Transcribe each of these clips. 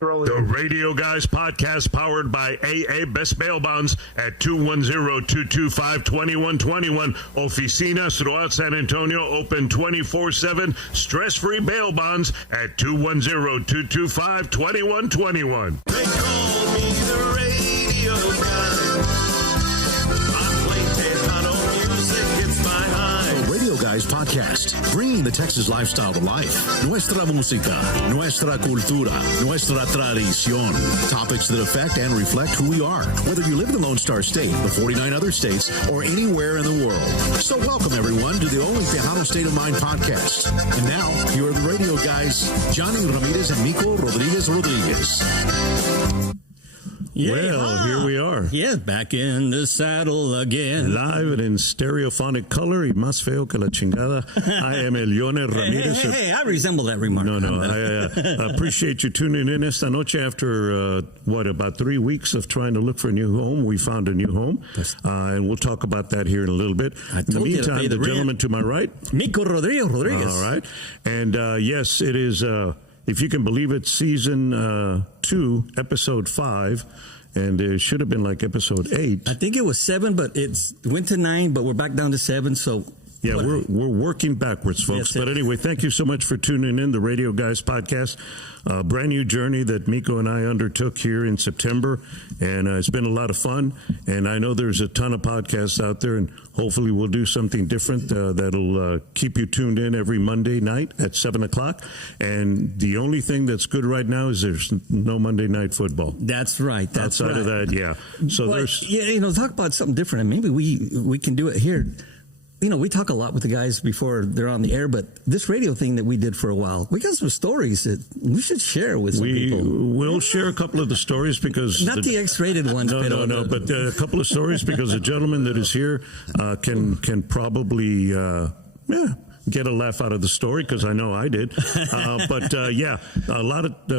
The Radio Guys podcast powered by AA Best Bail Bonds at 210-225-2121. Oficinas throughout San Antonio open 24/7. Stress-free bail bonds at 210-225-2121. They call me the Radio Guy. I play Tejano music, it's my high. The Radio Guys podcast, bringing the Texas lifestyle to life. Nuestra música, nuestra cultura, nuestra tradición. Topics that affect and reflect who we are, whether you live in the Lone Star State, the 49 other states, or anywhere in the world. So welcome, everyone, to the only Tejano State of Mind podcast. And now, here are the Radio Guys, Jonny Ramirez and Mico Rodriguez. Yeah. Well, here we are. Yeah, back in the saddle again. Live and in stereophonic color y más feo que la chingada. I am El Jonny Ramirez. Hey, I resemble that remark. No. I appreciate you tuning in esta noche after, about 3 weeks of trying to look for a new home. We found a new home, and we'll talk about that here in a little bit. In the meantime, the gentleman to my right. Mico Rodriguez. All right. And, yes, it is, if you can believe it, season 2, episode 5. And it should have been like episode 8. I think it was 7, but it went to 9, but we're back down to 7, so... Yeah, we're working backwards, folks. Yes, but anyway, thank you so much for tuning in, the Radio Guys podcast. Brand new journey that Mico and I undertook here in September, and it's been a lot of fun. And I know there's a ton of podcasts out there, and hopefully we'll do something different that'll keep you tuned in every Monday night at 7 o'clock. And the only thing that's good right now is there's no Monday night football. That's right. Outside of that, yeah. So talk about something different, and maybe we can do it here. You know, we talk a lot with the guys before they're on the air, but this radio thing that we did for a while, we got some stories that we should share with some people. We'll share a couple of the stories because... Not the X-rated ones. No, but a couple of stories because the gentleman that is here can probably... get a laugh out of the story because I know I did. A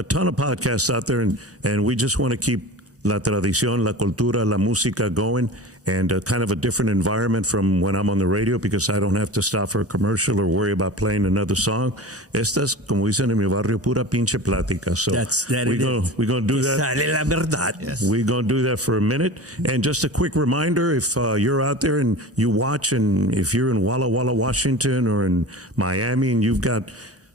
ton of podcasts out there, and we just want to keep la tradición, la cultura, la música going, and kind of a different environment from when I'm on the radio because I don't have to stop for a commercial or worry about playing another song. Estas, como dicen en mi barrio, pura pinche plática. So we're going to do that. Sale la verdad. Yes. We're going to do that for a minute. And just a quick reminder, if you're out there and you watch, and if you're in Walla Walla, Washington, or in Miami, and you've got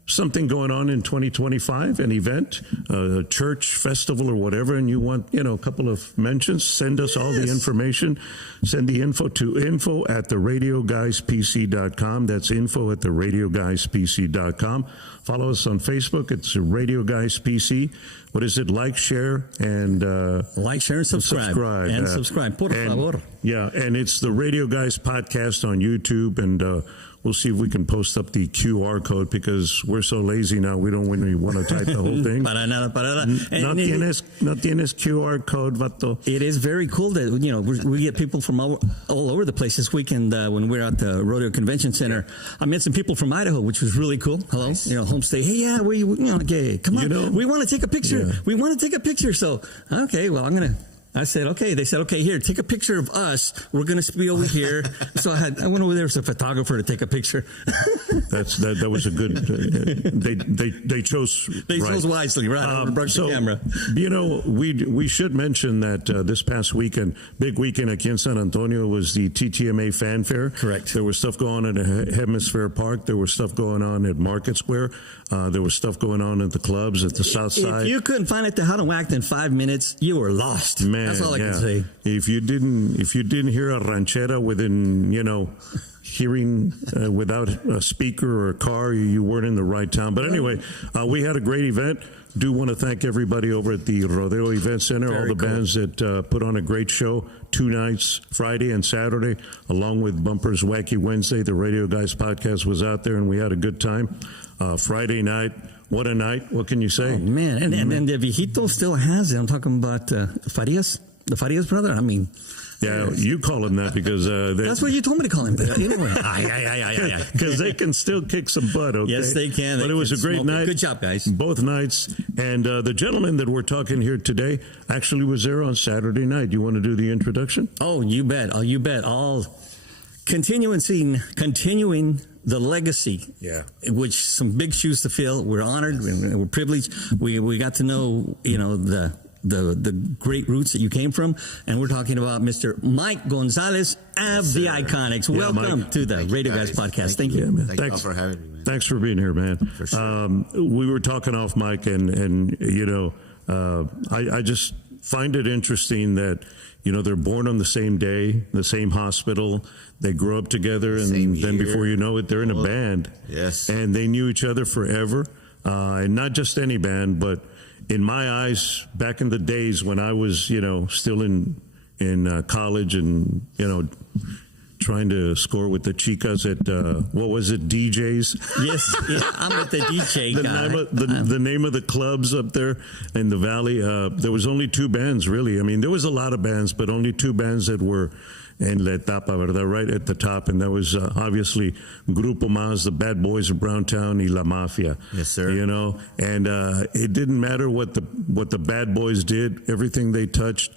something going on in 2025, an event, a church festival or whatever, and you want, a couple of mentions, send us all the information. Send the info to info@theradioguyspc.com. That's info@theradioguyspc.com. Follow us on Facebook. It's Radio Guys PC. What is it? Like, share, and subscribe. Subscribe. Por favor. Yeah, and it's the Radio Guys podcast on YouTube, and we'll see if we can post up the QR code because we're so lazy now. We don't really want to type the whole thing. Para nada. No tienes QR code, vato. It is very cool that, we get people from all over the place. This weekend when we were at the Rodeo Convention Center, I met some people from Idaho, which was really cool. Hello. Nice. Homestay. Hey, yeah, come on. We want to take a picture. Yeah. We want to take a picture. So, okay, well, I said, okay. They said, okay, here, take a picture of us. We're going to be over here. So I went over there as a photographer to take a picture. That was a good. They chose. They chose wisely, right? So, the camera. We should mention that this past weekend, big weekend aquí in San Antonio, was the TTMA Fan Fair. Correct. There was stuff going on at Hemisphere Park. There was stuff going on at Market Square. There was stuff going on at the clubs at the South Side. If you couldn't find it to how to act in 5 minutes, you were lost. Man, that's all I can say. If you didn't hear a ranchera within, hearing without a speaker or a car, you weren't in the right town. But anyway, we had a great event. Do want to thank everybody over at the Rodeo Event Center, all the bands that put on a great show 2 nights, Friday and Saturday, along with Bumper's Wacky Wednesday. The Radio Guys podcast was out there, and we had a good time. Friday night, what a night. What can you say? Oh, man. And then the Viejito still has it. I'm talking about Farias, the Farias brother. I mean... Yeah, you call him that because... that's what you told me to call him. But anyway. Because they can still kick some butt, okay? Yes, they can. But it was a great night. Good job, guys. Both nights. And the gentleman that we're talking here today actually was there on Saturday night. You want to do the introduction? Oh, you bet. continuing the legacy, which some big shoes to fill. We're honored, we're privileged. We got to know, the great roots that you came from, and we're talking about Mr. Mike Gonzalez of The Iconiczz. Welcome Mike. to the Radio Guys podcast. Thank you. Yeah, man. Thank you for having me, man. Thanks for being here, man. For sure. We were talking off mic, and I just find it interesting that they're born on the same day, the same hospital. They grow up together, and Same then year. before you know it, they're in a band. Yes. And they knew each other forever, and not just any band, but in my eyes, back in the days when I was, still in college and trying to score with the chicas at what was it, DJs? Yes, I'm with the DJ guy. The name of the clubs up there in the valley. There was only two bands, really. I mean, there was a lot of bands, but only two bands that were en la etapa, ¿verdad? Right at the top, and that was obviously Grupo Mazz, the Bad Boys of Browntown, y La Mafia. Yes, sir. And it didn't matter what the Bad Boys did, everything they touched.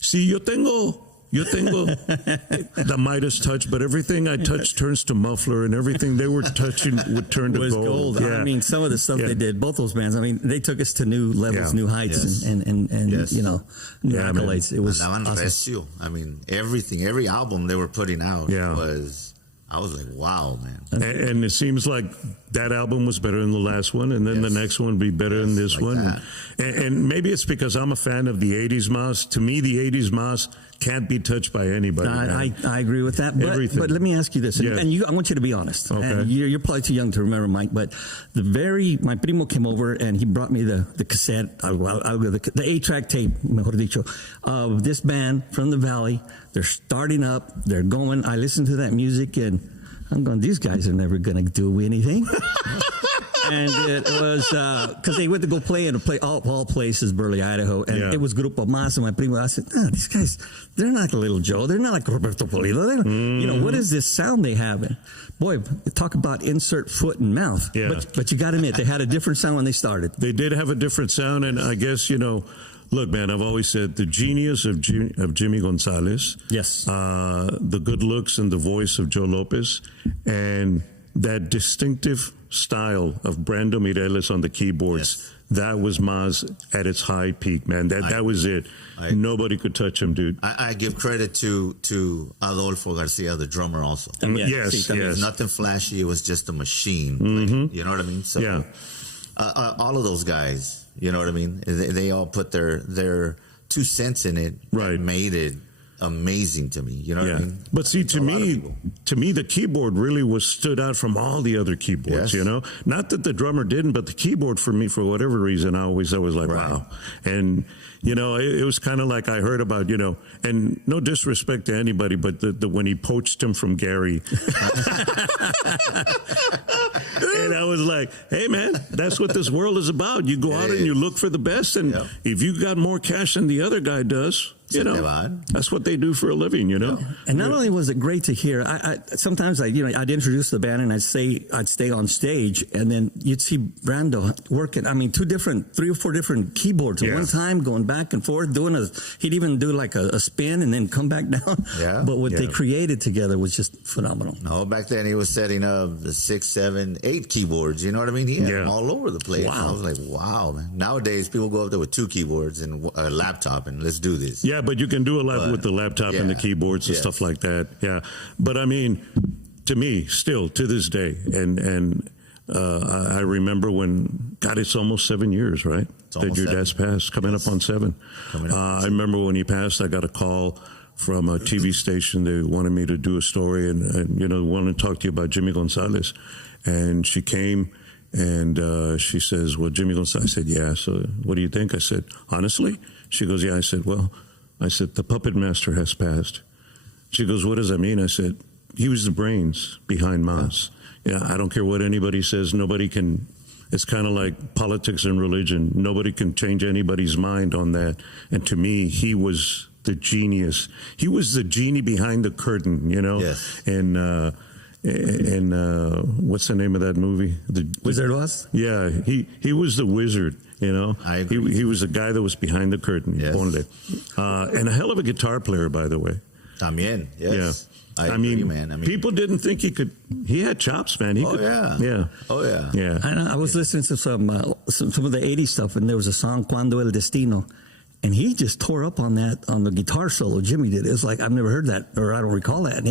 See, yo tengo the Midas touch, but everything I touched turns to muffler, and everything they were touching would turn to was gold. gold. Yeah. I mean, some of the stuff they did, both those bands. I mean, they took us to new levels, new heights, Yes. and Yes. new Yeah, man. accolades. It was Andaban awesome. recio. I mean, every album they were putting out I was like, wow, man. And it seems like that album was better than the last one, and then the next one would be better than this like one. that. And maybe it's because I'm a fan of the 80s Mazz. To me, the 80s Mazz can't be touched by anybody. I agree with that. Everything. But let me ask you this, and, Yeah. I want you to be honest. Okay. And you're probably too young to remember, Mike, but my primo came over and he brought me the cassette, the 8-track tape, mejor dicho, of this band from the Valley. They're starting up. They're going. I listened to that music and I'm going, these guys are never going to do anything. And it was because they went to go play in all places, Burley, Idaho, and it was Grupo Mazz and my primo. I said, no, these guys, they're not Little Joe. They're not like Roberto Pulido. What is this sound they have? And boy, talk about insert foot and mouth. Yeah. But you got to admit, they had a different sound when they started. They did have a different sound, and I guess, look, man, I've always said the genius of Jimmy Gonzalez. Yes. The good looks and the voice of Joe Lopez, and that distinctive style of Brando Mireles on the keyboards. Yes. That was Mazz at its high peak, man. That was it. Nobody could touch him, dude. I give credit to Adolfo Garcia, the drummer, also. Yes. It was nothing flashy. It was just a machine. Like, you know what I mean? So, all of those guys, you know what I mean? They all put their 2 cents in it. Right. And made it amazing to me. You know what I mean? But see, to A lot of me, people. the keyboard really stood out from all the other keyboards. Yes. Not that the drummer didn't, but the keyboard for me, for whatever reason, I was like, wow. And it was kind of like I heard about, and no disrespect to anybody, but when he poached him from Gary, and I was like, hey man, that's what this world is about. You go out and you look for the best, and if you got more cash than the other guy does, that's what they do for a living, And not only was it great to hear, I sometimes I'd introduce the band and I'd stay on stage, and then you'd see Brando working. I mean, 3 or 4 different keyboards at one time, going back and forth, he'd even do like a spin and then come back down. Yeah. But what they created together was just phenomenal. No, back then he was setting up the 6, 7, 8 keyboards. You know what I mean? He had them all over the place. Wow. I was like, wow, man. Nowadays, people go up there with 2 keyboards and a laptop and let's do this. Yeah, but you can do a lot with the laptop and the keyboards and stuff like that. Yeah. But I mean, to me, still to this day, and I remember when, God, it's almost 7 years, right? That your dad's passed, coming up on 7. I remember when he passed, I got a call from a TV station. They wanted me to do a story and wanted to talk to you about Jimmy Gonzalez. And she came and she says, well, Jimmy Gonzalez. I said, yeah. So what do you think? I said, honestly? She goes, yeah. I said, the puppet master has passed. She goes, what does that mean? I said, he was the brains behind Mazz. Yeah, I don't care what anybody says. Nobody can. It's kind of like politics and religion. Nobody can change anybody's mind on that. And to me, he was the genius. He was the genie behind the curtain, Yes. And what's the name of that movie? The Wizard of Oz? Yeah, he was the wizard. I agree. He was the guy that was behind the curtain. Yes. And a hell of a guitar player, by the way. También, yes. Yeah. I agree, man. People didn't think he had chops, man. Yeah. Yeah. I was listening to some of the 80s stuff, and there was a song, Cuando el Destino, and he just tore up on the guitar solo. Jimmy did. It was like, I've never heard that, or I don't recall that. And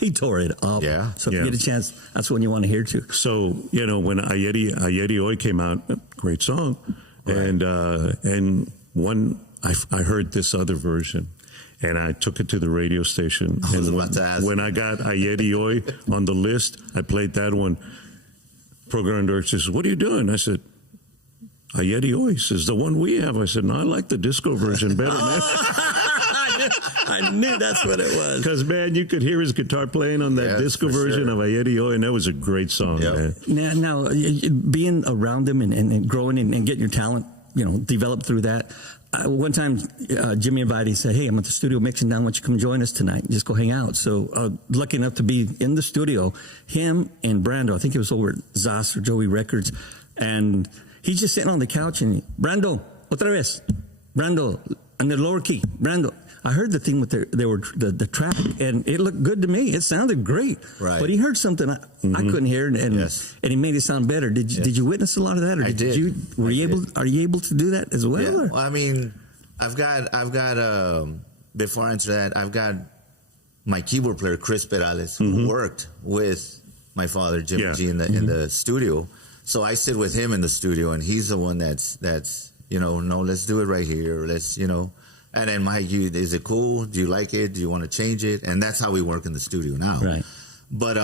he tore it up. Yeah. So if you get a chance, that's when you want to hear too. So, when Ayeri Hoy came out, great song. Right. And I heard this other version. And I took it to the radio station. I was about to ask. When I got Ayeri Hoy on the list, I played that one. Program director says, "What are you doing?" I said, "Ayeri Hoy." Says, "The one we have." I said, "No, I like the disco version better, man." I knew that's what it was. Because, man, you could hear his guitar playing on that disco version of Ayeri Hoy, and that was a great song, man. Now, being around him and growing and getting your talent, developed through that. One time, Jimmy invited. He said, "Hey, I'm at the studio mixing down. Why don't you come join us tonight? Just go hang out." So, lucky enough to be in the studio, him and Brando. I think it was over at Zas or Joey Records, and he's just sitting on the couch and Brando, otra vez, Brando, and the lower key, Brando. I heard the thing with the track, and it looked good to me. It sounded great, right? But he heard something I couldn't hear, and he made it sound better. Did you witness a lot of that? Or I did. Are you able to do that as well? Yeah. Well, I mean, I've got. Before I answer that, I've got my keyboard player Chris Perales, who worked with my father Jimmy G in the studio. So I sit with him in the studio, and he's the one that's no, let's do it right here. Let's And then Mike, is it cool? Do you like it? Do you want to change it? And that's how we work in the studio now. Right. But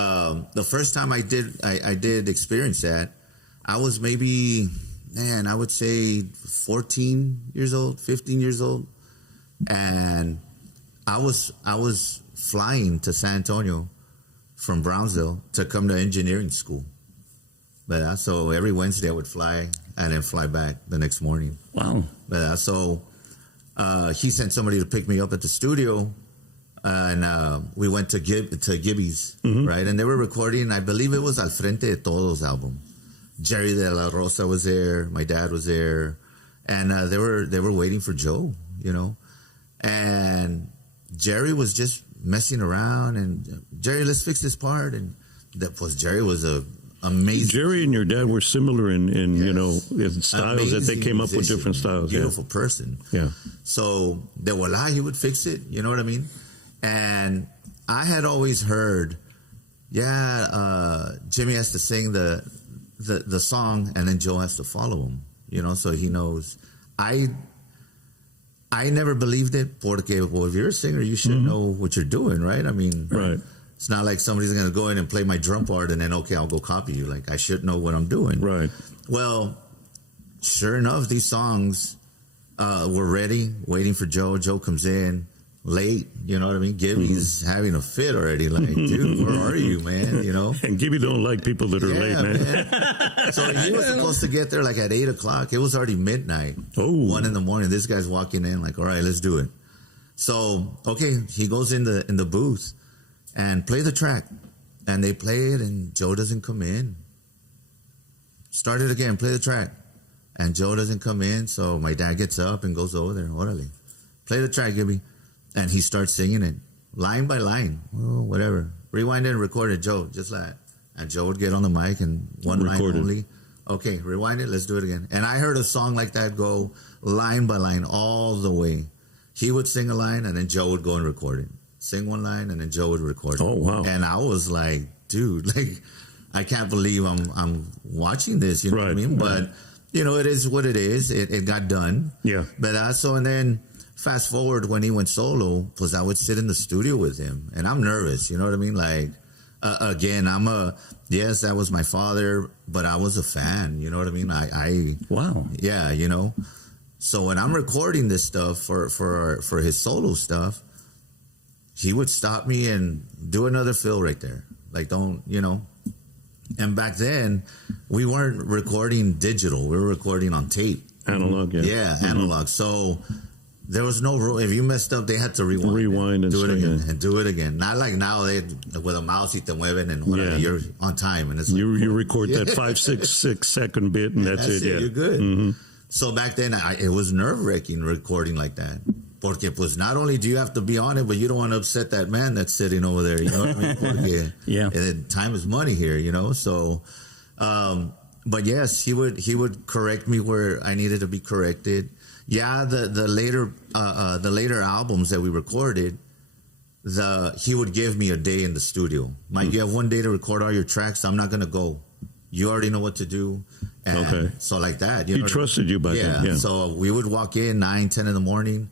the first time I did experience that, I was maybe, I would say 14 years old, 15 years old, and I was flying to San Antonio from Brownsville to come to engineering school. But so every Wednesday I would fly and then fly back the next morning. Wow. But he sent somebody to pick me up at the studio, and we went to Gibby's, right? And they were recording, I believe it was Al Frente de Todos album. Jerry de la Rosa was there, my dad was there, and they were waiting for Joe, and Jerry was just messing around, and Jerry, let's fix this part, and Jerry was amazing. Jerry and your dad were similar in styles, amazing that they came up with musician, different styles. Beautiful person. Yeah. So he would fix it. You know what I mean? And I had always heard, Jimmy has to sing the song, and then Joe has to follow him. So he knows. I never believed it, porque, if you're a singer, you should know what you're doing, right? I mean, right. It's not like somebody's going to go in and play my drum part and then, okay, I'll go copy you. Like, I should know what I'm doing. Right. Well, sure enough, these songs were ready, waiting for Joe. Joe comes in late, you know what I mean? Gibby's having a fit already. Like, dude, where are you, man? And Gibby don't like people that are late, man. So he was supposed to get there like at 8 o'clock. It was already midnight. 1 a.m. This guy's walking in like, all right, let's do it. So, okay, he goes in the booth and play the track. And they play it, and Joe doesn't come in. Start it again, play the track. And Joe doesn't come in, so my dad gets up and goes over there. Orale. Play the track, Gibby. And he starts singing it, line by line. Oh, whatever. Rewind it and record it, Joe, just like that. And Joe would get on the mic and one line only. Okay, rewind it, let's do it again. And I heard a song like that go line by line all the way. He would sing a line, and then Joe would go and record it. Sing one line, and then Joe would record it. Oh, wow. And I was like, dude, I can't believe I'm watching this, you know what I mean? But, it is what it is. It got done. Yeah. But and then fast forward when he went solo, because I would sit in the studio with him, and I'm nervous, you know what I mean? Like, again, yes, that was my father, but I was a fan, you know what I mean? Wow. Yeah, So when I'm recording this stuff for his solo stuff, he would stop me and do another fill right there. Like, don't. And back then, we weren't recording digital. We were recording on tape. Analog, yeah. Yeah, analog. So there was no rule. If you messed up, they had to rewind and do it again. And do it again. Not like now, with a mouse, you te mueven and whatever, you're on time. And it's like, you record that 5-6 second bit, and that's it. Yeah, you're good. So back then, it was nerve-wracking recording like that. Porque pues not only do you have to be on it, but you don't want to upset that man that's sitting over there. You know what I mean? Porque yeah. Time is money here, you know? So, but yes, he would correct me where I needed to be corrected. Yeah, the later albums that we recorded, he would give me a day in the studio. Mike, you have one day to record all your tracks. I'm not gonna go. You already know what to do. And okay. So like that. He trusted you by then. Yeah. So we would walk in 9, 10 in the morning,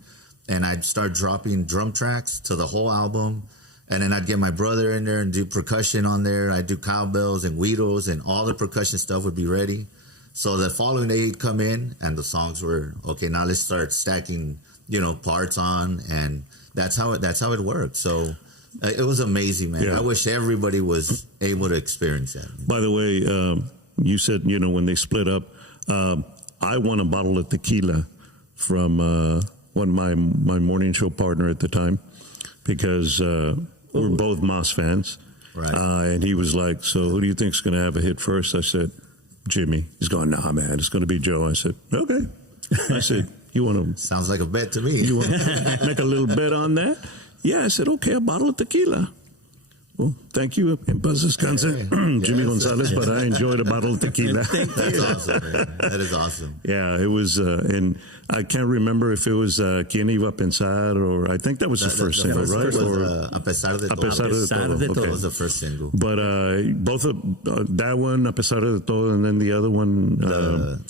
and I'd start dropping drum tracks to the whole album. And then I'd get my brother in there and do percussion on there. I'd do cowbells and guidos, and all the percussion stuff would be ready. So the following day he'd come in, and the songs were, okay, now let's start stacking, parts on. And that's how it worked. So it was amazing, man. Yeah. I wish everybody was able to experience that. By the way, you said, when they split up, I won a bottle of tequila from one of my morning show partner at the time, because we're both Mazz fans. Right. And he was like, so who do you think's going to have a hit first? I said, Jimmy. He's going, nah, man, it's going to be Joe. I said, okay. I said, you want to... Sounds like a bet to me. You want to make a little bet on that? Yeah, I said, okay, a bottle of tequila. Well, thank you, en paz descanse, Jimmy Gonzalez, but I enjoyed a bottle of tequila. That's awesome, man. That is awesome. Yeah, it was, and I can't remember if it was Quien Iba a Pensar, or I think that was the first single, right? Was, A Pesar de Todo. A Pesar de Todo. Okay. Was the first single. But both of that one, A Pesar de Todo, and then the other one.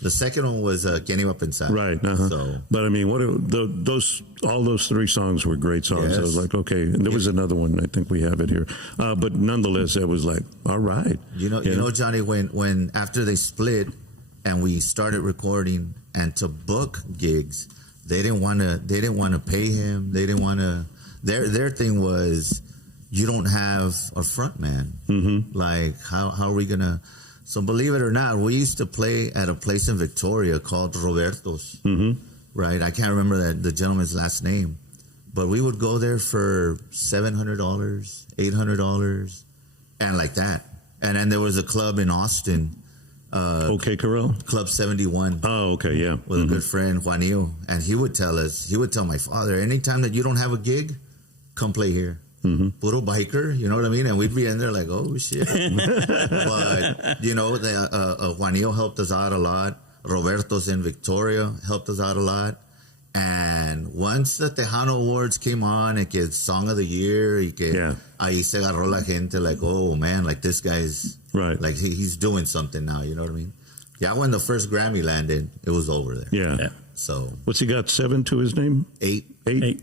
The second one was Quien Iba a Pensar. Right. Uh-huh. So, but I mean, all those three songs were great songs. Yes. I was like, okay. And there was another one. I think we have it here. But nonetheless, I was like, all right. You know, Johnny, when after they split and we started recording, and to book gigs, they didn't want to pay him. They didn't want to. Their thing was, you don't have a front man. Mm-hmm. Like, how are we gonna? So believe it or not, we used to play at a place in Victoria called Roberto's. Mm-hmm. Right, I can't remember the gentleman's last name, but we would go there for $700, $800, and like that. And then there was a club in Austin. Okay, Corral? Club 71. Oh, okay, yeah. With a good friend, Juanillo. And he would tell my father, anytime that you don't have a gig, come play here. Mm-hmm. Puro biker, you know what I mean? And we'd be in there like, oh, shit. But, Juanillo helped us out a lot. Roberto's in Victoria helped us out a lot. And once the Tejano Awards came on, and que Song of the Year, ahí se agarró la gente like, oh man, like this guy's right, like he's doing something now. You know what I mean? Yeah, when the first Grammy landed, it was over there. Yeah. So what's he got? 7 to his name? 8.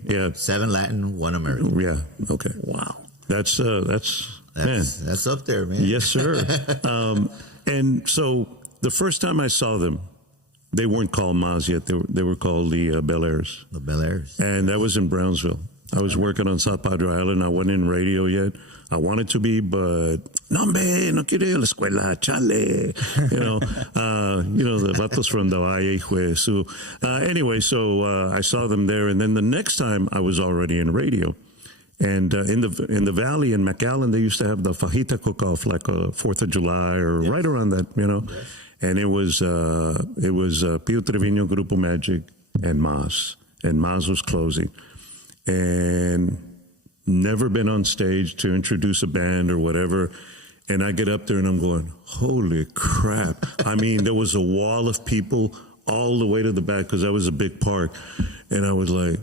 Yeah. 7 Latin, 1 American. Yeah. Okay. Wow. That's up there, man. Yes, sir. And so the first time I saw them, they weren't called Mazz yet. They were called the Bel Airs. The Bel Airs. And that was in Brownsville. I was working on South Padre Island. I wasn't in radio yet. I wanted to be, but no quiero ir a la escuela, chale. The vatos from the Valle, so anyway, so I saw them there, and then the next time I was already in radio. And in the valley in McAllen, they used to have the fajita cook-off, like a 4th of July or right around that, Yes. And it was Pio Trevino, Grupo Magic, and Mazz. And Mazz was closing. And never been on stage to introduce a band or whatever. And I get up there and I'm going, holy crap. I mean, there was a wall of people all the way to the back because that was a big park. And I was like,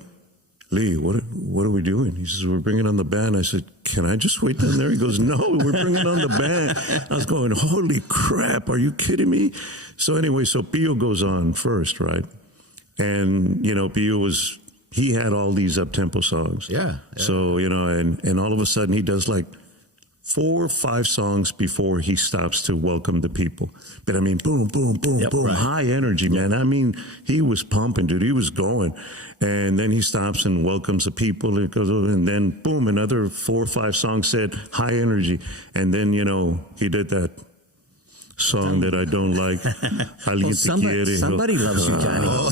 Lee, what are we doing? He says, we're bringing on the band. I said, can I just wait down there? He goes, no, we're bringing on the band. I was going, holy crap, are you kidding me? So anyway, so Pio goes on first, right? And, Pio he had all these up-tempo songs. Yeah. So, and all of a sudden he does like 4 or 5 songs before he stops to welcome the people. But I mean, boom, boom, boom, boom, right. High energy, man. I mean, he was pumping, dude. He was going. And then he stops and welcomes the people. And goes, and then boom, another 4 or 5 songs said high energy. And then, he did that song that I don't like. Somebody loves you, Johnny. Oh,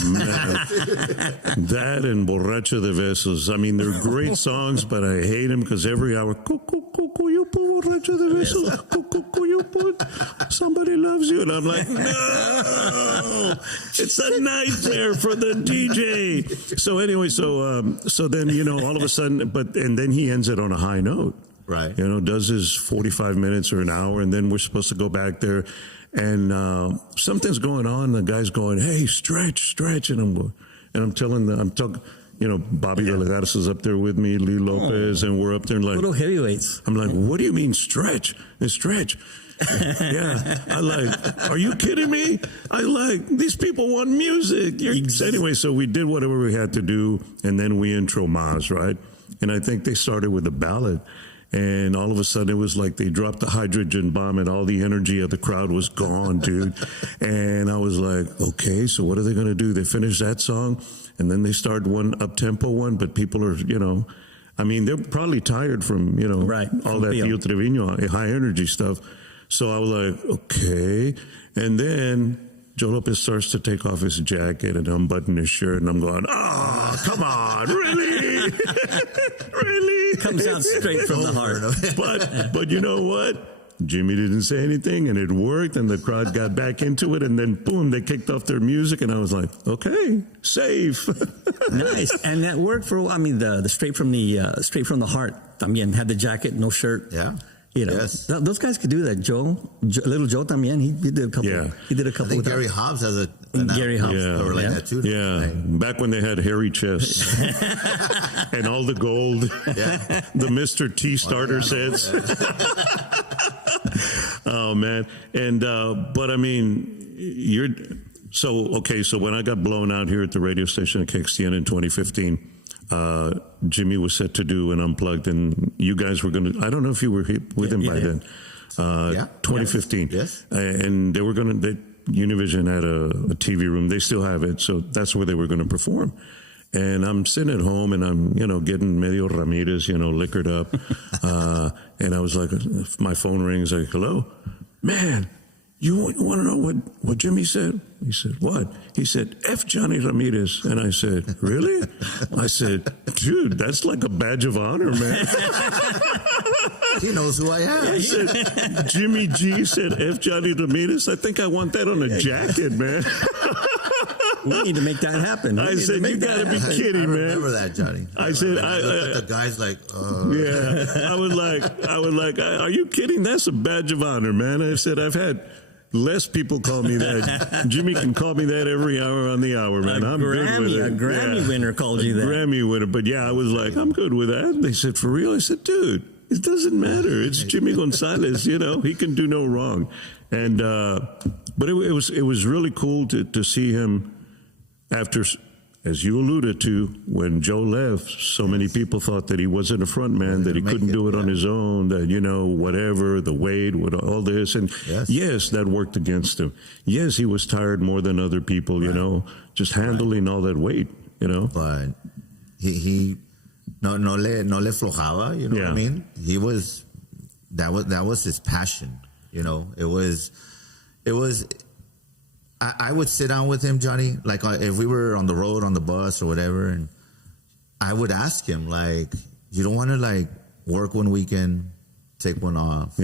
that and Borracho de Besos. I mean, they're great songs, but I hate them because every hour, borracho de besos. Somebody loves you. And I'm like, no, it's a nightmare for the DJ. So anyway, so then, you know, all of a sudden, and then he ends it on a high note. Right. You know, does his 45 minutes or an hour, and then we're supposed to go back there, and something's going on. The guy's going, "Hey, stretch," and I'm talking. You know, Bobby Delgados is up there with me, Lee Lopez, and we're up there and like little heavyweights. I'm like, "What do you mean stretch? And stretch?" Yeah, I like. Are you kidding me? I like these people want music. Anyway, so we did whatever we had to do, and then we intro Mazz, right? And I think they started with a ballad. And all of a sudden, it was like they dropped the hydrogen bomb and all the energy of the crowd was gone, dude. And I was like, okay, so what are they going to do? They finish that song, and then they start one up-tempo one, but people are, you know, I mean, they're probably tired from, you know, all that Pio Trevino, high energy stuff. So I was like, okay. And then Joe Lopez starts to take off his jacket and unbutton his shirt, and I'm going, oh, come on, really? Really? Comes out straight from the heart. But you know what? Jimmy didn't say anything, and it worked, and the crowd got back into it, and then boom, they kicked off their music, and I was like, okay, safe. Nice, and that worked for. I mean, the straight from the heart. I mean, had the jacket, no shirt. Yeah. You know, those guys could do that. Little Joe también, he did a couple. Yeah. He did a couple. I think Gary Hobbs has a Gary Hobbs or like that too. Yeah, back when they had hairy chests and all the gold, the Mr. T starter sets. Oh man, and but I mean, so when I got blown out here at the radio station at KXTN in 2015. Jimmy was set to do an unplugged, and you guys were going to. I don't know if you were with him by then. 2015. Yes. And they were going to. Univision had a TV room. They still have it, so that's where they were going to perform. And I'm sitting at home, and I'm getting medio Ramirez, liquored up. And I was like, my phone rings. Like, hello, man. You want to know what Jimmy said? He said, what? He said, F Johnny Ramirez. And I said, really? I said, dude, that's like a badge of honor, man. He knows who I am. He said, Jimmy G said, F Johnny Ramirez. I think I want that on a jacket, man. We need to make that happen. I said, you got to be kidding, man. I remember that, Johnny. I said, I looked at the guys like, yeah. I was like, are you kidding? That's a badge of honor, man. I said, I've had less people call me that. Jimmy can call me that every hour on the hour, man. I'm good with it. A Grammy winner called you that. Grammy winner. But yeah, I was like, I'm good with that. They said, for real? I said, dude, it doesn't matter. It's Jimmy Gonzalez, he can do no wrong. And, but it was really cool to see him after, as you alluded to, when Joe left, so many people thought that he wasn't a front man, that he couldn't do it on his own, that, whatever, the weight, all this. And yes, that worked against him. Yes, he was tired more than other people, just handling all that weight, But he no le flojaba, you know what I mean? He was, that was his passion, it was, I would sit down with him, Johnny, like if we were on the road, on the bus or whatever, and I would ask him, like, you don't want to, like, work one weekend, take one off,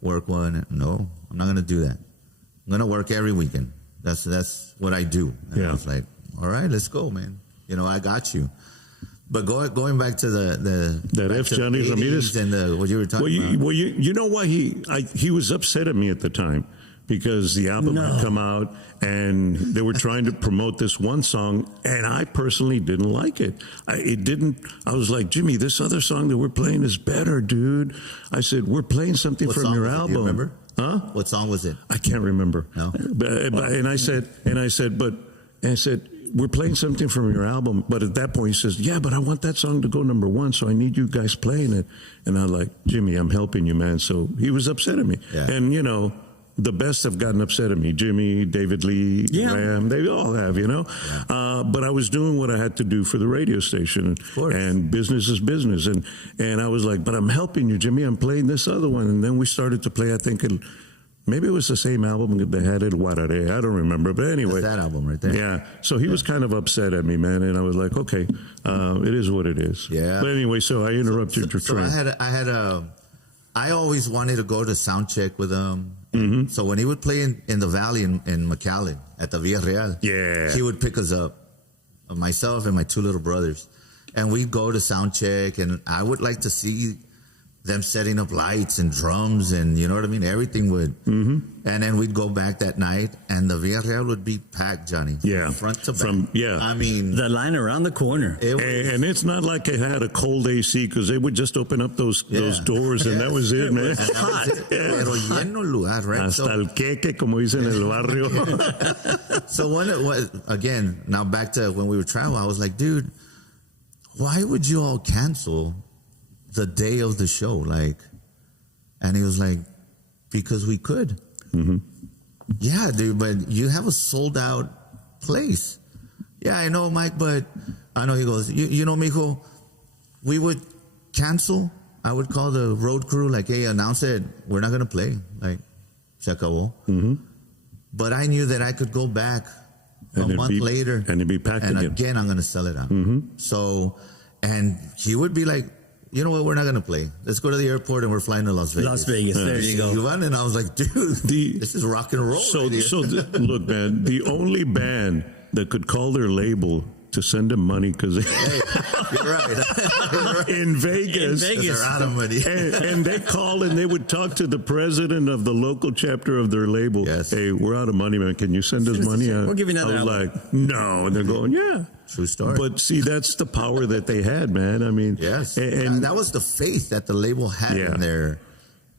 work one. No, I'm not going to do that. I'm going to work every weekend. That's what I do. And I was like, all right, let's go, man. I got you. But going back to that F. Johnny Ramirez and what you were talking about. Well, you know why he was upset at me at the time. Because the album had come out and they were trying to promote this one song, and I personally didn't like it. I was like, Jimmy, this other song that we're playing is better, dude. I said, we're playing something from your album. Do you remember? Huh? What song was it? I can't remember. No. And I said, we're playing something from your album. But at that point, he says, yeah, but I want that song to go number one, so I need you guys playing it. And I'm like, Jimmy, I'm helping you, man. So he was upset at me. Yeah. And, the best have gotten upset at me. Jimmy, David Lee, Graham, they all have, Yeah. But I was doing what I had to do for the radio station. And business is business. And I was like, but I'm helping you, Jimmy. I'm playing this other one. And then we started to play, I think, maybe it was the same album that they had at Guarare. I don't remember. But anyway. That's that album right there. Yeah. So he was kind of upset at me, man. And I was like, okay, it is what it is. Yeah. But anyway, so I interrupted your train. So I always wanted to go to sound check with him. Mm-hmm. So when he would play in the Valley in McAllen at the Villarreal, he would pick us up, myself and my two little brothers. And we'd go to sound check, and I would like to see them setting up lights and drums and, you know what I mean? Everything would. And then we'd go back that night, and the Villarreal would be packed, Johnny. Yeah. Front to back. I mean. The line around the corner. And it's not like it had a cold AC, because they would just open up those doors, and that was it, man. Hot. Pero lleno lugar, right? Hasta el queque, como dicen en el barrio. So when it was, again, now back to when we were traveling, I was like, dude, why would you all cancel the day of the show? Like, and he was like, because we could. Yeah, dude, but you have a sold out place. Yeah, I know, Mike, but I know. He goes, you know, mijo, we would cancel. I would call the road crew, like, hey, announce it, we're not going to play. Like, se acabó. But I knew that I could go back a month later. And it'd be packed and again. I'm going to sell it out. So, and he would be like, you know what, we're not going to play. Let's go to the airport, and we're flying to Las Vegas. Las Vegas, there you go. And I was like, dude, this is rock and roll. Look, man, the only band that could call their label to send them money, because you're right. in Vegas, they're out of money. and they call and they would talk to the president of the local chapter of their label. Yes. Hey, we're out of money, man. Can you send us money? We'll give you another I was like, no. And they're going, yeah. True story. But see, that's the power that they had, man. I mean, yes. And that was the faith that the label had in there.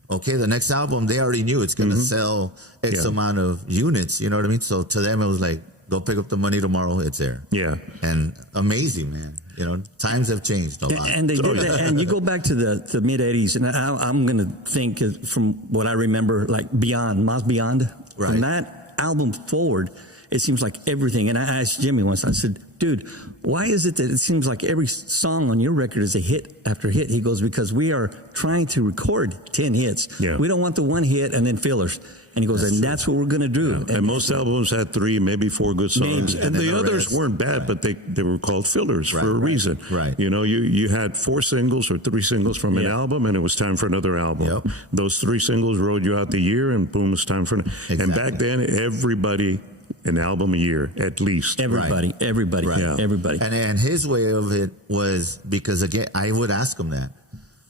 Okay, the next album, they already knew it's going to sell X amount of units. You know what I mean? So to them, it was like, go pick up the money tomorrow. It's there. Yeah. And amazing, man. You know, times have changed a lot. And they did that. And you go back to the mid 80s, and I'm going to think from what I remember, like Beyond, Mazz Beyond. Right. From that album forward, it seems like everything. And I asked Jimmy once, I said, dude, why is it that it seems like every song on your record is a hit after hit? He goes, because we are trying to record 10 hits. Yeah. We don't want the one hit and then fillers. And he goes, that's what we're going to do. And most albums had 3, maybe 4 good songs. Maybe. And the others weren't bad, but they were called fillers for a reason. Right. You know, you had 4 singles or 3 singles from an album, and it was time for another album. Yep. Those 3 singles rode you out the year, and boom, it's time for And back then, everybody, an album a year, at least. Everybody. And his way of it was, because, again, I would ask him that.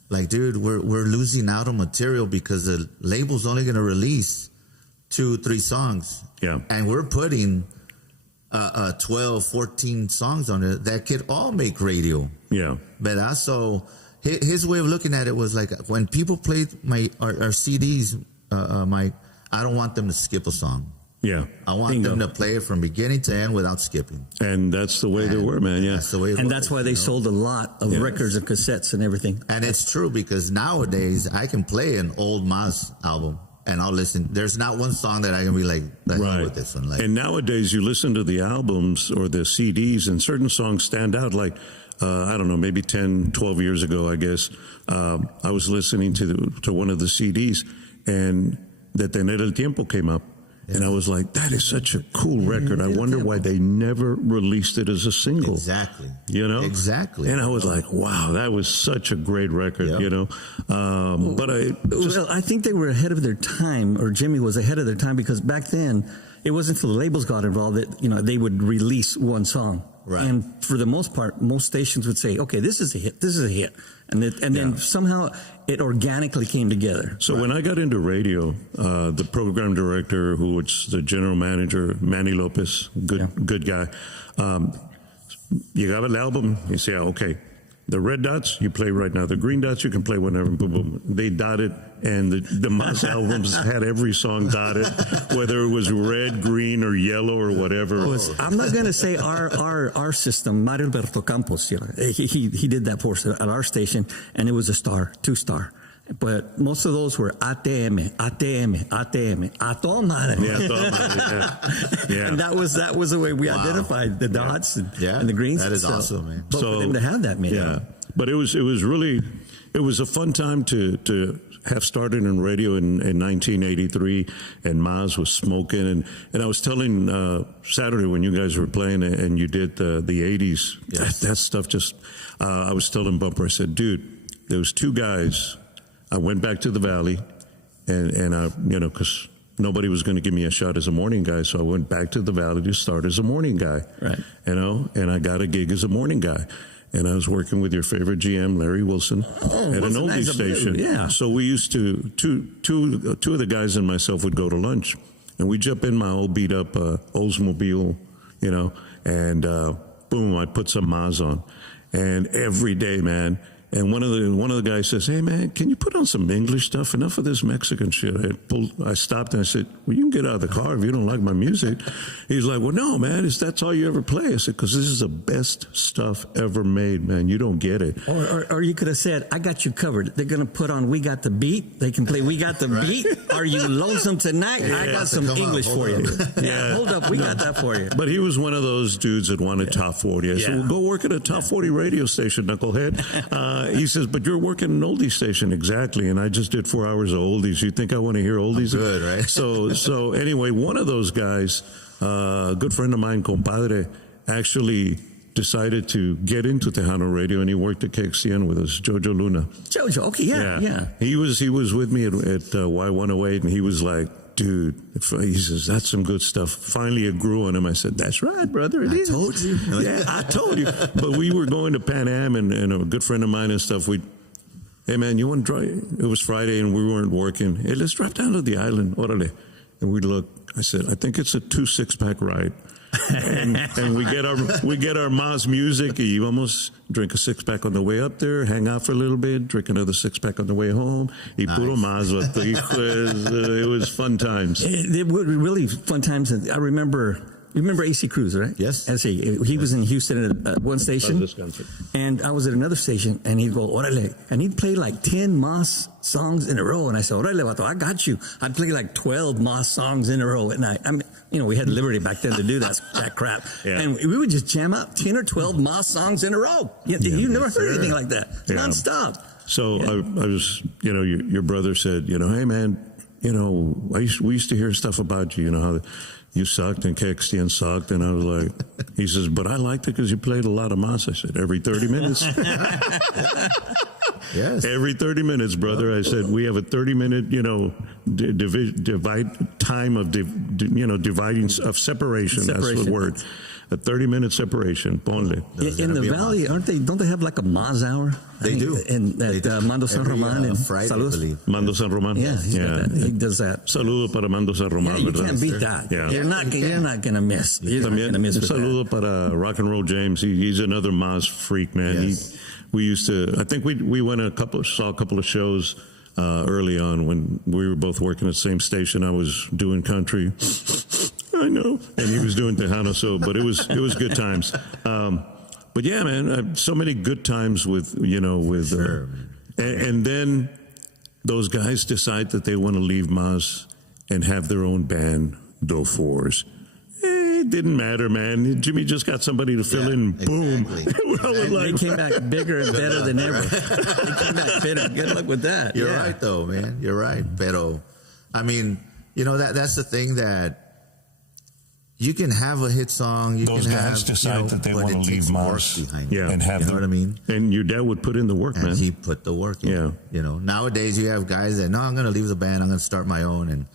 Like, dude, we're losing out on material because the label's only going to release 2-3 songs. Yeah. And we're putting 12, 14 songs on it that could all make radio. Yeah. But so his way of looking at it was like, when people played our CDs, Mike, I don't want them to skip a song. Yeah. I want them to play it from beginning to end without skipping. And that's the way they were, man. Yeah. That's the way it was, that's why they sold a lot of records and cassettes and everything. And it's true, because nowadays I can play an old Mazz album and I'll listen. There's not one song that I can be like, with this one. Like, and nowadays you listen to the albums or the CDs, and certain songs stand out. Like, I don't know, maybe 10, 12 years ago, I guess, I was listening to one of the CDs, and Detener el Tiempo came up. And I was like, that is such a cool record. I wonder why they never released it as a single. Exactly. You know? Exactly. And I was like, wow, that was such a great record, you know? But I think they were ahead of their time, or Jimmy was ahead of their time, because back then, it wasn't until the labels got involved that, you know, they would release one song. Right. And for the most part, most stations would say, okay, this is a hit, this is a hit. And then somehow it organically came together. So when I got into radio, the program director, who was the general manager, Manny Lopez, good guy, llegaba el album, he said, okay, the red dots, you play right now. The green dots, you can play whenever. Boom, boom. They dotted, and the Mazz albums had every song dotted, whether it was red, green, or yellow, or whatever. I'm not going to say our system. Mario Alberto Campos, you know, he did that for us at our station, and it was a star, 2-star. But most of those were ATM, a toda madre. Yeah. And that was the way we identified the dots and the greens. That is awesome, man. But for them to have that, man. Yeah. But it was a fun time to have started in radio in 1983, and Mazz was smoking, and I was telling Saturday when you guys were playing and you did the 80s, that stuff just, I was telling Bumper, I said, dude, there was 2 guys I went back to the Valley, and I, because nobody was going to give me a shot as a morning guy, so I went back to the Valley to start as a morning guy. Right. And I got a gig as a morning guy. And I was working with your favorite GM, Larry Wilson, at an oldie station. Yeah. So we used to, two of the guys and myself would go to lunch. And we'd jump in my old beat up Oldsmobile, and boom, I'd put some Mazz on. And every day, man. And one of the guys says, "Hey man, can you put on some English stuff? Enough of this Mexican shit." I stopped and I said, "Well, you can get out of the car if you don't like my music." He's like, "Well, no, man, that's all you ever play." I said, "Because this is the best stuff ever made, man. You don't get it." Or you could have said, "I got you covered. They're gonna put on 'We Got the Beat.' They can play 'We Got the Beat.' Are you lonesome tonight? I got some English for you. Yeah, hold up, we got that for you." But he was one of those dudes that wanted top 40. I said, "Well, go work at a top 40 radio station, knucklehead." He says, "But you're working an oldie station." Exactly. And I just did 4 hours of oldies. You think I want to hear oldies? Good, right? So anyway, one of those guys, a good friend of mine, compadre, actually decided to get into Tejano radio, and he worked at KXCN with us, Jojo Luna. Jojo, okay, yeah. He was with me at Y108, and he was like, "Dude," he says, "that's some good stuff." Finally, it grew on him. I said, "That's right, brother. It is." I told you. Yeah, I told you. But we were going to Pan Am, and a good friend of mine and stuff, "Hey, man, you want to drive?" It was Friday, and we weren't working. "Hey, let's drop down to the island. Orale." And we look. I said, "I think it's a 2 6-pack ride." and we get our Mazz music. Y vamos, drink a 6-pack on the way up there, hang out for a little bit, drink another 6-pack on the way home. Y puro Mazz. It was fun times. It were really fun times. And I remember. You remember AC Cruz, right? Yes. He was in Houston at one station, and I was at another station, and he'd go, "Orale," and he'd play like 10 Mazz songs in a row, and I said, "Orale, vato, I got you." I'd play like 12 Mazz songs in a row at night. I mean, we had liberty back then to do that crap, and we would just jam out 10 or 12 Mazz songs in a row. You never heard anything like that, nonstop. So I was, your brother said, "Hey man, we used to hear stuff about you, how you sucked and KXTN sucked," and I was like, he says, "But I liked it because you played a lot of Mazz." I said, "Every 30 minutes." Yes. Every 30 minutes, brother. I said, "We have a 30-minute, time of dividing of separation." That's the word. A 30-minute separation. Ponle. In the Valley, don't they have like a Mazz hour? They do. And at Mando San Roman and Friday, I believe. Mando San Roman. Yeah, he does that. Saludo para Mando San Roman. You can't beat that. Yeah. You're not gonna miss. You're not gonna miss. Saludo para Rock and Roll James. He's another Mazz freak, man. Yes. We used to. I think we went saw a couple of shows early on when we were both working at the same station. I was doing country. I know, and he was doing Tejano. But it was good times. But yeah, man, so many good times with Sure. and then those guys decide that they want to leave Mazz and have their own band, Do Fours. It didn't matter, man. Jimmy just got somebody to fill in. Boom. They came back bigger and better than ever. They came back better. Good luck with that. You're right, though, man. You're right. Pero, I mean, that's the thing that you can have a hit song. Those guys decide that they want to leave Mazz and have what I mean? And your dad would put in the work, and man. He put the work in. Yeah. Nowadays you have guys that, "No, I'm going to leave the band. I'm going to start my own." And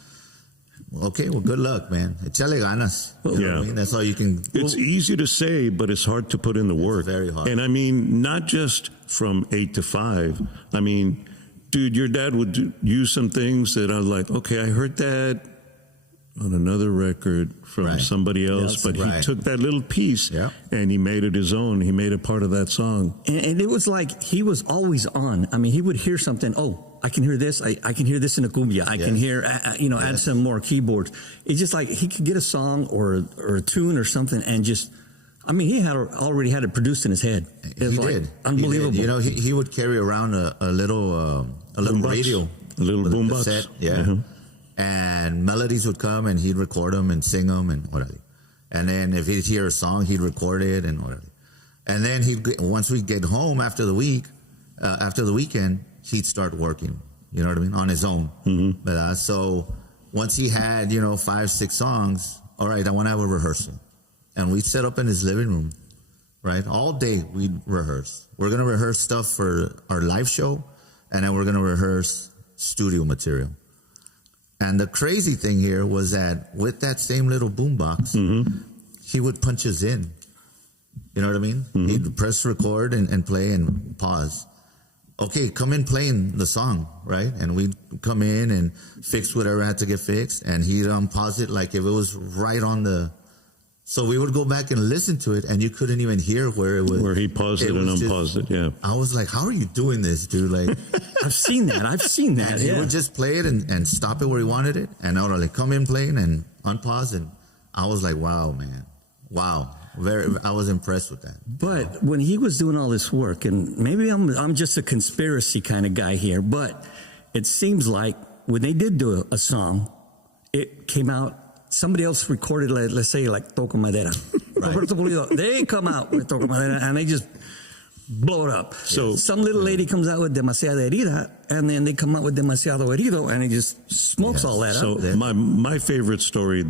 okay, well, good luck, man. Échale ganas. You know what I mean? That's all you can. It's easy to say, but it's hard to put in the work. Very hard. And I mean, not just from 8 to 5. I mean, dude, your dad would use some things that I was like, okay, I heard that on another record from somebody else, but he took that little piece and he made it his own. He made it part of that song. And it was like he was always on. I mean, he would hear something. Oh, I can hear this. I can hear this in a cumbia. I can hear, add some more keyboards. It's just like he could get a song or a tune or something and just, I mean, he already had it produced in his head. He did. Unbelievable. He did. He would carry around a little radio. A little boombox. Yeah. And melodies would come and he'd record them and sing them and whatever. And then if he'd hear a song, he'd record it and whatever. And then once we'd get home after the weekend, he'd start working, you know what I mean, on his own. Mm-hmm. So once he had, 5, 6 songs, all right, I want to have a rehearsal. And we'd set up in his living room, right? All day we'd rehearse. We're going to rehearse stuff for our live show. and then we're going to rehearse studio material. And the crazy thing here was that with that same little boombox, he would punch us in. You know what I mean? He'd press record and play and pause. Okay, come in playing the song, right? And we'd come in and fix whatever had to get fixed, and he'd pause it like if it was right on the... So we would go back and listen to it, and you couldn't even hear where it was. Where he paused it and unpaused it, yeah. I was like, how are you doing this, dude? Like, I've seen that. And he would just play it and stop it where he wanted it, and I would like come in playing and unpause, and I was like, wow, man. Wow. I was impressed with that. But when he was doing all this work, and maybe I'm just a conspiracy kind of guy here, but it seems like when they did do a song, it came out, somebody else recorded, let's say, like Toco Madera. Roberto Pulido, they come out with Toco Madera, and they just blow it up. So some little lady comes out with Demasiada Herida, and then they come out with Demasiado Herido, and it just smokes all that up. So my favorite story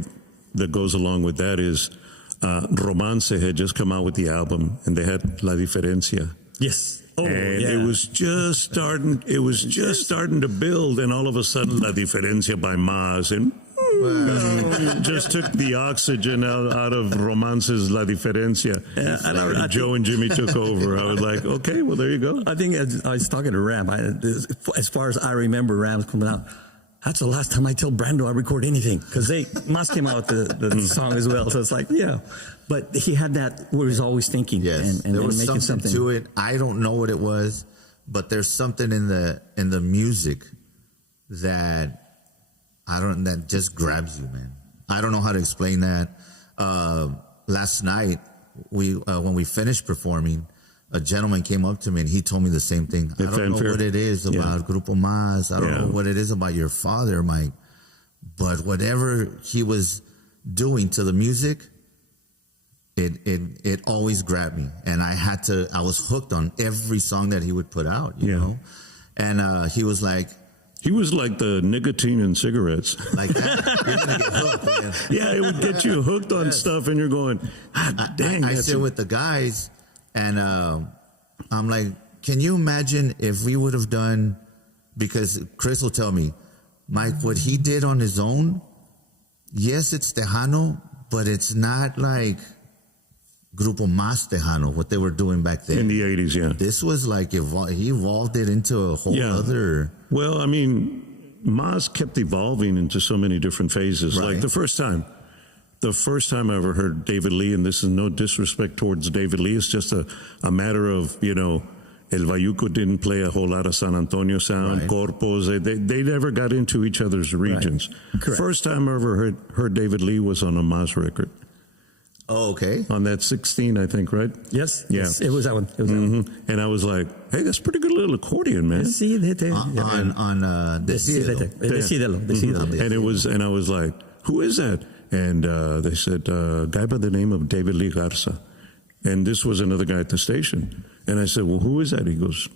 that goes along with that is Romance had just come out with the album, and they had La Diferencia. Yes. Oh, and yeah. it was just starting. It was just starting to build, and all of a sudden, La Diferencia by Mazz, and just took the oxygen out of Romance's La Diferencia. And Joe and Jimmy took over. I was like, okay, well, there you go. I think I was talking to Ram. As far as I remember, Ram's coming out. That's the last time I tell Brando I record anything, because Mazz came out with the song as well. So it's like, yeah. But he had that where he's always thinking. Yes, and there was making something to it. I don't know what it was, but there's something in the music that that just grabs you, man. I don't know how to explain that. Last night, when we finished performing, a gentleman came up to me and he told me the same thing. I don't know what it is about Grupo Mazz. I don't know what it is about your father, Mike. But whatever he was doing to the music, it always grabbed me. And I was hooked on every song that he would put out, you know? And he was like... He was like the nicotine in cigarettes. Like that. You're going to get hooked, man. Yeah, it would get you hooked on stuff, and you're going, dang. I sit with the guys, and I'm like, can you imagine if we would have done, because Chris will tell me, Mike, what he did on his own, yes, it's Tejano, but it's not like Grupo Mazz Tejano, what they were doing back then. In the 80s, yeah. This was like, he evolved it into a whole other... Well, I mean, Mazz kept evolving into so many different phases. Right. Like the first time I ever heard David Lee, and this is no disrespect towards David Lee, it's just a matter of, El Bayuco didn't play a whole lot of San Antonio sound, Corpos, they never got into each other's regions. Correct. First time I ever heard David Lee was on a Mazz record. Oh, okay. On that 16, I think, right? Yes. Yeah. Yes, it was that one. And I was like, hey, that's pretty good little accordion, man. On Decidelo. And I was like, who is that? And they said, guy by the name of David Lee Garza. And this was another guy at the station. And I said, well, who is that? He goes,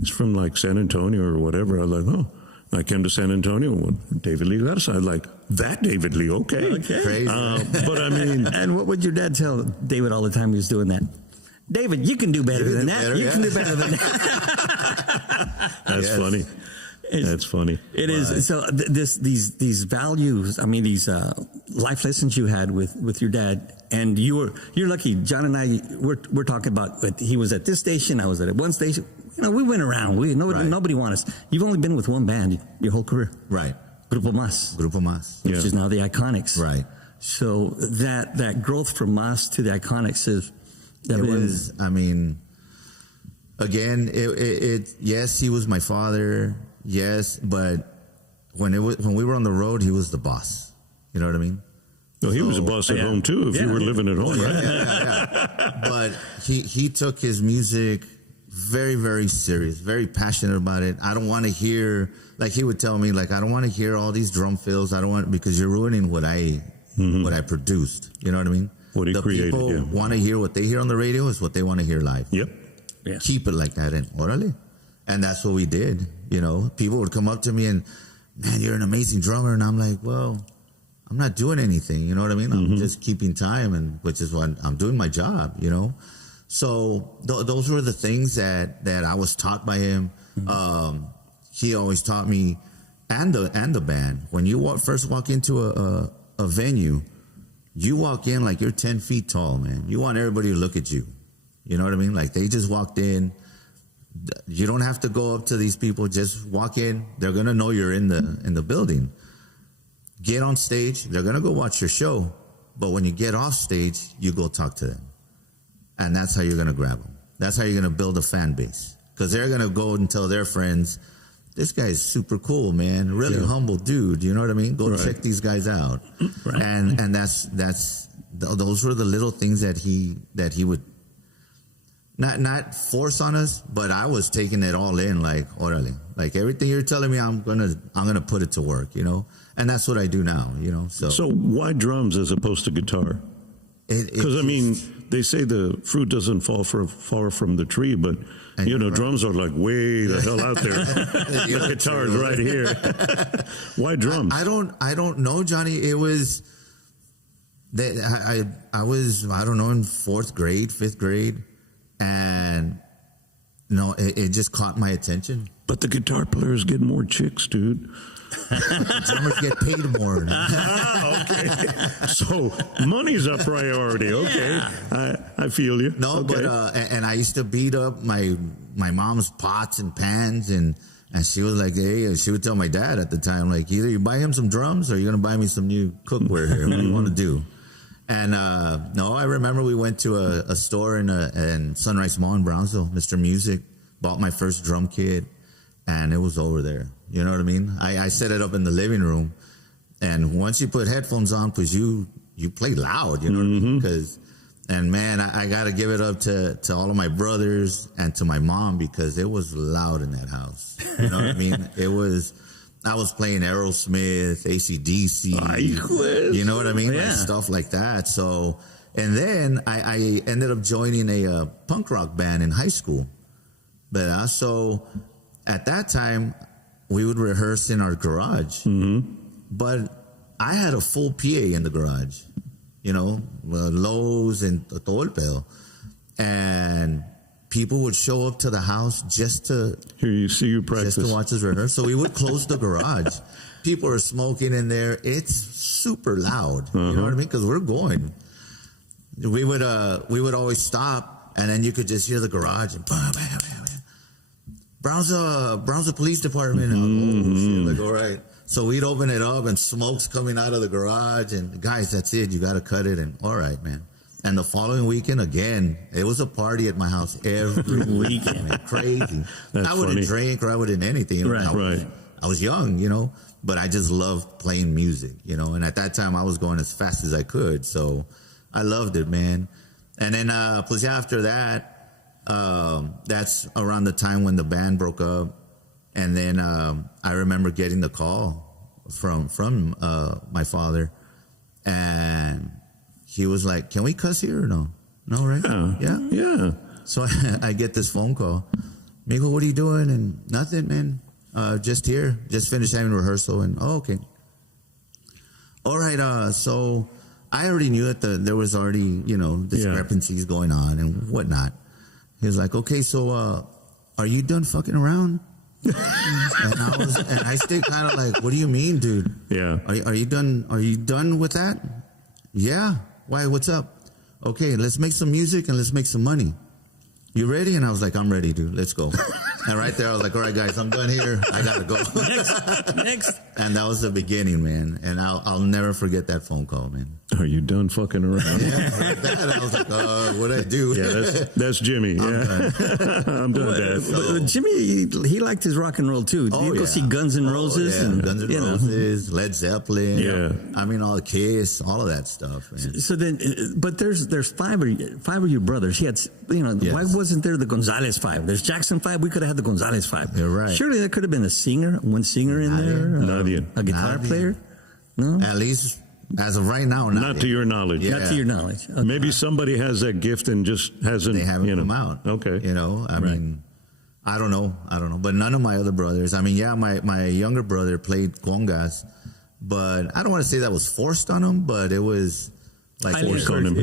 he's from like San Antonio or whatever. I was like, oh. I came to San Antonio with David Lee Garza. I was like, that David Lee, okay. Crazy. But I mean... And what would your dad tell David all the time he was doing that? David, you can do better than that. You can do better than that. That's funny. That's funny. It is. So these values, I mean, these life lessons you had with your dad, and you're lucky. John and I, we're talking about, he was at this station, I was at one station. We went around. Nobody wanted us. You've only been with one band your whole career. Right. Grupo Mazz. Which is now the Iconiczz. Right. So that growth from Mazz to the Iconiczz is... I mean, again, yes, he was my father. Yes, but when we were on the road, he was the boss. You know what I mean? Well, he was a boss at home too. If you were living at home, right? Yeah. But he took his music very, very serious, very passionate about it. I don't want to hear, like he would tell me, like, I don't want to hear all these drum fills. I don't want, because you're ruining what I produced. You know what I mean? What he created. People want to hear what they hear on the radio is what they want to hear live. Yep. Yeah. Keep it like that, and orale. And that's what we did. People would come up to me and, man, you're an amazing drummer. And I'm like, well, I'm not doing anything. You know what I mean? I'm just keeping time, which is what I'm doing my job, So those were the things that I was taught by him. he always taught me, and the band, when you first walk into a venue, you walk in like you're 10 feet tall, man. You want everybody to look at you. You know what I mean? Like they just walked in. You don't have to go up to these people. Just walk in. They're gonna know you're in the building. Get on stage. They're gonna go watch your show. But when you get off stage, you go talk to them, and that's how you're gonna grab them. That's how you're gonna build a fan base, because they're gonna go and tell their friends, "This guy's super cool, man. Really humble dude." You know what I mean? Go check these guys out. Right. And those were the little things that he would. Not force on us, but I was taking it all in, like, orale. Like everything you're telling me, I'm gonna put it to work, you know? And that's what I do now, you know? So why drums as opposed to guitar? Because I mean, they say the fruit doesn't fall far from the tree, but you know, drums are like way the hell out there. The guitar is right here. Why drums? I don't know, Johnny. It was that I was, I don't know, in 4th grade, 5th grade. And no, it just caught my attention. But the guitar players get more chicks, dude. The drummers get paid more. Okay. So money's a priority. Okay. I feel you. No, okay. But and I used to beat up my mom's pots and pans, and she was like, hey, she would tell my dad at the time, like, either you buy him some drums or you're gonna buy me some new cookware here. What do you want to do? And no, I remember we went to a store in Sunrise Mall in Brownsville, Mr. Music, bought my first drum kit, and it was over there. You know what I mean? I set it up in the living room, and once you put headphones on, because you play loud, you know what I mean? And man, I got to give it up to all of my brothers and to my mom, because it was loud in that house. You know what I mean? I was playing Aerosmith, AC/DC, Iconizz. You know what I mean? Like stuff like that. So, and then I ended up joining a punk rock band in high school. But so at that time, we would rehearse in our garage. But I had a full PA in the garage, you know, lows and todo el pedo. And people would show up to the house just to hear you, see you practice, just to watch us rehearse. So we would close the garage. People are smoking in there. It's super loud. You know what I mean? Because we're going. We would always stop, and then you could just hear the garage and bam, bam, bam, bam. Brownsville Police Department. Like, all right. So we'd open it up, and smoke's coming out of the garage, and guys, that's it. You got to cut it, and all right, man. And the following weekend, again, it was a party at my house every weekend. Man, crazy. I wouldn't drink or I wouldn't anything. You know, I was young, you know, but I just loved playing music, you know. And at that time, I was going as fast as I could. So I loved it, man. And then, plus after that, that's around the time when the band broke up. And then I remember getting the call from my father. And he was like, "Can we cuss here or no?" No, right? Yeah. So I get this phone call. Mico, what are you doing? And nothing, man. Just here. Just finished having rehearsal. And okay. All right. So I already knew that there was already, you know, discrepancies going on and whatnot. He was like, "Okay, so are you done fucking around?" and I stayed kind of like, "What do you mean, dude? Yeah. Are you done? Are you done with that?" "Yeah." "Why? What's up?" "Okay, let's make some music and let's make some money. You ready?" And I was like, "I'm ready, dude. Let's go." And right there, I was like, "All right, guys, I'm done here. I gotta go." Next. And that was the beginning, man. And I'll never forget that phone call, man. Are you done fucking around? Yeah, like that. I was like, what'd I do? Yeah, that's Jimmy. I'm done, Dad. But Jimmy, he liked his rock and roll too. Did you go see Guns N' Roses? And Guns N' Roses, Led Zeppelin. Yeah. I mean, all Kiss, all of that stuff, man. So then, but there's five of you brothers. He had, you know, why wasn't there the Gonzalez 5? There's Jackson 5. We could have had the Gonzalez 5. You're right. Surely there could have been one singer in there. A guitar player? No? At least as of right now, not to your knowledge. Yeah. Not to your knowledge. Okay. Maybe somebody has that gift and just hasn't. They haven't come out. Okay. You know, I mean, I don't know. But none of my other brothers. I mean, yeah, my younger brother played congas, but I don't want to say that was forced on him, but it was like forced on him.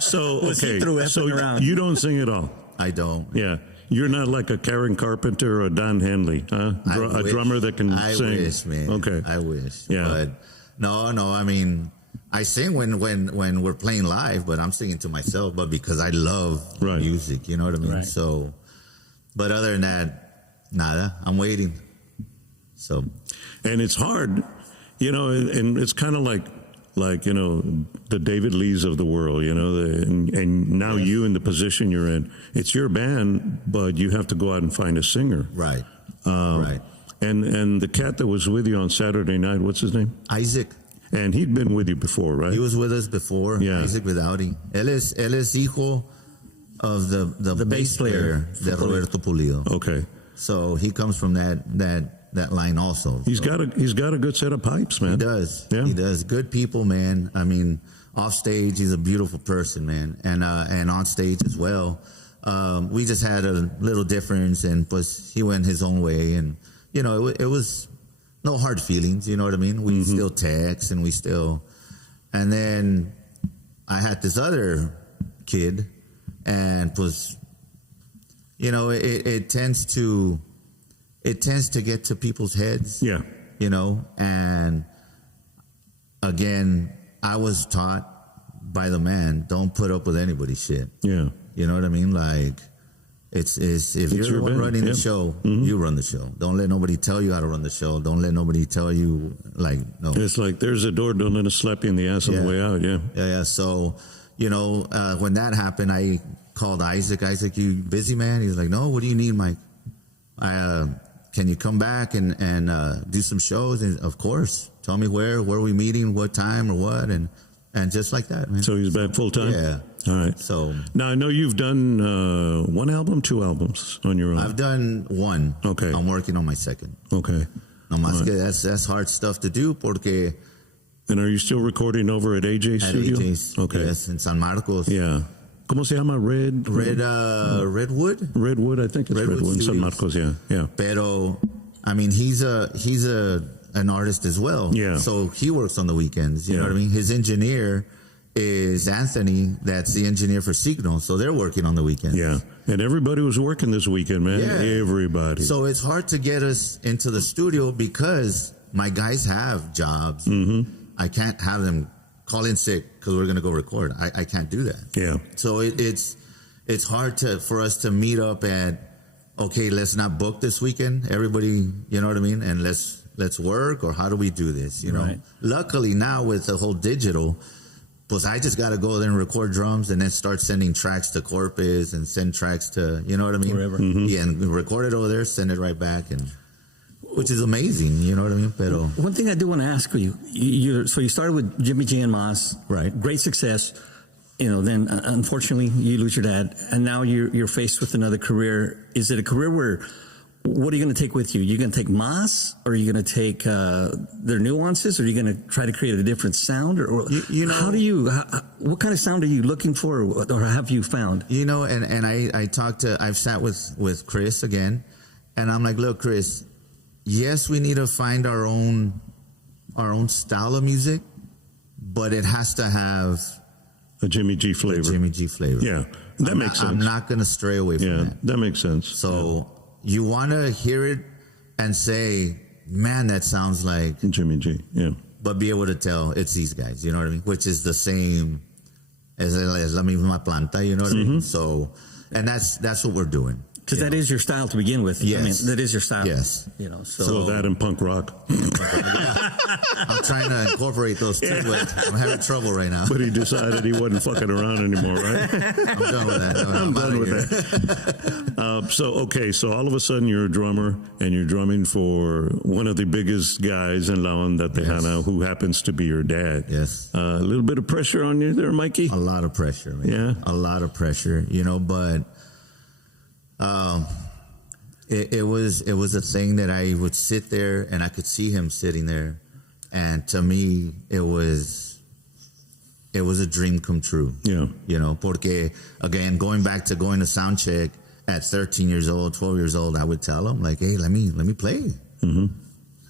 So, okay. So you don't sing at all? I don't. Yeah. You're not like a Karen Carpenter or a Don Henley, huh? A drummer that can sing. I wish, man. Okay. I wish. Yeah. But no. I mean, I sing when we're playing live, but I'm singing to myself. But because I love music, you know what I mean. Right. So, but other than that, nada. I'm waiting. So, and it's hard, you know, and it's kind of like you know, the David Lees of the world, you know, and now you in the position you're in, it's your band, but you have to go out and find a singer. Right. Right. And the cat that was with you on Saturday night, what's his name? Isaac. And he'd been with you before, right? He was with us before. Yeah. Isaac Vidauti. Él es hijo of the bass player de Roberto Pulido. Okay. So he comes from that line also. He's got a good set of pipes, man. He does. Yeah. He does. Good people, man. I mean, off stage, he's a beautiful person, man, and on stage as well. We just had a little difference, and plus he went his own way, and you know, it was no hard feelings. You know what I mean? We still text, and and then I had this other kid, and plus, you know, it tends to get to people's heads. Yeah. You know, and again, I was taught by the man, don't put up with anybody's shit. Yeah. You know what I mean? Like, it's if you're the one running the show, you run the show. Don't let nobody tell you how to run the show. Don't let nobody tell you, like, no. It's like, there's a door, don't let it slap you in the ass on the way out, yeah. Yeah. So, you know, when that happened, I called Isaac. Isaac, you busy, man? He's like, no, what do you need, Mike? Can you come back and do some shows? And of course, tell me where are we meeting, what time or what, and just like that, man. So he's back full time? Yeah. All right. So now I know you've done one album, 2 albums on your own. I've done 1. Okay. I'm working on my 2nd. Okay. No más que that's hard stuff to do porque. And are you still recording over at AJ's studio? AJ's, okay. Yes, in San Marcos. Yeah. ¿Cómo se llama? Redwood? Redwood, I think it's Redwood in San Marcos, yeah. Pero, I mean, he's an artist as well. Yeah. So he works on the weekends, you know what I mean? His engineer is Anthony, that's the engineer for Signal, so they're working on the weekends. Yeah. And everybody was working this weekend, man. Yeah. Everybody. So it's hard to get us into the studio because my guys have jobs. I can't have them call in sick because we're going to go record. I can't do that. Yeah. So it's hard for us to meet up at, okay, let's not book this weekend. Everybody, you know what I mean? And let's work, or how do we do this? You know, Right. Luckily now with the whole digital, plus I just got to go there and record drums and then start sending tracks to Corpus and send tracks to, you know what I mean? Wherever. Yeah, and record it over there, send it right back, and which is amazing, you know what I mean? Pero one thing I do want to ask you, so you started with Jimmy G and Mazz, right? Great success. You know, then unfortunately you lose your dad, and now you're faced with another career. Is it a career where, what are you going to take with you? You're going to take Mazz, or are you going to take their nuances, or are you going to try to create a different sound, or you know, what kind of sound are you looking for, or have you found? You know, and I've sat with Chris again, and I'm like, look, Chris, yes, we need to find our own style of music, but it has to have a Jimmy G flavor. Yeah, that makes sense. I'm not going to stray away from that makes sense. So you want to hear it and say, man, that sounds like Jimmy G, yeah. But be able to tell it's these guys, you know what I mean? Which is the same as La Misma Planta, you know what I mean? So, and that's what we're doing. Because that is your style to begin with. Yes. I mean, that is your style. Yes. You know, so that and punk rock. I'm trying to incorporate those two, but I'm having trouble right now. But he decided he wasn't fucking around anymore, right? I'm done with that. I'm done with that. So all of a sudden you're a drummer and you're drumming for one of the biggest guys in La Onda Tejana, who happens to be your dad. Yes. A little bit of pressure on you there, Mikey? A lot of pressure, man. Yeah. A lot of pressure, you know, but it was a thing that I would sit there and I could see him sitting there, and to me it was a dream come true. Yeah, you know, porque again, going back to going to sound check at 13 years old, 12 years old, I would tell him like, hey, let me play. I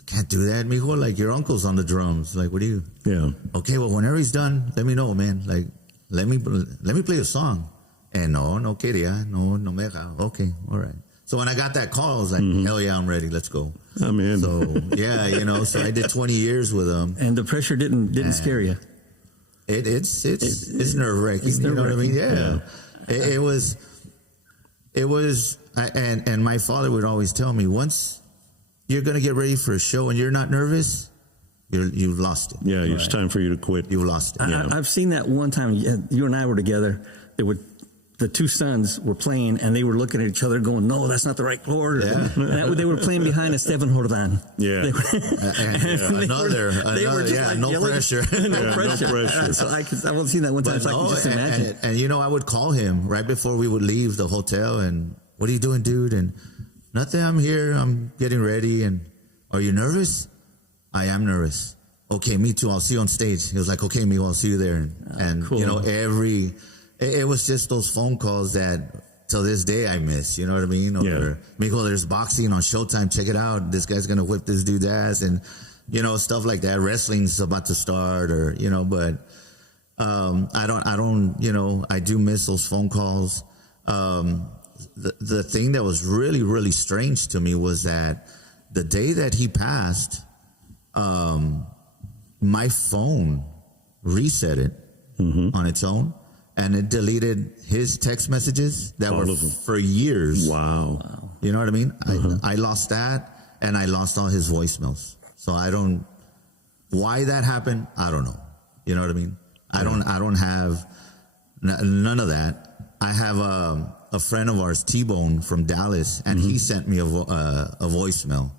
can't do that, mijo. Like, your uncle's on the drums. Like, what do you? Yeah. Okay, well, whenever he's done, let me know, man. Like, let me play a song. And no quería, no me dejaba. Okay, all right. So when I got that call, I was like, hell yeah, I'm ready. Let's go. I'm in. So yeah, you know, so I did 20 years with them. And the pressure didn't scare you. It's nerve wracking. You know what I mean? Yeah. It was, and my father would always tell me, once you're going to get ready for a show and you're not nervous, you've lost it. Yeah, it's time for you to quit. You've lost it. I've seen that one time. You and I were together. The two sons were playing, and they were looking at each other, going, "No, that's not the right chord." Yeah. They were playing behind Esteban Jordan. Yeah, no pressure. No pressure. So I've only seen that one time. So I can just imagine. And you know, I would call him right before we would leave the hotel, and what are you doing, dude? And nothing. I'm here. I'm getting ready. And are you nervous? I am nervous. Okay, me too. I'll see you on stage. He was like, "Okay, Mico, I'll see you there." And cool. You know, it was just those phone calls that till this day I miss. You know what I mean? Or Mico, there's boxing on Showtime. Check it out. This guy's gonna whip this dude's ass, and you know, stuff like that. Wrestling's about to start, or you know, but I don't. You know, I do miss those phone calls. The thing that was really, really strange to me was that the day that he passed, my phone reset it on its own, and it deleted his text messages that were for years. Wow. You know what I mean? I lost that, and I lost all his voicemails. So why that happened, I don't know. You know what I mean? I don't have none of that. I have a friend of ours, T-Bone from Dallas, and he sent me a voicemail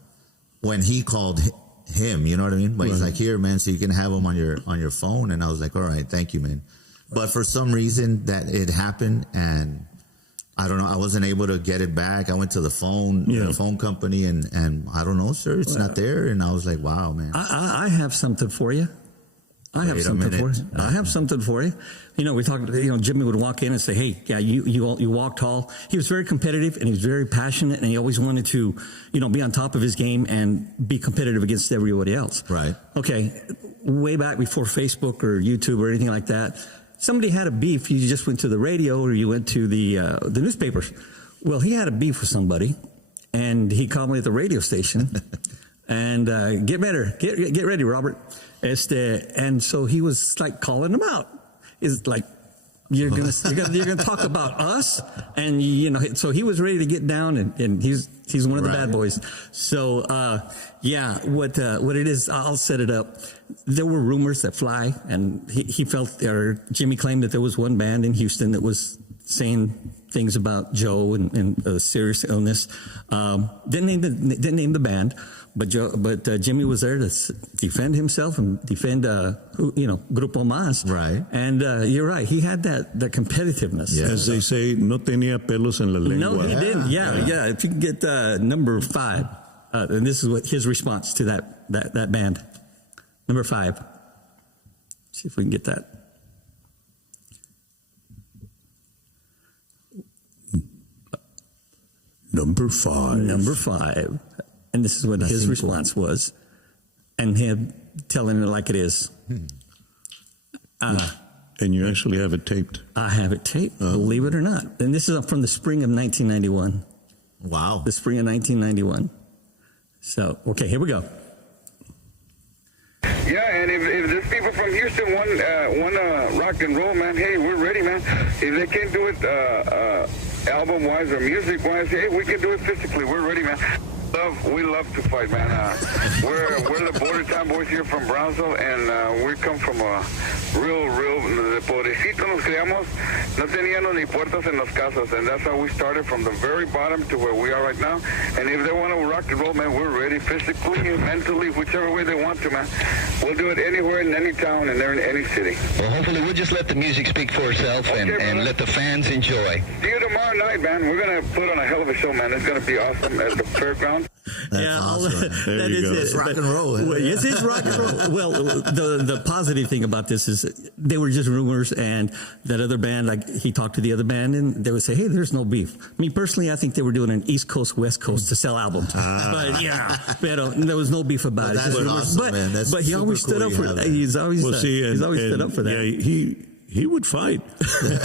when he called him, you know what I mean? But he's like, here, man, so you can have them on your phone. And I was like, all right, thank you, man. But for some reason that it happened, and I don't know, I wasn't able to get it back. I went to the phone company, and I don't know, sir, it's not there. And I was like, wow, man. I have something for you. I have something for you. You know, we talked. You know, Jimmy would walk in and say, "Hey, yeah, you walk tall." He was very competitive, and he was very passionate, and he always wanted to, you know, be on top of his game and be competitive against everybody else. Right. Okay. Way back before Facebook or YouTube or anything like that, somebody had a beef. You just went to the radio or you went to the newspapers. Well, he had a beef with somebody, and he called me at the radio station. And get ready, Robert. And so he was like calling him out. Is like, you're gonna talk about us, and you know. So he was ready to get down, and he's one of the bad boys. So what it is, I'll set it up. There were rumors that fly, and he felt, or Jimmy claimed that there was one band in Houston that was saying things about Joe and a serious illness. Didn't name the band. But Jimmy was there to defend himself and defend, Grupo Mazz. Right. And you're right. He had that competitiveness. Yeah. As they say, no tenía pelos en la lengua. No, he didn't. Yeah. If you can get number 5, and this is what his response to that band. Number 5. See if we can get that. Number 5. Number 5. And this is what his response was, and him telling it like it is. And you actually have it taped. I have it taped, believe it or not. And this is from the spring of 1991. Wow. The spring of 1991. So, okay, here we go. Yeah, and if there's people from Houston want rock and roll, man, hey, we're ready, man. If they can't do it album-wise or music-wise, hey, we can do it physically. We're ready, man. We love to fight, man. We're the border town boys here from Brownsville, and we come from a real, de pobrecito nos criamos, no teníamos ni puertas en las casas, and that's how we started from the very bottom to where we are right now. And if they want to rock and roll, man, we're ready physically, mentally, whichever way they want to, man. We'll do it anywhere in any town and in any city. Well, hopefully we'll just let the music speak for itself and let the fans enjoy. See you tomorrow night, man. We're going to put on a hell of a show, man. It's going to be awesome at the fairground. That's awesome. That is it. It's rock and roll. Well, yes, it's rock and roll. Well, the positive thing about this is they were just rumors, and that other band, like he talked to the other band, and they would say, "Hey, there's no beef." Me personally, I think they were doing an East Coast, West Coast to sell albums. But there was no beef about it. That's awesome, man. That's but he always stood up for it. He's always stood up for that. Yeah, he would fight.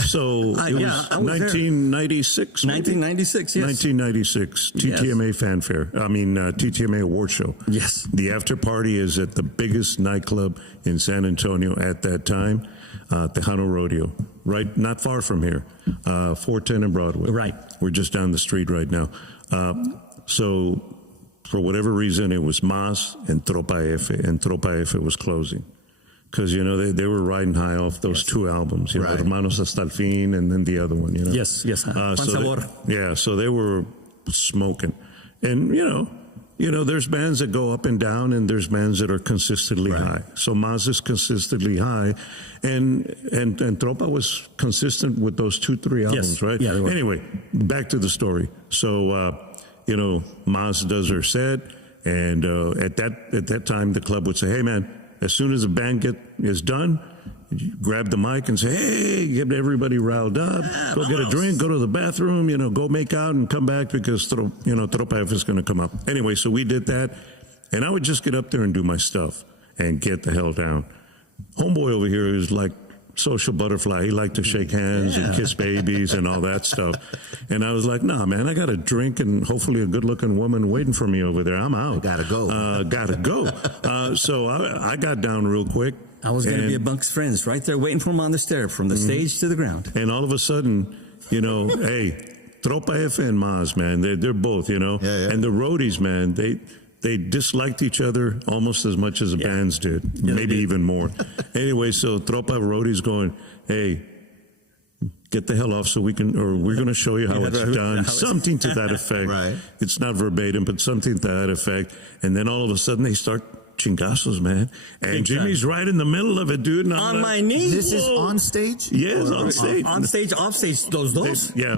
So it was 1996. 1996, yes. 1996, TTMA Fanfare. TTMA Award Show. Yes. The after party is at the biggest nightclub in San Antonio at that time, Tejano Rodeo. Right, not far from here, 410 and Broadway. Right. We're just down the street right now. So for whatever reason, it was Mazz and Tropa F, and Tropa F was closing. Because, they were riding high off those two albums, right. Hermanos Hasta el Fin, and then the other one, Yes. So they were smoking. And, there's bands that go up and down, and there's bands that are consistently high. So Mazz is consistently high, and Tropa was consistent with those 2-3 albums, right? Yeah, they were. Anyway, back to the story. So, Mazz does her set, and at that time, the club would say, hey, man, as soon as the band is done, you grab the mic and say, hey, get everybody riled up, go get a drink, go to the bathroom, go make out and come back because, Tropa F is going to come up. Anyway, so we did that, and I would just get up there and do my stuff and get the hell down. Homeboy over here is like social butterfly. He liked to shake hands and kiss babies and all that stuff. And I was like, nah, man, I got a drink and hopefully a good-looking woman waiting for me over there. I'm out. Gotta go. So I got down real quick. I was going to be amongst friends right there waiting for him on the stair from the stage to the ground. And all of a sudden, hey, Tropa F and Mazz, man, they're both, And the roadies, man, they disliked each other almost as much as the bands did, maybe even more. Anyway, so Tropa roadies going, hey, get the hell off so we're going to show you how it's done. Something to that effect. Right. It's not verbatim, but something to that effect. And then all of a sudden they start chingazos, man. And Jimmy's right in the middle of it, dude. And I'm on my knees. This is on stage? Yes, on stage. On stage, off stage, those. Yeah.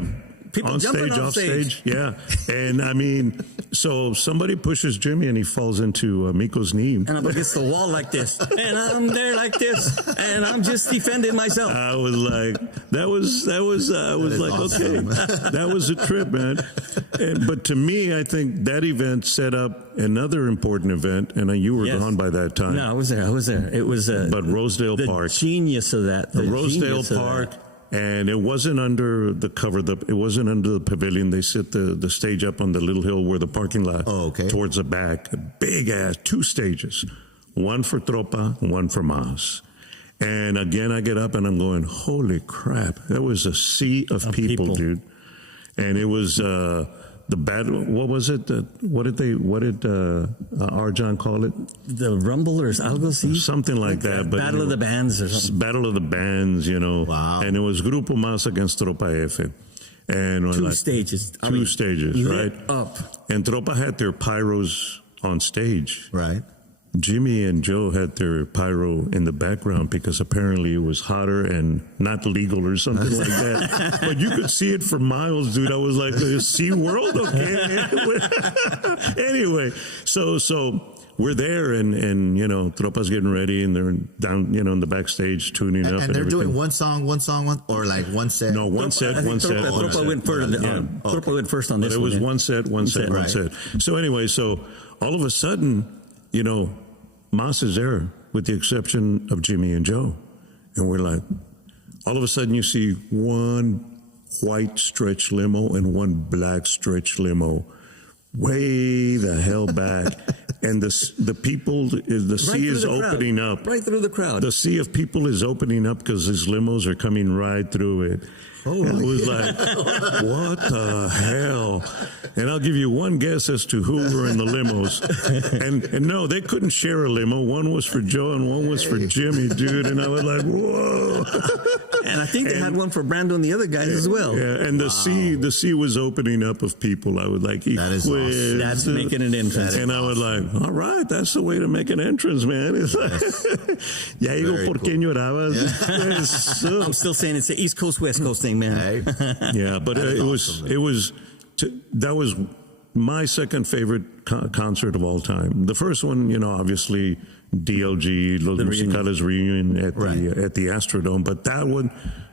People on jumping stage, off stage. Yeah. And so somebody pushes Jimmy and he falls into Mico's knee. And I'm against the wall like this. And I'm there like this. And I'm just defending myself. I was like, I was like, awesome. Okay, that was a trip, man. But to me, I think that event set up another important event. And you were gone by that time. No, I was there. It was but Rosedale Park. The genius of that. The Rosedale Park. And it wasn't under the cover. It wasn't under the pavilion. They set the stage up on the little hill where the parking lot. Oh, okay. Towards the back. Big ass, 2 stages. One for Tropa, one for Mazz. And again, I get up and I'm going, holy crap. That was a sea of people, dude. And it was the battle. What was it? What did Arjan call it? The Rumble or algo así? Something like that. But Battle of the Bands or something. Battle of the Bands, Wow. And it was Grupo Mazz against Tropa F. And two stages. Two stages, right? Up. And Tropa had their pyros on stage. Right. Jimmy and Joe had their pyro in the background because apparently it was hotter and not legal or something like that. But you could see it for miles, dude. I was like, Sea World? Okay. Anyway, so we're there and Tropa's getting ready and they're down, in the backstage tuning up. And they're everything. doing one song, or like one set? No, one set. Tropa went first. Tropa went first on this one. But it was one set. So anyway, so all of a sudden, Mazz is there with the exception of Jimmy and Joe. And we're like, all of a sudden you see one white stretch limo and one black stretch limo way the hell back. And the people, the sea is opening up. Right through the crowd. The sea of people is opening up because these limos are coming right through it. And it was like, what the hell? And I'll give you one guess as to who were in the limos. And no, they couldn't share a limo. One was for Joe and one was for Jimmy, dude. And I was like, whoa. And I think they had one for Brando and the other guys as well. Yeah, and the sea was opening up of people. I was like, that is awesome. That's making an entrance. And I was like, all right, that's the way to make an entrance, man. It's like, ya digo, ¿por qué llorabas? I'm still saying it's the East Coast, West Coast thing, man. Yeah, but that was my second favorite concert of all time. The first one, DLG, Los Musicales reunion at the Astrodome. But that one,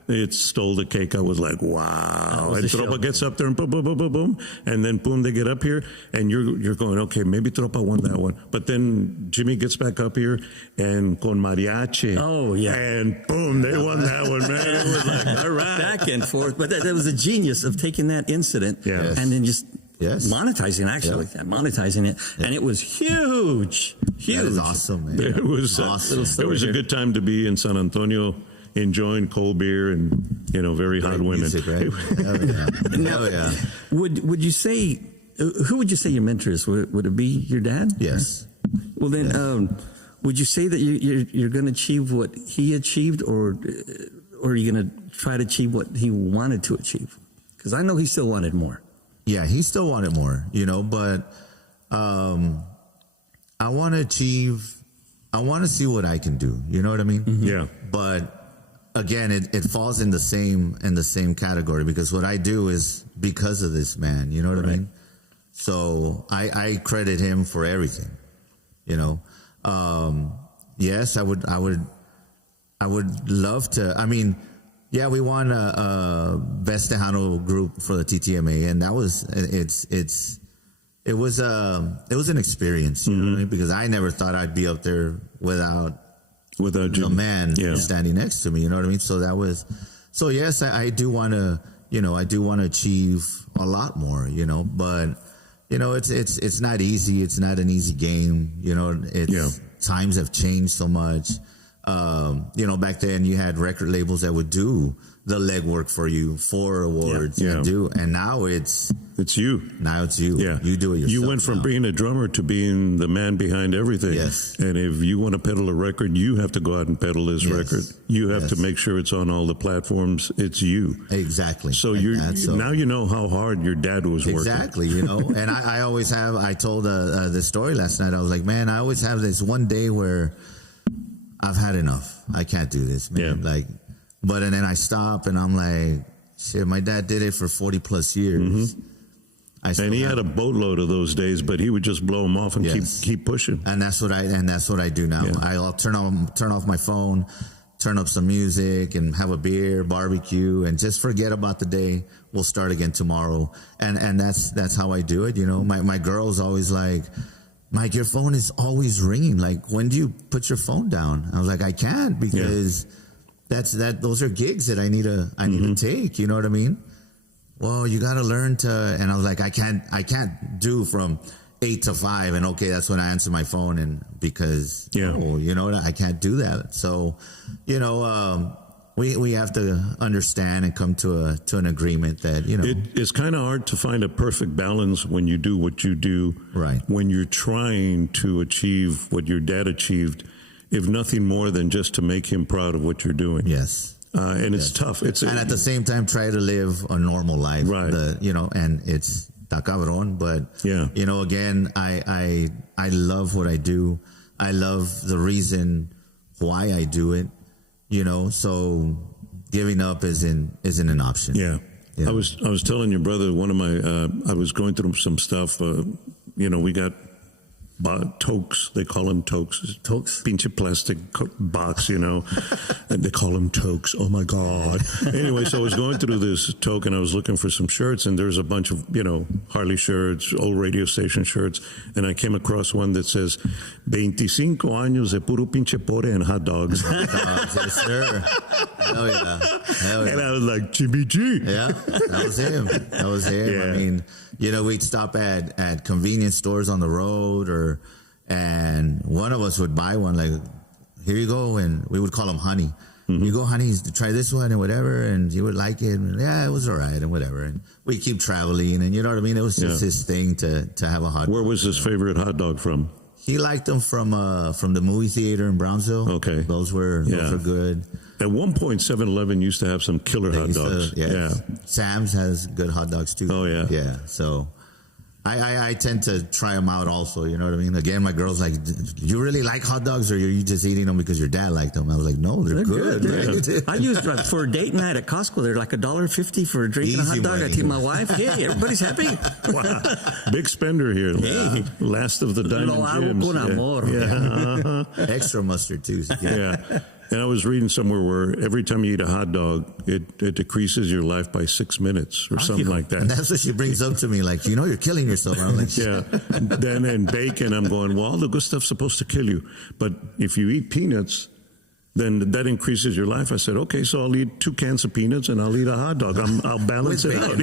it stole the cake. I was like, wow. was And the show. Tropa gets up there and boom, boom, boom, boom, boom. And then boom, they get up here and you're going, okay, maybe Tropa won that one. But then Jimmy gets back up here and con mariachi. Oh, yeah. And boom, they won that one, man. It was like, all right. Back and forth. But that was a genius of taking that incident Yes. and then just Yes. monetizing it. And it was huge. That is awesome, man. It was awesome. It was a good time to be in San Antonio, enjoying cold beer and very hot women. Music, right? Hell yeah. Hell yeah. Would you say, who would you say your mentor is? Would it be your dad? Yes. Well, then, would you say that you're going to achieve what he achieved, or are you going to try to achieve what he wanted to achieve? Because I know he still wanted more. Yeah, he still wanted more, but I want to achieve, I want to see what I can do. You know what I mean? Mm-hmm. Yeah. But again, it falls in the same category, because what I do is because of this man. You know what I mean? So I credit him for everything. Yes, I would love to. I mean, yeah, we won a Best Tejano group for the TTMA, and that was it was an experience, you know what I mean? Because I never thought I'd be up there without Jimmy. a man standing next to me, you know what I mean? So yes, I do want to achieve a lot more, but it's not easy. It's not an easy game, times have changed so much. Back then you had record labels that would do the legwork for you for awards and now it's you. Now it's you. Yeah. You do it yourself. You went from being a drummer to being the man behind everything. Yes. And if you want to peddle a record, you have to go out and peddle this record. You have to make sure it's on all the platforms. It's you. Exactly. So now you know how hard your dad was working. Exactly, and I always have, I told this story last night. I was like, man, I always have this one day where I've had enough. I can't do this, man. Yeah. And then I stop and I'm like, shit, my dad did it for 40 plus years. Mm-hmm. And he had a boatload of those days, but he would just blow them off and keep pushing. And that's what I do now. Yeah. I'll turn off my phone, turn up some music and have a beer, barbecue, and just forget about the day. We'll start again tomorrow. And that's how I do it. My girl's always like, Mike, your phone is always ringing. Like, when do you put your phone down? I was like, I can't, because those are gigs that I need to take. You know what I mean? Well, you got to learn to, and I was like, I can't do from 8 to 5. And okay, that's when I answer my phone. And because, I can't do that. So, we have to understand and come to an agreement that, It's kind of hard to find a perfect balance when you do what you do. Right. When you're trying to achieve what your dad achieved, if nothing more than just to make him proud of what you're doing. Yes. And it's tough. And at the same time, try to live a normal life. Right. And it's ta cabrón, but, again, I love what I do. I love the reason why I do it. So giving up isn't an option. Yeah. I was telling your brother, one of my, I was going through some stuff, we got toques, they call them toques. Toques? Pinche plastic box, and they call them toques. Oh my God. Anyway, so I was going through this toque and I was looking for some shirts, and there's a bunch of, Harley shirts, old radio station shirts, and I came across one that says 25 años de puro pinche pobre and hot dogs. Yes, sir. Hell yeah. And I was like, Jimmy G. Yeah, that was him. Yeah. I mean, we'd stop at convenience stores on the road, and one of us would buy one, like, here you go, and we would call him Honey. Mm-hmm. You go, honey, try this one and whatever, and you would like it. And, yeah, it was all right and whatever. And we keep traveling, and you know what I mean? It was just his thing to have a hot dog. Where was his favorite hot dog from? He liked them from the movie theater in Brownsville. Okay. Those were good. At one point, 7-Eleven used to have some killer hot dogs. Yeah. Sam's has good hot dogs too. Oh, yeah. Yeah. So I tend to try them out also. You know what I mean? Again, my girl's like, you really like hot dogs, or are you just eating them because your dad liked them? I was like, no, they're good. Right? I used for a date night at Costco. They're like $1.50 for a drink and a hot dog. I take my wife. Hey, everybody's happy. Wow. Big spender here. Hey. Last of the diamond Lo hago gems. con amor. Yeah. Extra mustard too. Yeah. And I was reading somewhere where every time you eat a hot dog, it decreases your life by 6 minutes or something like that. And that's what she brings up to me, like, you're killing yourself. I'm like, yeah. Then in bacon, I'm going, well, all the good stuff's supposed to kill you. But if you eat peanuts, then that increases your life. I said, okay, so I'll eat 2 cans of peanuts and I'll eat a hot dog. I'll balance it out.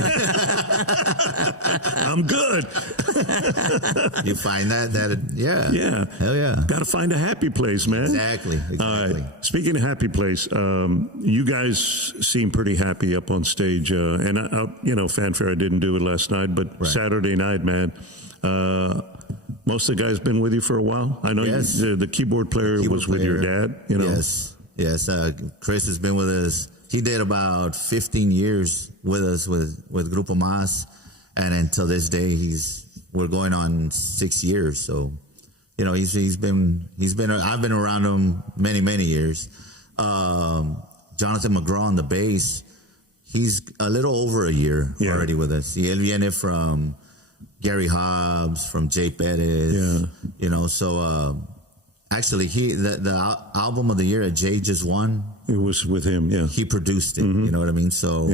I'm good. You find that yeah. Yeah. Hell yeah. Got to find a happy place, man. Exactly. All right. Speaking of happy place, you guys seem pretty happy up on stage. And, fanfare, I didn't do it last night, but Saturday night, man, most of the guys been with you for a while. I know the keyboard player was with your dad. Yes. Chris has been with us. He did about 15 years with us with Grupo Mazz, and until this day, we're going on 6 years. So, he's been. I've been around him many years. Jonathan McGraw on the bass. He's a little over a year already with us. Él viene from Gary Hobbs, from Jay Pettis, so actually the album of the year that Jay just won, it was with him. He produced it. You know what I mean? So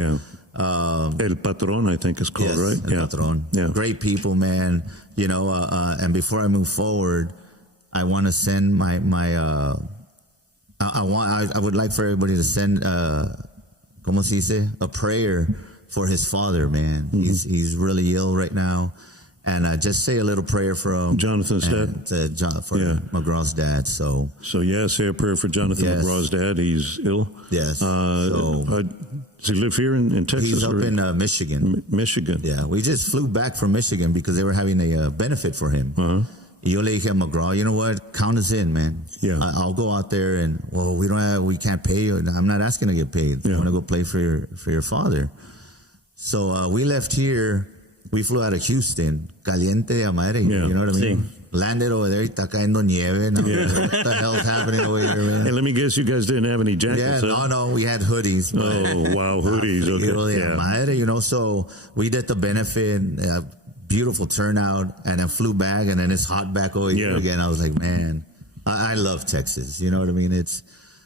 El Patron, I think it's called, right? El Patron. Great people, man. And before I move forward, I want to send I would like for everybody to send ¿cómo se dice? A prayer for his father, man. He's really ill right now. And just say a little prayer for Jonathan's dad? McGraw's dad. So say a prayer for Jonathan McGraw's dad. He's ill. Yes. Does he live here in Texas? He's up in Michigan. Michigan. Yeah, we just flew back from Michigan because they were having a benefit for him. Yo le dije a McGraw, you know what? Count us in, man. Yeah. I'll go out there and, we can't pay you. I'm not asking to get paid. I want to go play for your father. So we left here. We flew out of Houston, caliente a madre, you know what I mean? Landed over there, está cayendo nieve. What the hell's happening over here, man? And let me guess, you guys didn't have any jackets, No, we had hoodies. Oh, wow, hoodies, okay. Madre, so we did the benefit, beautiful turnout, and then flew back, and then it's hot back over here again. I was like, man, I love Texas, you know what I mean?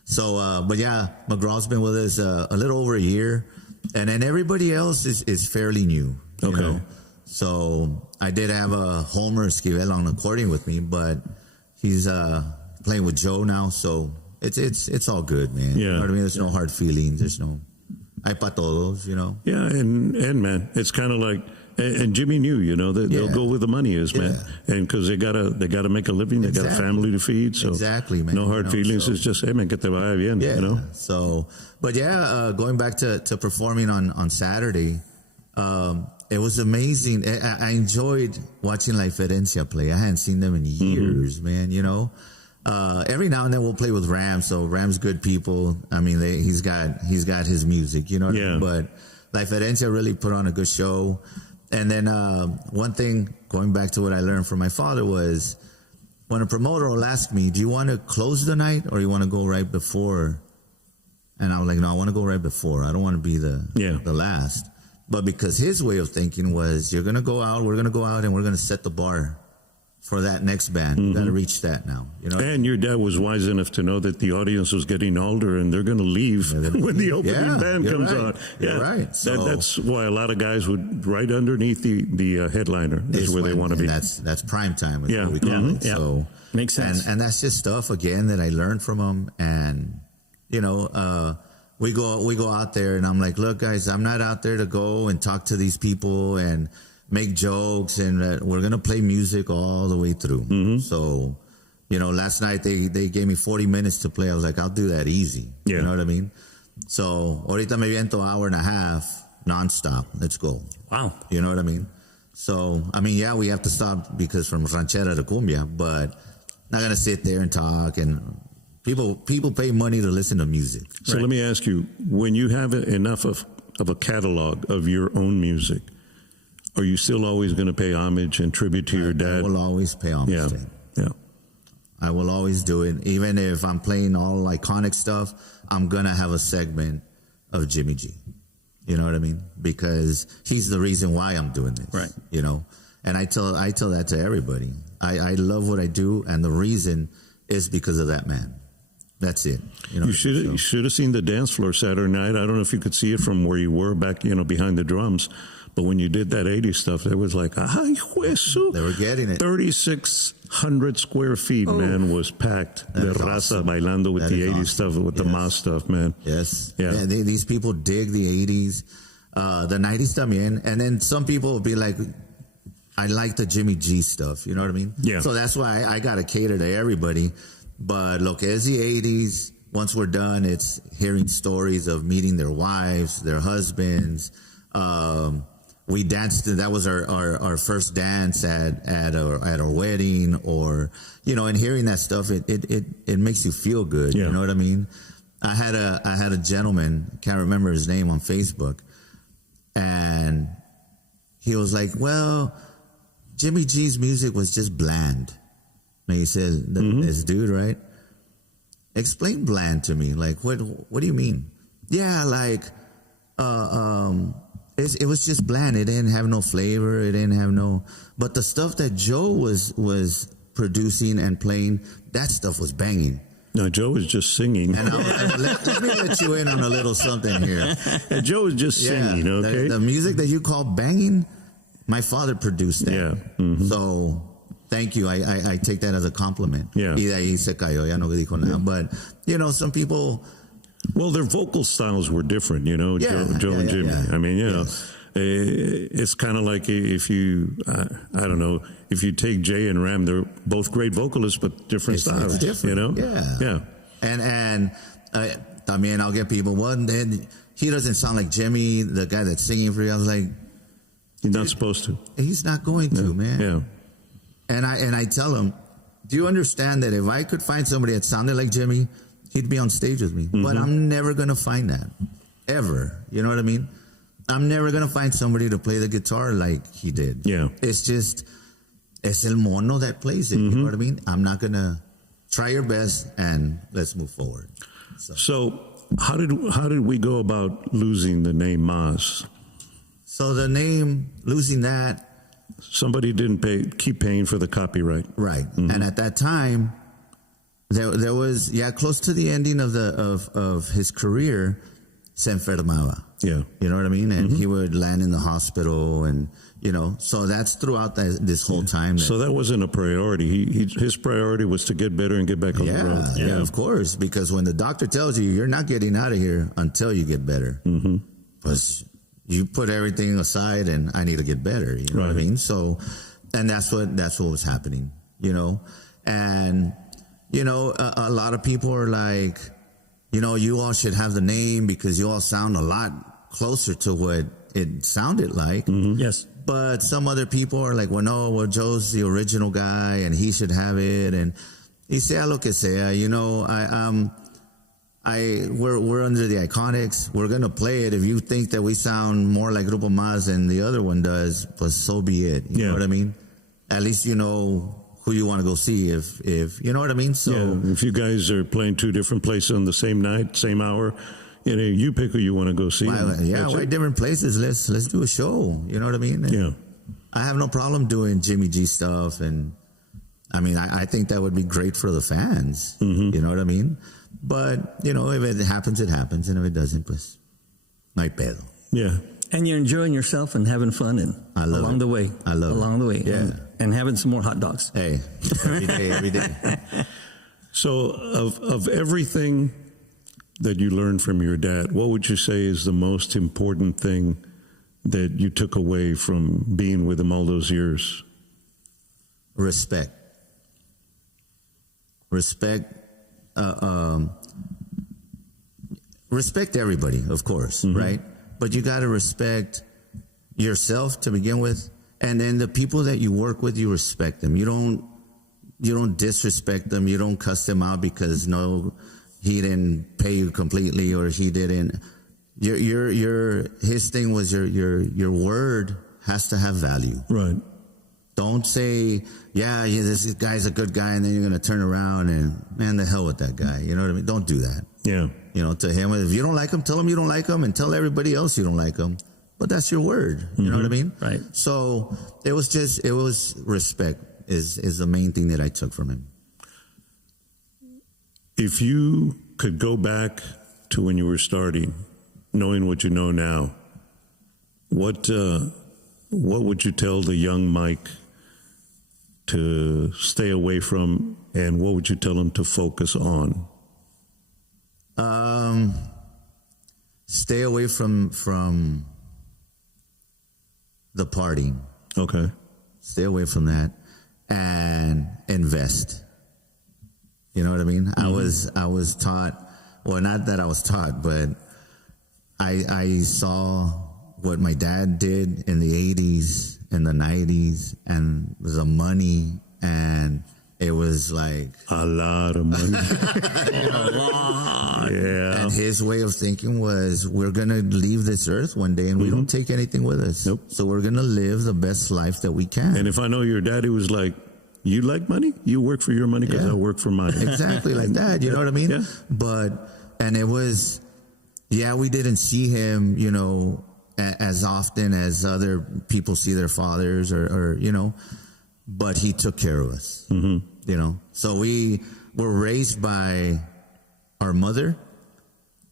McGraw's been with us a little over a year, and then everybody else is fairly new. You know? So I did have a Homer Esquivel on accordion with me, but he's playing with Joe now, so it's all good, man. You know what I mean? There's no hard feelings. There's no hay pa todos, Yeah, and man, it's kind of like, and Jimmy knew, that they'll go where the money is, man, and because they gotta make a living, they got a family to feed, so man. No hard feelings. It's just, hey man, que te vaya bien, So, but going back to performing on Saturday. It was amazing. I enjoyed watching La Diferencia play. I hadn't seen them in years, man. Every now and then we'll play with Ram. So Ram's good people. I mean, he's got his music, you know what I mean? But La Diferencia really put on a good show. And then one thing, going back to what I learned from my father, was when a promoter will ask me, do you want to close the night or you want to go right before? And I was like, no, I want to go right before. I don't want to be the last. But because his way of thinking was, we're going to go out, and we're going to set the bar for that next band. We got to reach that now. And your dad was wise enough to know that the audience was getting older and they're going to leave when the opening band comes on. You're right. So, that's why a lot of guys would right underneath the headliner is where they want to be. That's prime time. What we call it. So makes sense. And that's just stuff again that I learned from him. And we go out there, and I'm like, look, guys, I'm not out there to go and talk to these people and make jokes, and we're going to play music all the way through. So, last night they gave me 40 minutes to play. I was like, I'll do that easy. You know what I mean? So, ahorita me viento hour and a half, nonstop. Let's go. Wow. You know what I mean? So, I mean, we have to stop because from ranchera to cumbia, but not going to sit there and talk and... People pay money to listen to music. So let me ask you, when you have enough of a catalog of your own music, are you still always going to pay homage and tribute to your dad? I will always pay homage to him. Yeah. I will always do it. Even if I'm playing all iconic stuff, I'm going to have a segment of Jimmy G. You know what I mean? Because he's the reason why I'm doing this. Right. And I tell that to everybody. I love what I do, and the reason is because of that man. That's it. You know, you should have seen the dance floor Saturday night. I don't know if you could see it from where you were back, behind the drums. But when you did that 80s stuff, there was like, they were getting it. 3,600 square feet, man, was packed. The raza awesome. Bailando with the 80s stuff, with the Mazz stuff, man. Yes. Yeah. These people dig the 80s, the 90s también. And then some people will be like, I like the Jimmy G stuff. You know what I mean? Yeah. So that's why I got to cater to everybody. But lo que es the 80s, once we're done, it's hearing stories of meeting their wives, their husbands. We danced. That was our first dance at our wedding, or and hearing that stuff, it makes you feel good. Yeah. You know what I mean? I had a gentleman, can't remember his name, on Facebook, and he was like, "Well, Jimmy G's music was just bland." And he said, "This dude, right? Explain bland to me. Like, what do you mean?" Yeah, like, it was just bland. It didn't have no flavor. It didn't have no. But the stuff that Joe was producing and playing, that stuff was banging. No, Joe was just singing. And let me let you in on a little something here. And Joe was just singing. Okay, the music that you call banging, my father produced that. Yeah. Mm-hmm. So. Thank you. I take that as a compliment. Yeah. Y de ahí se cayó, ya no dijo nada. But, some people... Well, their vocal styles were different, Joe and Jimmy. Yeah. I mean, it's kind of like if you, I don't know, if you take Jay and Ram, they're both great vocalists, but different styles. It's different. Yeah. And también I'll get people, then he doesn't sound like Jimmy, the guy that's singing for you. I was like... He's not supposed to. He's not going to, man. Yeah. And I tell him, do you understand that if I could find somebody that sounded like Jimmy, he'd be on stage with me. Mm-hmm. But I'm never going to find that. Ever. You know what I mean? I'm never going to find somebody to play the guitar like he did. Yeah. It's just, es el mono that plays it. Mm-hmm. You know what I mean? I'm not going to try your best and let's move forward. So how did we go about losing the name Mazz? So the name, losing that, somebody didn't keep paying for the copyright. Right. Mm-hmm. And at that time, there was, close to the ending of his career, se enfermaba. Yeah. You know what I mean? And he would land in the hospital and, so that's throughout this whole time. So that wasn't a priority. His priority was to get better and get back on the road. Yeah, of course. Because when the doctor tells you, you're not getting out of here until you get better. Because you put everything aside and I need to get better. You know what I mean? So, and that's what was happening, and, a lot of people are like, you all should have the name because you all sound a lot closer to what it sounded like. Mm-hmm. Yes. But some other people are like, Joe's the original guy and he should have it. And y sea lo que sea, we're under the Iconiczz. We're gonna play it. If you think that we sound more like Grupo Mazz than the other one does, but so be it. You know what I mean? At least you know who you want to go see. If you know what I mean. So if you guys are playing two different places on the same night, same hour, you pick who you want to go see. Why different places? Let's do a show. You know what I mean? And I have no problem doing Jimmy G stuff, and I mean I think that would be great for the fans. Mm-hmm. You know what I mean? But, if it happens, it happens. And if it doesn't, pues, no hay pedo. Yeah. And you're enjoying yourself and having fun along the way. I love it. Along the way. Yeah. And having some more hot dogs. Hey, every day. So of everything that you learned from your dad, what would you say is the most important thing that you took away from being with him all those years? Respect. Respect everybody, of course, right? But you got to respect yourself to begin with, and then the people that you work with, you respect them. You don't disrespect them. You don't cuss them out because he didn't pay you completely or he didn't. His thing was your word has to have value, right? Don't say, this guy's a good guy, and then you're going to turn around and, man, the hell with that guy. You know what I mean? Don't do that. Yeah. To him, if you don't like him, tell him you don't like him, and tell everybody else you don't like him. But that's your word. You know what I mean? Right. So it was respect is the main thing that I took from him. If you could go back to when you were starting, knowing what you know now, what would you tell the young Mike to stay away from, and what would you tell him to focus on? Stay away from the partying. Okay. Stay away from that and invest. You know what I mean? Mm-hmm. I was taught, well, not that I was taught, but I saw what my dad did in the 80s and the 90s, and the money, and it was like a lot of money. A lot. Yeah. And his way of thinking was, we're going to leave this earth one day and we don't take anything with us. Nope. So we're going to live the best life that we can. And if I know your daddy was like, you like money? You work for your money because I work for mine. Exactly like that. You know what I mean? Yeah. And it was, we didn't see him, you know, as often as other people see their fathers or you know, but he took care of us, you know. So we were raised by our mother,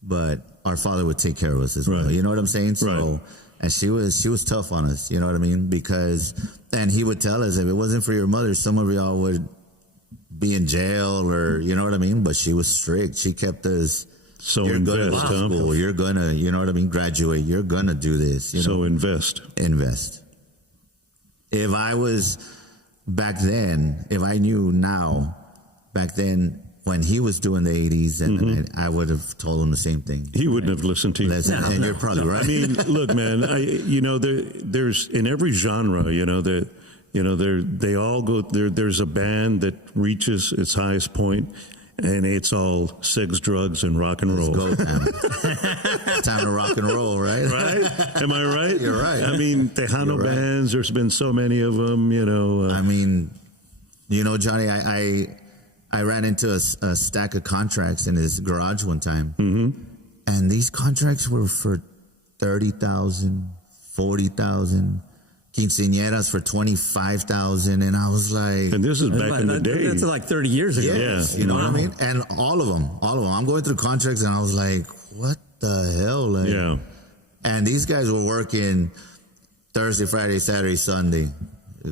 but our father would take care of us as well. You know what I'm saying? So, and she was tough on us, you know what I mean? And he would tell us, if it wasn't for your mother, some of y'all would be in jail, or, you know what I mean? But she was strict. She kept us, so you're going to law school, you're going to, you know what I mean, graduate, you're going to do this. You know? Invest. If I was back then, if I knew now, back then, when he was doing the 80s, and I would have told him the same thing. He wouldn't have listened to you. And you're probably right. I mean, look, man, there's in every genre, they all go there. There's a band that reaches its highest point, and it's all sex, drugs, and rock and roll. Let's go, time to rock and roll, right? Right? Am I right? You're right. I mean, Tejano bands. There's been so many of them. I mean, Johnny, I ran into a stack of contracts in his garage one time, and these contracts were for $30,000, $40,000. Quinceañeras for $25,000, and I was like, and this is back in the day. That's like 30 years ago. Yeah, you know what I mean? And all of them. I'm going through contracts, and I was like, what the hell? Like, yeah. And these guys were working Thursday, Friday, Saturday, Sunday.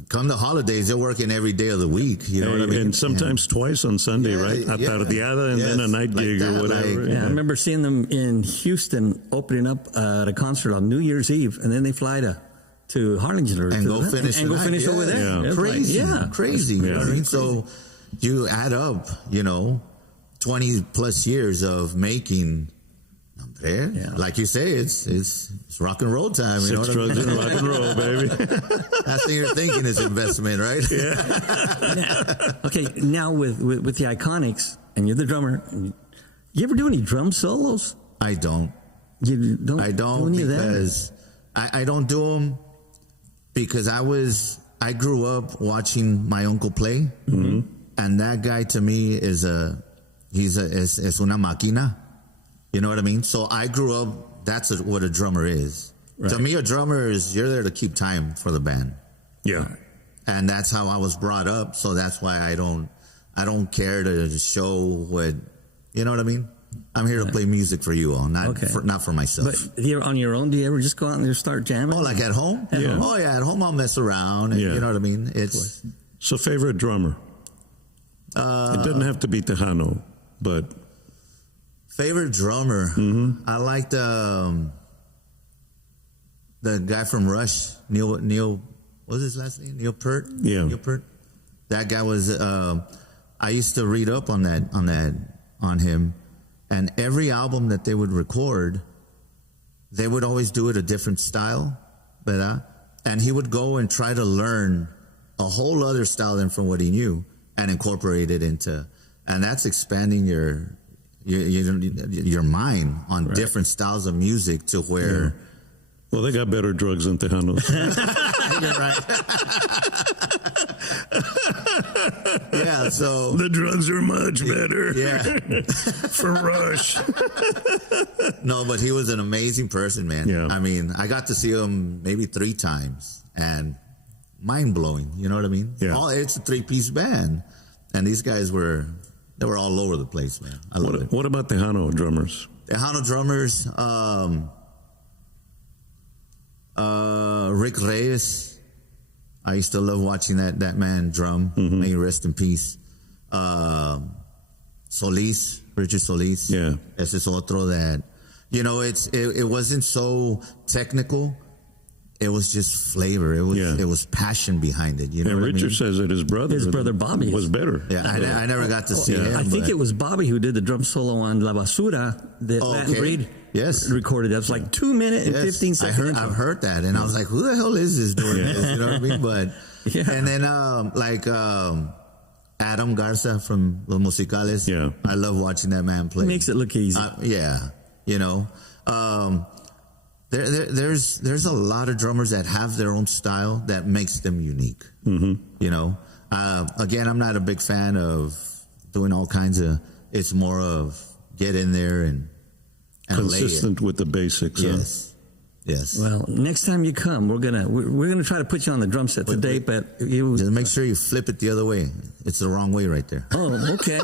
Come the holidays, they're working every day of the week. You know what I mean? And sometimes twice on Sunday, right? A tardeada and then a night gig or whatever. I remember seeing them in Houston opening up at a concert on New Year's Eve, and then they fly to Harlingen and go finish over there. Yeah. Crazy. You know what I mean? So you add up, 20 plus years of making. Like you say, it's rock and roll time. You know Sex, drugs, and rock and roll, baby. That's what you're thinking is investment, right? Yeah. Now with the Iconiczz, and you're the drummer, you ever do any drum solos? I don't. You don't? I don't, do any because I don't do them because I grew up watching my uncle play, and that guy to me is una máquina. You know what I mean? So I grew up, that's what a drummer is. Right. To me, a drummer is, you're there to keep time for the band. Yeah. And that's how I was brought up. So that's why I don't care to show what, you know what I mean? I'm here to play music for you all, not for myself. But here on your own, do you ever just go out and just start jamming? Oh, like at home? Yeah. Oh, yeah, at home I'll mess around. And, you know what I mean? It's. So favorite drummer? It doesn't have to be Tejano, but... Favorite drummer? I liked the guy from Rush, Neil. What was his last name? Neil Peart. Yeah, Neil Peart. That guy was. I used to read up on him, and every album that they would record, they would always do it a different style, and he would go and try to learn a whole other style than from what he knew and incorporate it into, and that's expanding your mind on different styles of music to where. Yeah. Well, they got better drugs than Tejanos. You're right. Yeah, so the drugs are much better. Yeah, for Rush. No, but he was an amazing person, man. Yeah. I mean, I got to see him maybe 3 times, and mind blowing. You know what I mean? Yeah. It's a 3-piece band, and these guys were. They were all over the place, man. I love it. What about Tejano drummers? Tejano drummers, Rick Reyes. I used to love watching that man drum. May he rest in peace. Solis, Richard Solis. Yeah. Ese es otro that, you know, it wasn't so technical. It was just flavor. It was passion behind it. You know, and what Richard I mean? says that his brother Bobby was better. Yeah, I never got to see him. I think it was Bobby who did the drum solo on La Basura that Matt and Breed recorded. That was like 2 minutes and 15 seconds. I've heard that, and I was like, who the hell is this doing this? You know what I mean? But and then Adam Garza from Los Musicales. Yeah, I love watching that man play. He makes it look easy. You know. There's a lot of drummers that have their own style that makes them unique. You know, again, I'm not a big fan of doing all kinds of. It's more of get in there and consistent with the basics. Yes. Yes. Well, next time you come, we're gonna try to put you on the drum set today, but just make sure you flip it the other way. It's the wrong way right there. Oh, okay.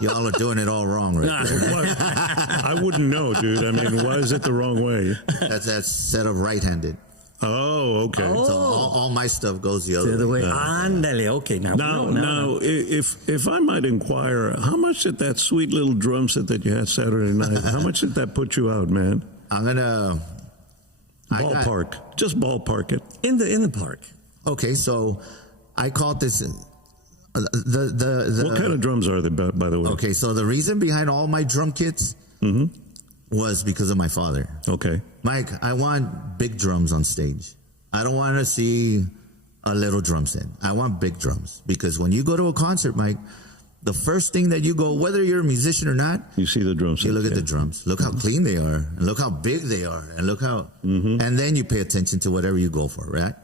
Y'all are doing it all wrong right there. I wouldn't know, dude. I mean, why is it the wrong way? That's set up right-handed. Oh, okay. So all my stuff goes the other way. Ándale, okay. Now, if I might inquire, how much did that sweet little drum set that you had Saturday night, how much did that put you out, man? I'm gonna just ballpark it in the park. Okay, so I called this. What kind of drums are they, by the way? Okay, so the reason behind all my drum kits was because of my father. Okay. Mike, I want big drums on stage. I don't want to see a little drum set. I want big drums. Because when you go to a concert, Mike, the first thing that you go, whether you're a musician or not, you see the drums. You look at the drums. Look how clean they are. And look how big they are. And look how... And then you pay attention to whatever you go for, right?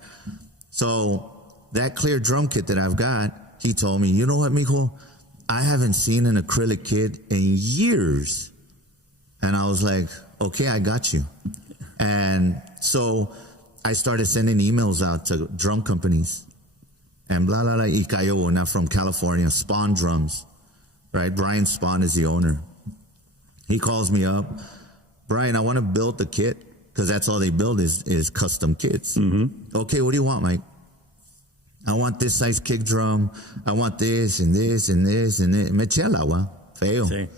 So that clear drum kit that I've got, he told me, you know what, mijo? I haven't seen an acrylic kit in years. And I was like, okay, I got you. And so I started sending emails out to drum companies. And blah, blah, blah, y cayó una from California, Spawn Drums, right? Brian Spawn is the owner. He calls me up. Brian, I want to build the kit, because that's all they build is custom kits. Okay, what do you want, Mike? I want this size kick drum. I want this and this and this and this. Me eché el agua. Feo. Sí.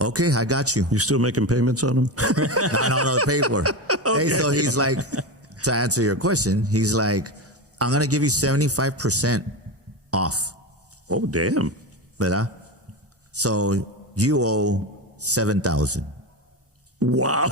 Okay, I got you. You still making payments on them? No, the paperwork. Okay. Hey, so he's like, to answer your question, he's like, I'm going to give you 75% off. Oh, damn. ¿Verdad? So you owe $7,000. Wow.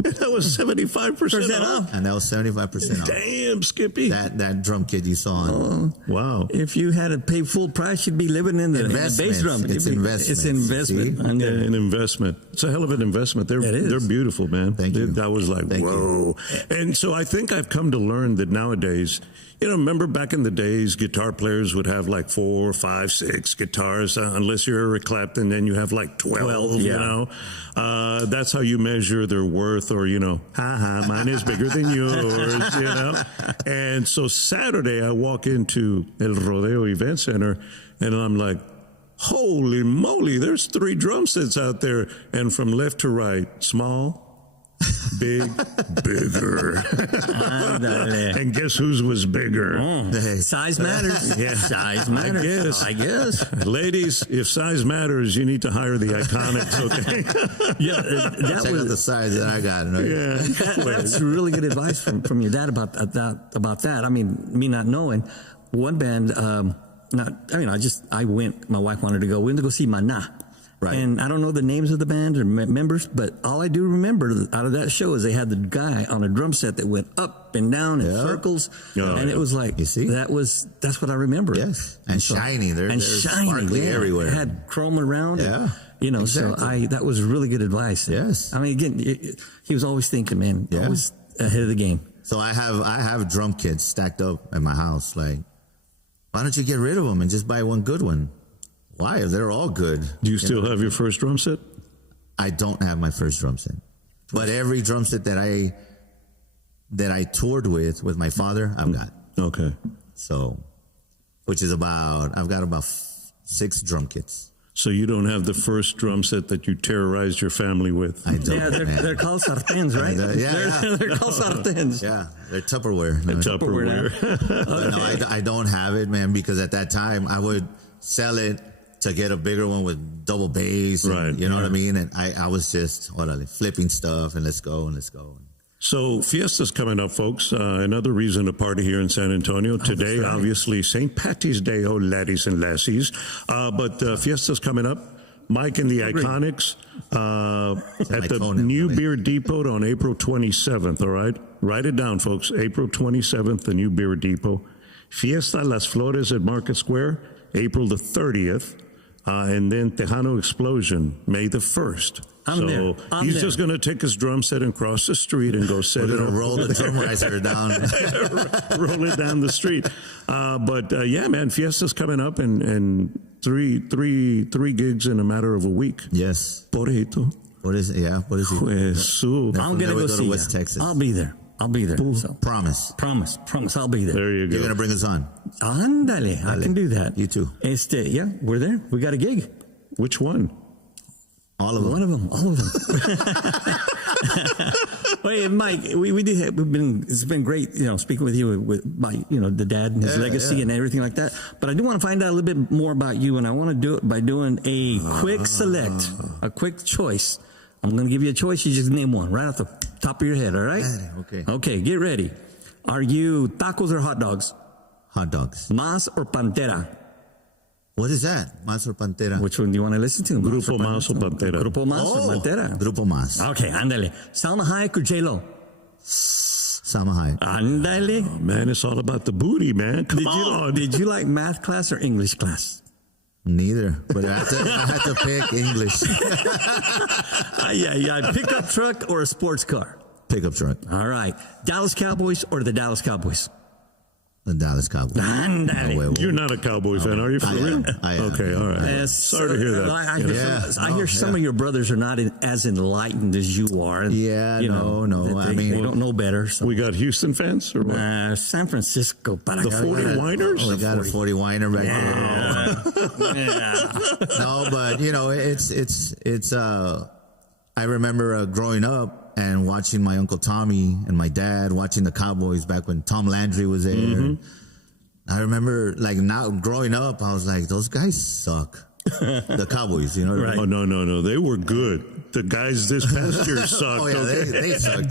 That was 75% off. And that was 75% off. Damn, Skippy. That drum kit you saw on. Wow. If you had to pay full price, you'd be living in the bass drum. It's investment. It's investment. An investment. It's a hell of an investment. They're beautiful, man. Thank you. That was like, Thank whoa. You. And so I think I've come to learn that nowadays, you know, remember back in the days, guitar players would have like 4, 5, 6 guitars, unless you're Eric Clapton, then you have like 12, you know. That's how you measure their worth, or, you know, mine is bigger than yours, you know. And so Saturday, I walk into El Rodeo Event Center, and I'm like, holy moly, there's 3 drum sets out there. And from left to right, small, big, bigger. And guess whose was bigger? Size matters. Yeah, size matters. I guess. Ladies, if size matters, you need to hire the Iconiczz, okay? That was the size that I got. Right? Yeah. That's really good advice from your dad about that. I mean, me not knowing, one band, I went, my wife wanted to go. We went to go see Maná. Right. And I don't know the names of the band or members, but all I do remember out of that show is they had the guy on a drum set that went up and down in circles, and it was like, you see, that's what I remember. Yes, and so, shiny, there's sparkly everywhere. It had chrome around. Yeah, you know. Exactly. So that was really good advice. Yes, I mean, again, he was always thinking, man, always ahead of the game. So I have drum kits stacked up at my house. Like, why don't you get rid of them and just buy one good one? Why? They're all good. Do you still have your first drum set? I don't have my first drum set, but every drum set that I toured with my father, I've got. Okay. So which is I've got about 6 drum kits. So you don't have the first drum set that you terrorized your family with. I don't. Yeah, they're called sartens, right? They're called sartens. Yeah, they're Tupperware. Tupperware. But no, I don't have it, man, because at that time I would sell it to get a bigger one with double bass. Right. You know what I mean? And I was just flipping stuff and let's go. So Fiesta's coming up, folks. Another reason to party here in San Antonio. Today, obviously, St. Patty's Day, oh, laddies and lassies. But Fiesta's coming up. Mike and the Iconiczz at the New Beer Depot on April 27th, all right? Write it down, folks. April 27th, the New Beer Depot. Fiesta Las Flores at Market Square, April the 30th. And then Tejano Explosion, May the 1st. I'm there. He's just going to take his drum set and cross the street and go set it up. Roll the drum riser down. Roll it down the street. But yeah, man, Fiesta's coming up and three gigs in a matter of a week. Yes. Porito. What is it? Yeah. What is it? Jesús. I'm going to go see West Texas. I'll be there. So. Promise. I'll be there. There you go. You're going to bring us on. Ándale, I can do that. You too. Yeah, we're there. We got a gig. Which one? All of them. One of them. All of them. Hey, Mike, it's been great, speaking with you with my, the dad and his legacy and everything like that. But I do want to find out a little bit more about you, and I want to do it by doing a quick select, a quick choice. I'm going to give you a choice. You just name one right off the top of your head, all right? Okay. Okay, get ready. Are you tacos or hot dogs? Hot dogs. Mazz or Pantera? What is that? Mazz or Pantera? Which one do you want to listen to? Grupo Mazz or Pantera? Grupo Mazz or Pantera? Grupo Mazz. Okay, ándale. Salma Hayek or J-Lo? Salma Hayek. Ándale. Oh, man, it's all about the booty, man. Come on. Did you like math class or English class? Neither, but I had to pick English. Yeah. Pickup truck or a sports car? Pickup truck. All right. Dallas Cowboys or the Dallas Cowboys? The Dallas Cowboys. Ándale. You're not a Cowboys fan, are you? For real? I am. Okay, all right. Sorry to hear that. I hear some of your brothers are not as enlightened as you are. Yeah, no. They don't know better. So. We got Houston fans or what? San Francisco. The 40 Winers? We got a 40 Winer back there. Yeah. No, but it's. I remember growing up and watching my Uncle Tommy and my dad watching the Cowboys back when Tom Landry was there. Mm-hmm. I remember, now growing up, I was like, those guys suck. The Cowboys, you know? Right. Oh, no. They were good. The guys this past year sucked. Oh, yeah, they sucked.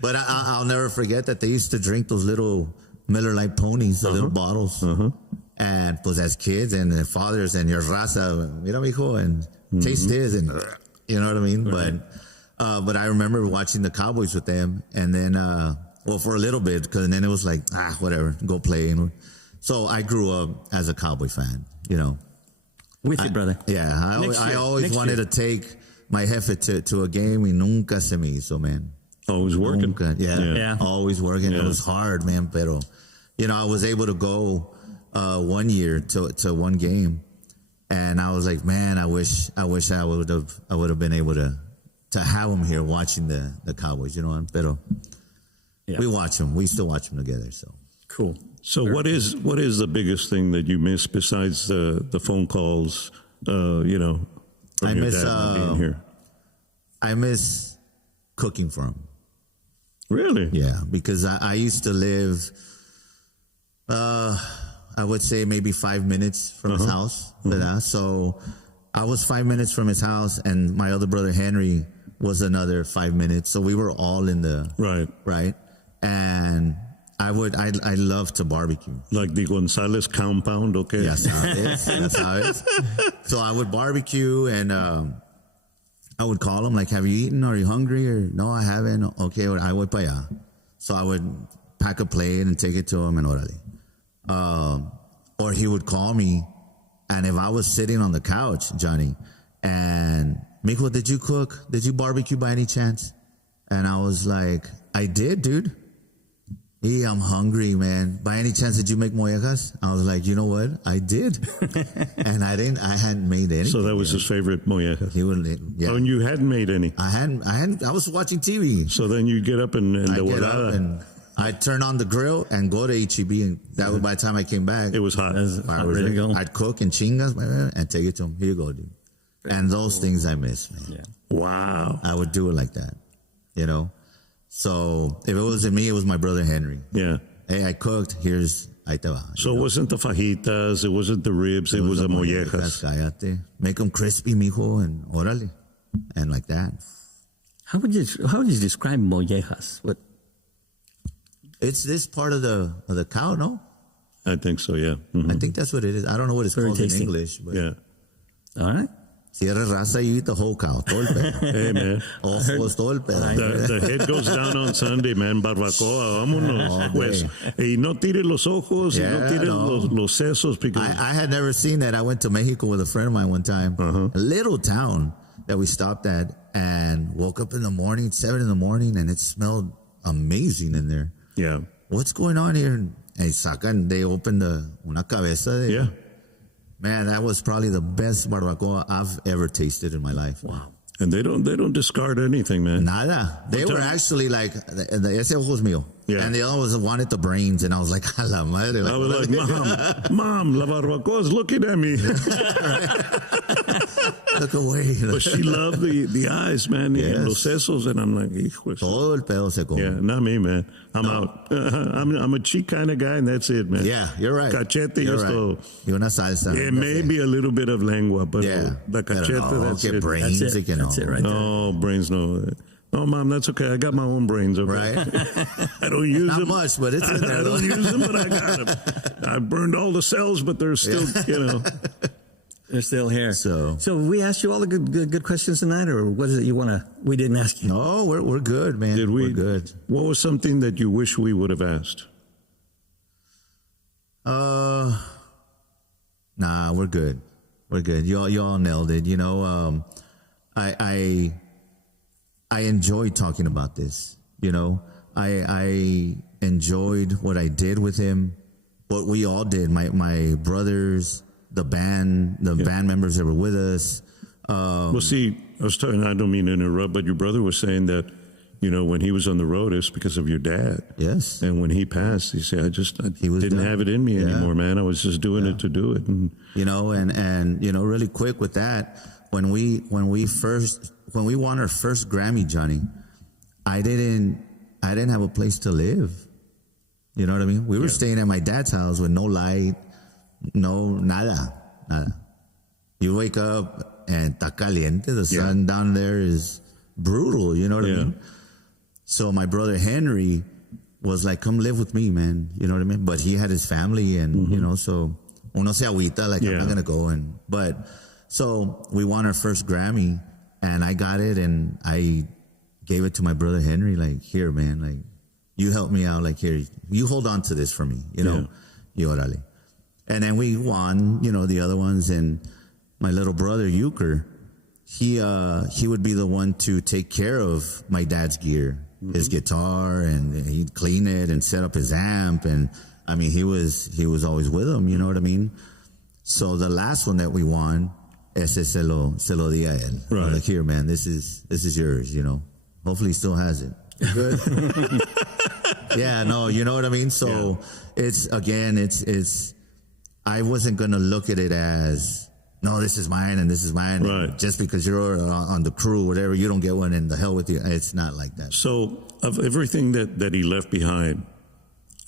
But I'll never forget that they used to drink those little Miller Lite ponies, the little bottles. And as kids and their fathers and your raza, mira, mijo, and taste this, and you know what I mean? Right. But I remember watching the Cowboys with them, and then, for a little bit, because then it was like, whatever, go play. So I grew up as a Cowboy fan, With you, brother. Yeah, I always wanted to take my jefe to a game, y nunca se me hizo, man. Always working. Nunca, yeah, always working. Yeah. It was hard, man, pero, I was able to go 1 year to one game, and I was like, man, I wish I would have been able to have them here watching the Cowboys, pero we watch them. We still watch them together. So cool. So what is the biggest thing that you miss besides the phone calls? From I your miss dad not being here. I miss cooking for him. Really? Yeah, because I used to live, I would say maybe 5 minutes from his house. So I was 5 minutes from his house, and my other brother Henry was another 5 minutes. So we were all in the right. And I love to barbecue. Like the Gonzalez compound, okay? Yes, that's how it is. So I would barbecue, and I would call him, like, have you eaten? Are you hungry? Or no, I haven't. Okay, I would para allá. So I would pack a plate and take it to him, and orale. Or he would call me, and if I was sitting on the couch, Johnny, and Mico, did you cook? Did you barbecue by any chance? And I was like, I did, dude. Yeah, I'm hungry, man. By any chance, did you make mollejas? I was like, you know what? I did. And I hadn't made any. So that was his favorite mollejas. He would, yeah. Oh, and you hadn't made any? I was watching TV. So then you get up and I get up and I'd turn on the grill and go to HEB, and that was by the time I came back. It was hot. Ready to go. I'd cook and chingas and take it to him. Here you go, dude. And those things I miss, man. Yeah. Wow. I would do it like that, you know. So if it wasn't me, it was my brother Henry. Yeah. Hey, I cooked. Here's ahí te va. So it wasn't the fajitas, it wasn't the ribs, it was the mollejas. Cállate. Make them crispy, mijo, and órale, and like that. How would you describe mollejas? What? It's this part of the cow, no? I think so, yeah. Mm-hmm. I think that's what it is. I don't know what it's Very called tasty. in English. But Yeah. All right. si eres raza, you eat the whole cow. Todo el pedo. Hey, man. Ojos, todo el pedo. The head goes down on Sunday, man. Barbacoa, vámonos. Pues. Y no tires los ojos, y no tires los sesos. Because I had never seen that. I went to Mexico with a friend of mine one time. A little town that we stopped at, and woke up in the morning, 7 a.m, and it smelled amazing in there. yeah. What's going on here? And they opened una cabeza. Yeah. Man, that was probably the best barbacoa I've ever tasted in my life. Wow. And they don't discard anything, man. Nada. They were actually like, ese ojo es mío. Yeah. And the other was wanted the brains, and I was like, a la madre. I was like, Mom, la barbacoa is looking at me. Look away. But she loved the eyes, man, Yes. and los sesos, and I'm like, hijo. Todo el pedo se come. Yeah, not me, man. I'm out. I'm a cheek kind of guy, and that's it, man. Yeah, you're right. Cachete, You're es todo. Y una salsa. It may be a little bit of lengua, but Yeah. the Pero cachete, no, that's que it. brains, That's it. que no. That's it right there. No, brains, no. No, Mom, that's okay. I got my own brains, okay? Right? I don't use Not them. much, but it's in I there. don't use them, but I got them. I burned all the cells, but they're still, They're still here. So we asked you all the good questions tonight, or what is it you want to? We didn't ask you. no, we're good, man. Did we? We're good. What was something that you wish we would have asked? Nah, we're good. We're good. You all nailed it. You know, I enjoyed talking about this. You know, I enjoyed what I did with him, what we all did. My brothers, the band members that were with us. Well, see, I was talking, I don't mean to interrupt, but your brother was saying that, when he was on the road, it's because of your dad. Yes. And when he passed, he said, I was didn't done. have it in me anymore, man. I was just doing it to do it. And And really quick with that, when we won our first Grammy, Johnny, I didn't have a place to live. You know what I mean? We were staying at my dad's house with no light, no nada. You wake up and está caliente. The sun down there is brutal. You know what I mean? So my brother Henry was like, "Come live with me, man." You know what I mean? But he had his family, and so uno se agüita, like I'm not gonna go. But so we won our first Grammy, and I got it, and I gave it to my brother Henry. Like, here, man, like you help me out. Like, here, you hold on to this for me. Y órale. And then we won, the other ones, and my little brother Euchre, he would be the one to take care of my dad's gear, his guitar, and he'd clean it and set up his amp, and I mean he was always with him, you know what I mean? So the last one that we won, ese se lo di a él. Right. Like, here, man, this is yours, Hopefully he still has it. Good. Yeah, no, you know what I mean? So it's I wasn't gonna look at it as, no, this is mine and this is mine. Right. Just because you're on the crew, whatever, you don't get one, and the hell with you. It's not like that. so of everything that he left behind,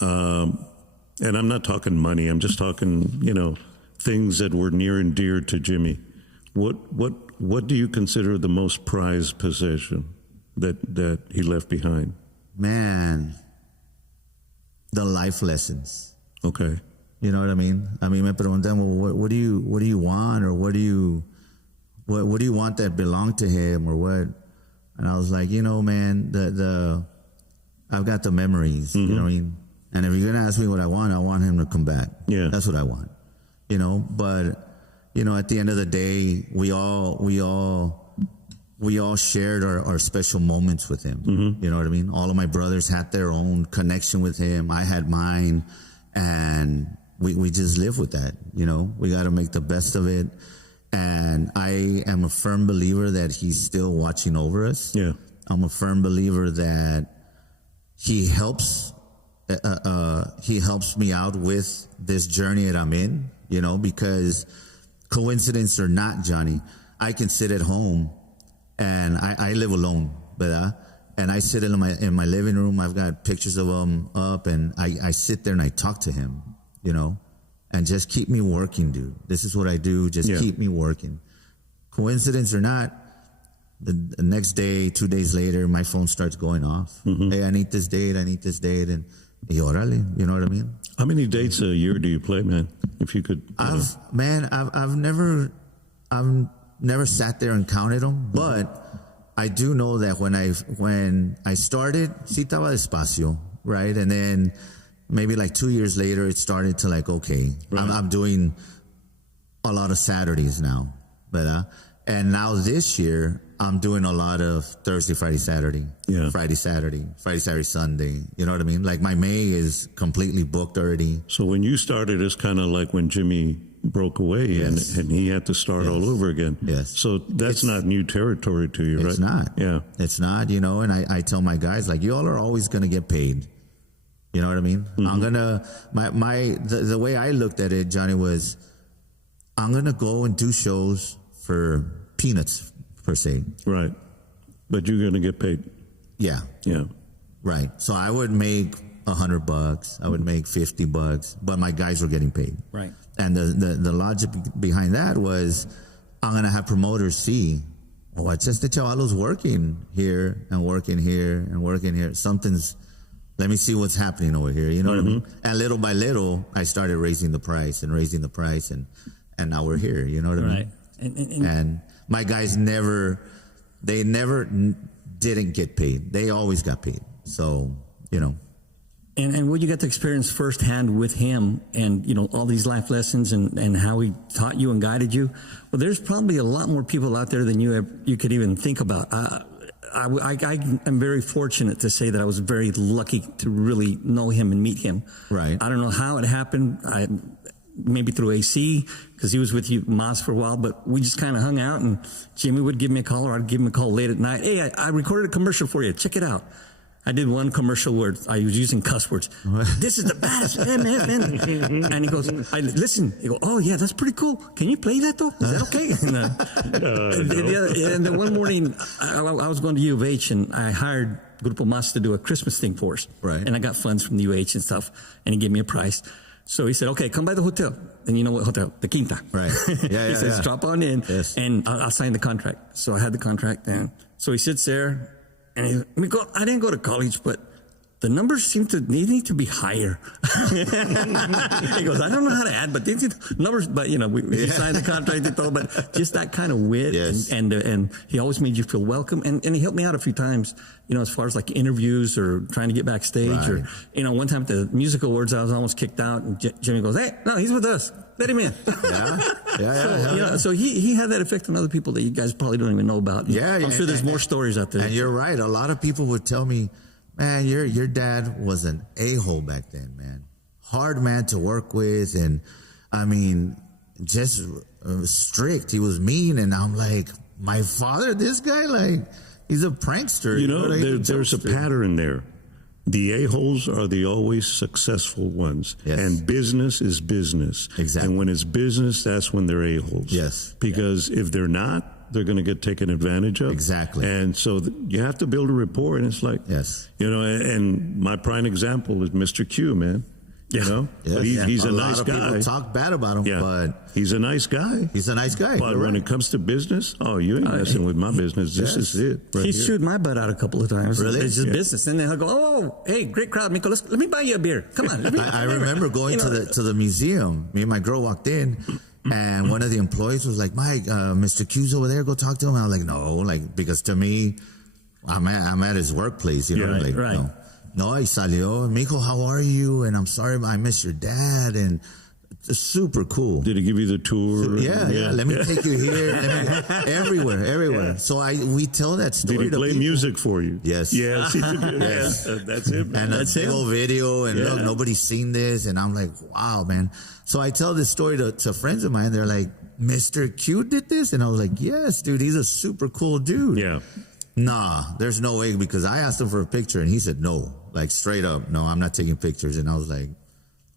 and I'm not talking money, I'm just talking, things that were near and dear to Jimmy. What do you consider the most prized possession that he left behind? Man, the life lessons. Okay. You know what I mean? I mean, me preguntan, well, what do you want, or what do you want that belonged to him, or what? And I was like, man, I've got the memories. You know what I mean? And if you're gonna ask me what I want him to come back. Yeah, that's what I want. But at the end of the day, we all shared our special moments with him. You know what I mean? All of my brothers had their own connection with him. I had mine, and we just live with that. We got to make the best of it. And I am a firm believer that he's still watching over us. Yeah. I'm a firm believer that he helps he helps me out with this journey that I'm in, because coincidence or not, Johnny, I can sit at home and I live alone, but and I sit in my living room. I've got pictures of him up, and I sit there and I talk to him, and just keep me working, dude. This is what I do. Just keep me working. Coincidence or not, the next day, 2 days later, my phone starts going off. Hey, I need this date. And orale, you know what I mean? How many dates a year do you play, man? If you could, I've never sat there and counted them, but I do know that when I started, sí estaba despacio, right? And then maybe like 2 years later, it started to okay, right. I'm doing a lot of Saturdays now, but and now this year I'm doing a lot of Thursday, Friday, Saturday, Friday, Saturday, Sunday. You know what I mean? Like my May is completely booked already. So when you started, it's kind of like when Jimmy broke away and he had to start all over again. Yes. So that's not new territory to you, right? It's not. Yeah. It's not, and I tell my guys, you all are always going to get paid. You know what I mean? I'm going to, the way I looked at it, Johnny, was I'm going to go and do shows for peanuts, per se. Right. But you're going to get paid. Yeah. Yeah. Right. So I would make $100. I would make $50, but my guys were getting paid. Right. And the logic behind that was I'm going to have promoters see, it's just the chavalos working here and working here and working here. Let me see what's happening over here. You know what I mean? And little by little, I started raising the price, and now we're here. You know what I mean? And my guys never didn't get paid. They always got paid. So, And what you got to experience firsthand with him and, all these life lessons and how he taught you and guided you. Well, there's probably a lot more people out there than you could even think about. I am very fortunate to say that I was very lucky to really know him and meet him. Right. I don't know how it happened. Maybe through AC, because he was with you, Mazz, for a while, but we just kind of hung out, and Jimmy would give me a call, or I'd give him a call late at night. Hey, I recorded a commercial for you. Check it out. I did one commercial where I was using cuss words. This is the baddest MFN. And he goes, listen. He goes, oh, yeah, that's pretty cool. Can you play that, though? Is that okay? And then one morning, I was going to U of H, and I hired Grupo Mazz to do a Christmas thing for us. Right. And I got funds from the UH and stuff, and he gave me a price. So he said, okay, come by the hotel. And you know what hotel? The Quinta. Right. Yeah, he says, drop on in, and I'll sign the contract. So I had the contract, and so he sits there, and I didn't go to college, but the numbers they need to be higher. He goes, I don't know how to add, but these numbers, but we signed the contract and all, but just that kind of wit, and he always made you feel welcome, and he helped me out a few times, as far as interviews or trying to get backstage, or one time at the music awards, I was almost kicked out, and Jimmy goes, hey, no, he's with us. Let him in. So he had that effect on other people that you guys probably don't even know about. I'm sure there's more stories out there. And you're right. A lot of people would tell me, man, your dad was an a-hole back then, man. Hard man to work with, and I mean, just strict. He was mean, and I'm like, my father, this guy, he's a prankster. There's a pattern there. The a-holes are the always successful ones. Yes. And business is business. Exactly. And when it's business, that's when they're a-holes. Yes. Because if they're not, they're going to get taken advantage of. Exactly. And so you have to build a rapport, and it's like, and my prime example is Mr. Q, man. He's a nice guy. People talk bad about him, but he's a nice guy. He's a nice guy. But when it comes to business, you ain't messing with my business. This is it. Right He's chewed my butt out a couple of times. Really? It's just business. And then he'll go, oh, hey, great crowd, Mico. Let me buy you a beer. Come on. I remember going to the museum. Me and my girl walked in, and one of the employees was like, Mike, Mr. Q's over there. Go talk to him. And I was like, no, because to me, I'm at his workplace. Right. No, he salió. Mico, how are you? And I'm sorry, I miss your dad. And it's super cool. Did he give you the tour? Yeah. Let me take you here. Everywhere. So we tell that story. Did he play music for you? Yes. Yes. Yes. That's it, man. And that's a whole video. And look, nobody's seen this. And I'm like, wow, man. So I tell this story to friends of mine. They're like, Mr. Q did this? And I was like, yes, dude, he's a super cool dude. Yeah. Nah, there's no way, because I asked him for a picture and he said no, like straight up, no, I'm not taking pictures. And I was like,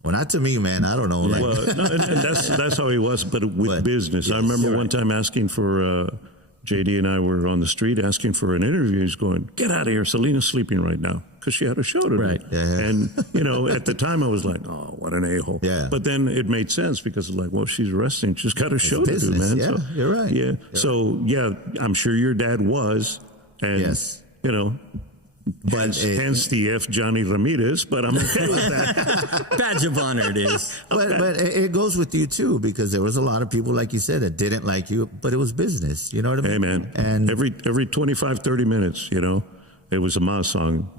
well, not to me, man. I don't know. Like, Well, no, and that's how he was, but with business. I remember one time asking for JD and I were on the street asking for an interview. He's going, "Get out of here! Selena's sleeping right now," because she had a show to do. Right. Yeah. And at the time I was like, "Oh, what an a-hole." Yeah. But then it made sense because it's like, well, she's resting. She's got a show to do, business. man. Yeah, So, you're right. Yeah. You're So yeah, I'm sure your dad was, and Yes. But hence the F. Johnny Ramirez, but I'm okay with that. Badge of honor it is. But it goes with you too, because there was a lot of people, like you said, that didn't like you, but it was business. You know what I mean? Hey, man. And every 25, 30 minutes, it was a Mazz song,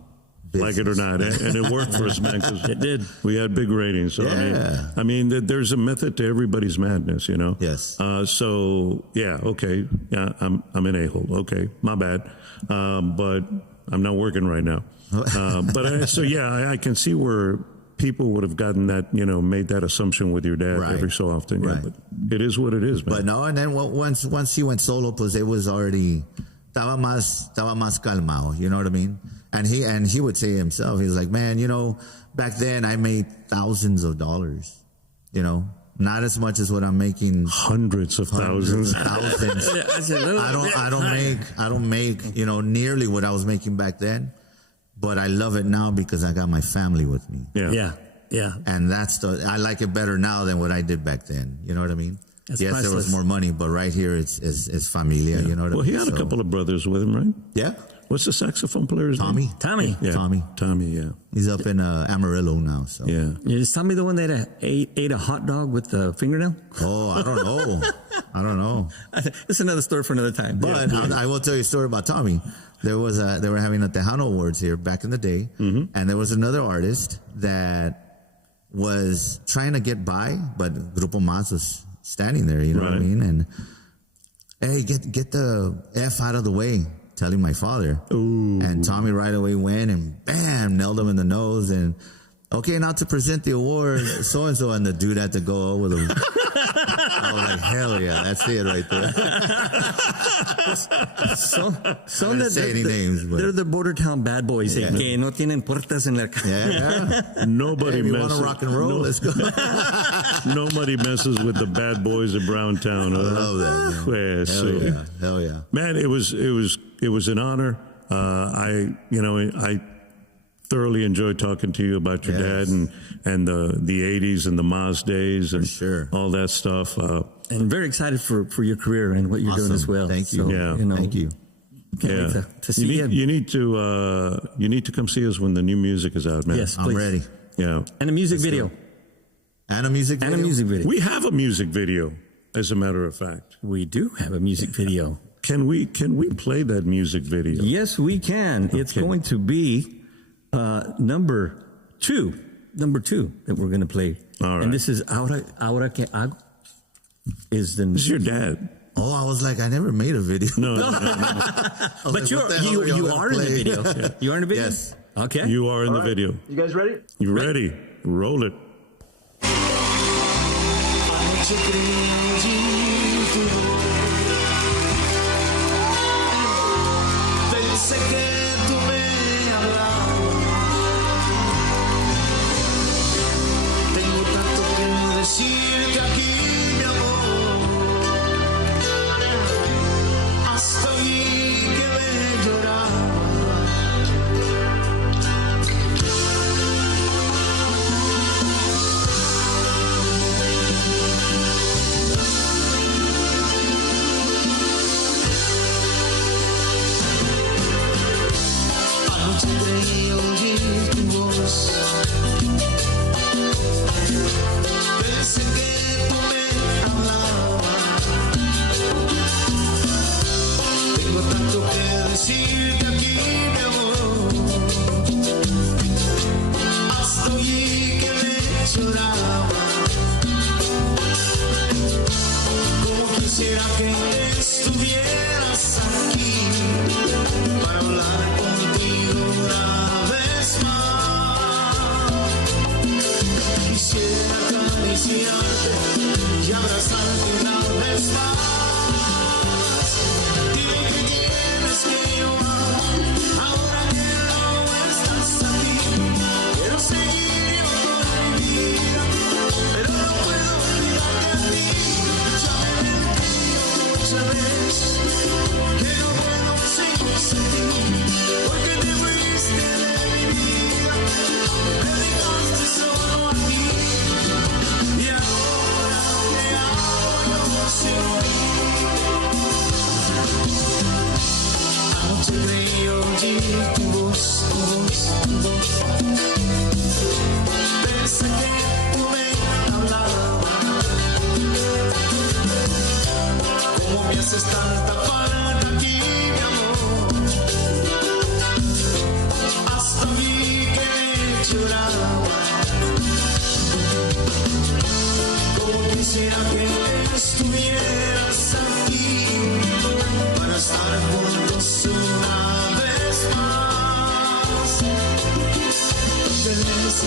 like it or not. And it worked for us, man, because It did. We had big ratings. So, Yeah. I mean, there's a method to everybody's madness, Yes. So, yeah, okay. Yeah, I'm an a-hole. Okay, my bad. But I'm not working right now. I can see where people would have gotten that, made that assumption with your dad Right. every so often. Yeah, Right. but it is what it is, man. But no, and then once he went solo, pues it was already estaba más calmado. You know what I mean? And he would say himself, he was like, man, back then I made thousands of dollars. Not as much as what I'm making. Hundreds of thousands. Thousands. I don't make nearly what I was making back then, but I love it now because I got my family with me. Yeah. Yeah. And I like it better now than what I did back then. You know what I mean? That's yes, there was priceless. more money, but right here it's familia. You know what I mean? Well, he had a couple of brothers with him, right? Yeah. What's the saxophone player's Tommy. name? Tommy. Yeah. Tommy, yeah. He's up in Amarillo now. So. Yeah. Is Tommy the one that ate a hot dog with the fingernail? Oh, I don't know. It's another story for another time. But I will tell you a story about Tommy. They were having a Tejano Awards here back in the day, and there was another artist that was trying to get by, but Grupo Mazz was standing there. You know what I Right. mean? And hey, get the F out of the way. Telling my father. Ooh. And Tommy right away went and bam, nailed him in the nose. And okay, now to present the award, so and so, and the dude had to go over the. I was like, hell yeah, that's it right there. So I didn't say any names, but they're the border town bad boys. Yeah. Que no tienen puertas en la yeah. Nobody Hey, if you want messes. to rock and roll? Let's go. Nobody messes with the bad boys of Browntown. I love that. Man. Yeah, Hell yeah. Man, it was an honor. I thoroughly enjoyed talking to you about your Yes. dad and the 80s and the Mazz days and sure. all that stuff. And very excited for your career and what you're doing as Awesome. well. Thank you. Yeah. Thank you. Can't wait to see you. You need to come see us when the new music is out, man. Yes, I'm please. ready. Yeah. And a music video. And a music video. And a music video. We have a music video, as a matter of fact. We do have a music video. Can we play that music video? Yes, we can. It's Okay. going to be number two that we're going to play. All right. And this is Ahora que hago. Is the This is your dad. Oh, I was like, I never made a video. No. But like, you what the hell are y'all are in gonna the play? video. You are in the video. Yes. Okay. You are in the video. You guys ready? You ready? Roll it. Pensé que tú me hablabas. Tengo tanto que decirte aquí, mi amor. Hasta oí que me llorabas.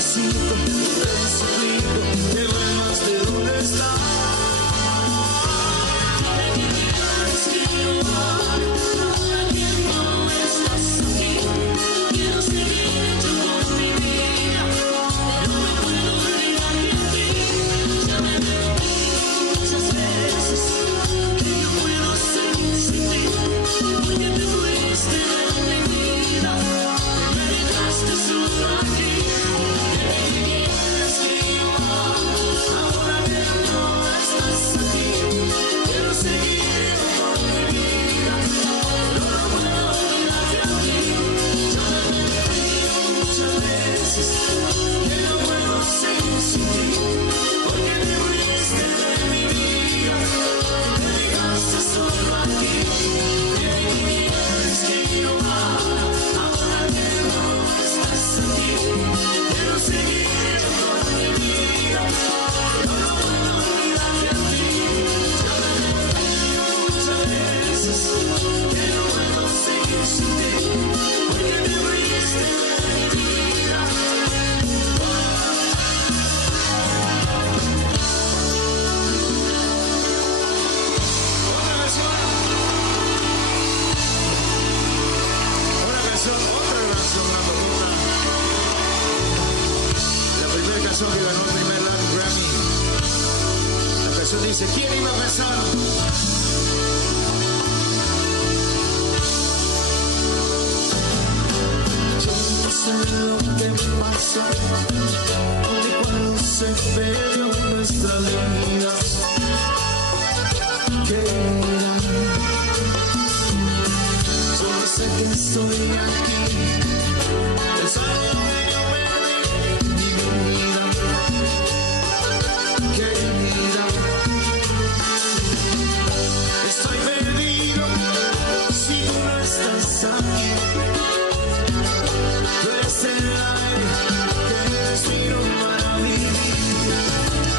necesito, te suplico que vuelvas de donde estás. Quieres que yo vaya, ahora que no estás aquí. Quiero seguir yo con mi vida, pero no me puedo olvidar de ti. Ya me repito muchas veces que no puedo seguir sin ti, porque te fuiste de mi vida, me dejaste solo aquí. Quieres que yo haga, ahora que no estás aquí. Quiero seguir con mi vida, pero no puedo olvidarte a ti. Yo me repito muchas veces que no puedo seguir sin ti, porque te fuiste de mi vida, me dejaste solo aquí. Quieres que yo haga, ahora que no estás aquí. Quiero seguir con mi vida, pero no puedo olvidarte a ti. Yo me repito muchas veces que no puedo seguir sin ti, porque te fuiste de mi vida. Otra canción, una pregunta. La primera canción que ganó el primer Latin Grammy. La canción dice, ¿quién iba a pensar? Yo no sé lo que pasó, ni cuando se perdió nuestra vida. ¿Qué era? Solo sé que estoy aquí, pensando que yo perdí mi vida, querida. Estoy perdido si tú no estás aquí. Tú eres el aire que respiro para vivir.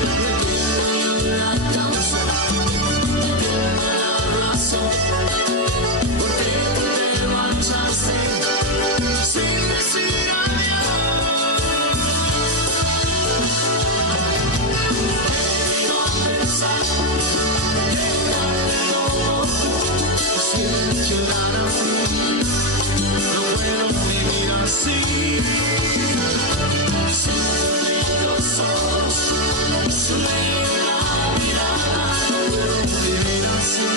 No entiendo la causa, no entiendo la razón. Porque tú te marchaste sin decir adiós. Quiero pensar, quedarte como tú, sin llorar a mí. No puedo vivir así, sin los ojos, sin la mirada. No puedo vivir así.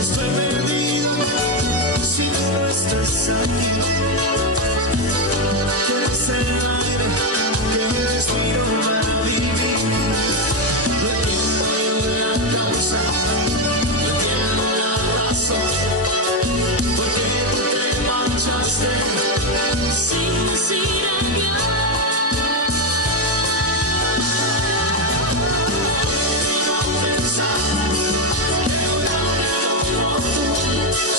Estoy perdido si no estás aquí. Que es el aire que respiro para vivir. No entiendo la causa, no entiendo la razón. Porque tú te marchaste sin decir adiós. Puedo pensar, quedarte como tú,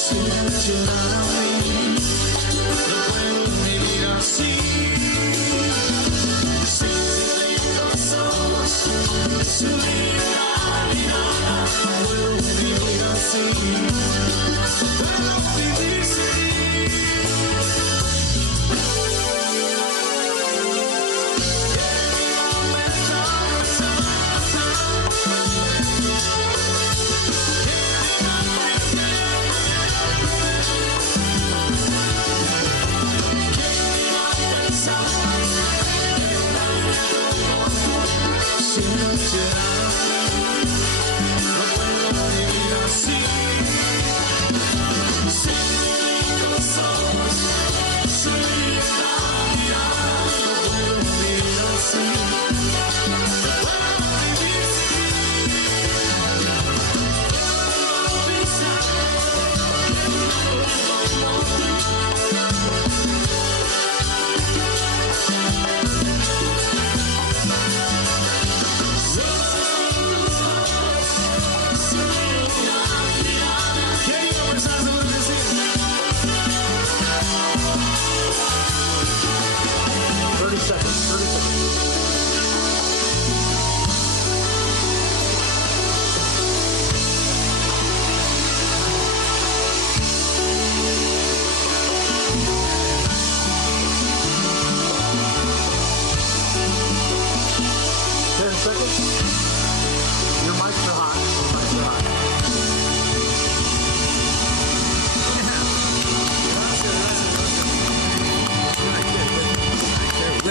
sin llorar a mí. No puedo vivir así, sin los ojos, sin la mirada. No puedo vivir así, puedo vivir sin ti. Sin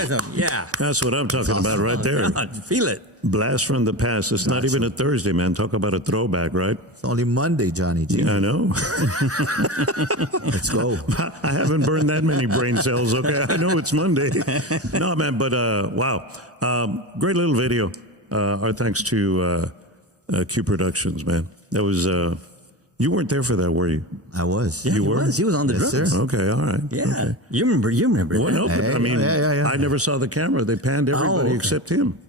rhythm. Yeah. That's what I'm talking about right there. Feel it. Blast from the past. It's not even a Thursday, man. Talk about a throwback, right? It's only Monday, Johnny G. I know. Let's go. I haven't burned that many brain cells. Okay, I know it's Monday. No, man, but wow, great little video. Our thanks to Q Productions, man. That was. You weren't there for that, were you? I was. Yeah, You he were? was. He was on the Yes, drums. sir. Okay, all right. Yeah. Okay. You remember. Well, no, but, I mean, yeah. I never saw the camera. They panned everybody okay. except him.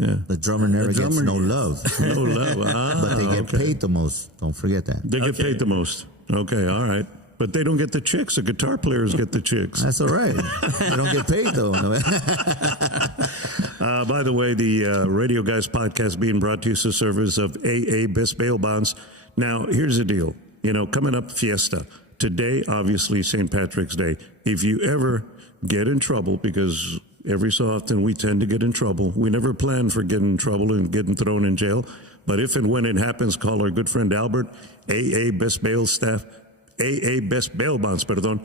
Yeah. The drummer never gets no love. No love. But they get paid the most. Don't forget that. They get paid the most. Okay, all right. But they don't get the chicks. The guitar players get the chicks. That's all right. They don't get paid though. By the way, the Radio Guys podcast being brought to you to service of AA Best Bail Bonds. Now, here's the deal. You know, coming up Fiesta. Today, obviously, St. Patrick's Day. If you ever get in trouble, because every so often we tend to get in trouble. We never plan for getting in trouble and getting thrown in jail. But if and when it happens, call our good friend Albert, AA Best Bail Staff, AA Best Bail Bonds, perdón.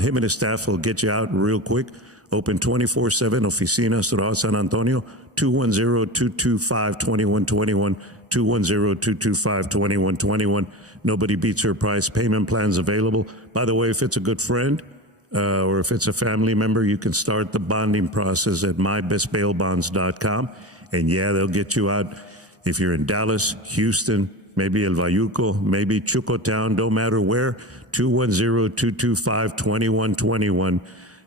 Him and his staff will get you out real quick. Open 24/7, Oficina Throughout San Antonio, 210-225-2121, 210-225-2121. Nobody beats her price. Payment plans available. By the way, if it's a good friend or if it's a family member, you can start the bonding process at mybestbailbonds.com. And yeah, they'll get you out. If you're in Dallas, Houston, maybe El Bayuco, maybe Chucotown, don't matter where, 210-225-2121.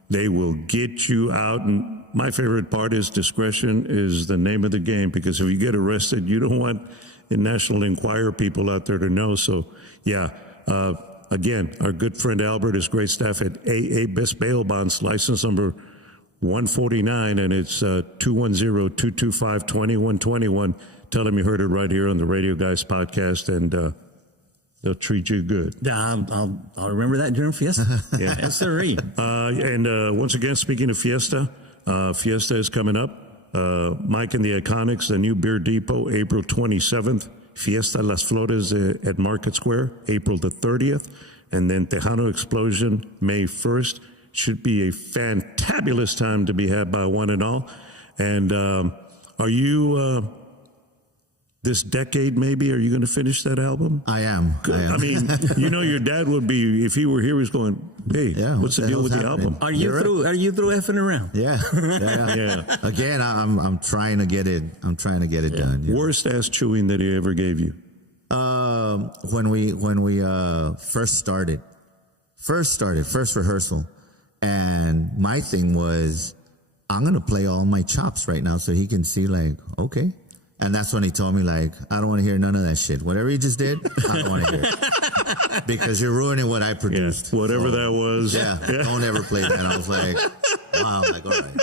They will get you out. And my favorite part is discretion is the name of the game, because if you get arrested, you don't want the National Enquirer people out there to know. So, yeah, again, our good friend Albert is great staff at AA Best Bail Bonds, license number 149, and it's 210-225-2121. Tell them you heard it right here on the Radio Guys podcast, and they'll treat you good. Yeah, I'll remember that during Fiesta. Yeah. Yes, sir. And once again, speaking of Fiesta, Fiesta is coming up. Mike and the Iconiczz, the new beer depot, April 27th. Fiesta Las Flores at Market Square, April the 30th. And then Tejano Explosion, May 1st. Should be a fantabulous time to be had by one and all. And are you... this decade, maybe, are you going to finish that album? I am. I mean, you know, your dad would be, if he were here, he's going, hey, what's the deal with the album? Are you through effing around? Yeah. Yeah. Again, I'm trying to get it. I'm trying to get it done. Yeah. Worst ass chewing that he ever gave you? When we first rehearsal, and my thing was, I'm gonna play all my chops right now so he can see, like, okay. And that's when he told me, like, I don't want to hear none of that shit. Whatever you just did, I don't want to hear it. Because you're ruining what I produced. Yeah, whatever that was. Yeah, don't ever play that. I was like, wow, like, all right.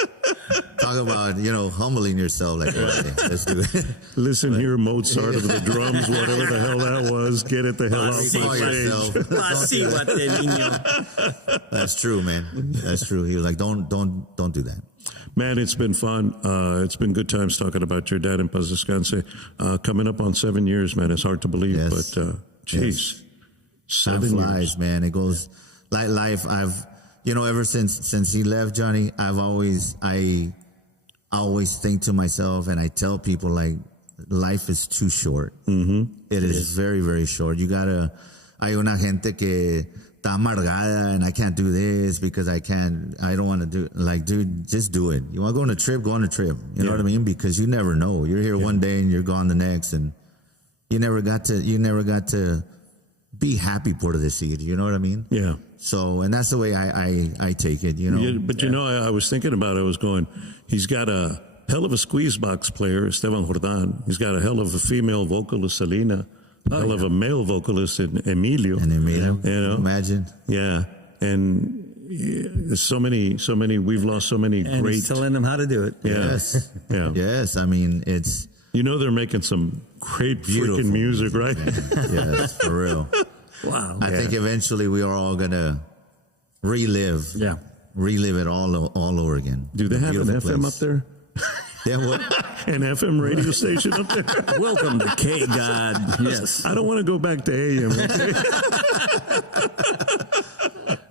Talk about, humbling yourself. Like, all right, let's do it. Listen here, Mozart of the drums, whatever the hell that was, get it the hell out the stage. That's true, man. That's true. He was like, don't do that. Man, it's been fun. It's been good times talking about your dad in Paz Descanse. Coming up on 7 years, man. It's hard to believe, yes. but geez, 7 Time flies, years, man. It goes like life. I've, ever since he left, Johnny, I always think to myself, and I tell people, like, life is too short. Mm-hmm. It is very, very short. You gotta. Hay una gente que está amargada, and I can't do this because I don't want to do it. Like, dude, just do it. You want to go on a trip, go on a trip. You know what I mean? Because you never know. You're here one day and you're gone the next, and you never got to be happy por decir. You know what I mean? Yeah. So, and that's the way I take it, Yeah, but I was thinking about it. I was going, he's got a hell of a squeeze box player, Esteban Jordan. He's got a hell of a female vocalist, Selena. Hell of a male vocalist in Emilio. And Emilio, imagine. Yeah, and so many. We've lost so many and great. He's telling them how to do it. Yeah. Yes, Yeah. Yes. I mean, it's they're making some great freaking music, right? Yes, for real. Wow. I think eventually we are all gonna relive it all over again. Do they have an FM up there? Yeah, what? An FM radio station up there? Welcome to K God. Yes. I don't want to go back to AM. Okay?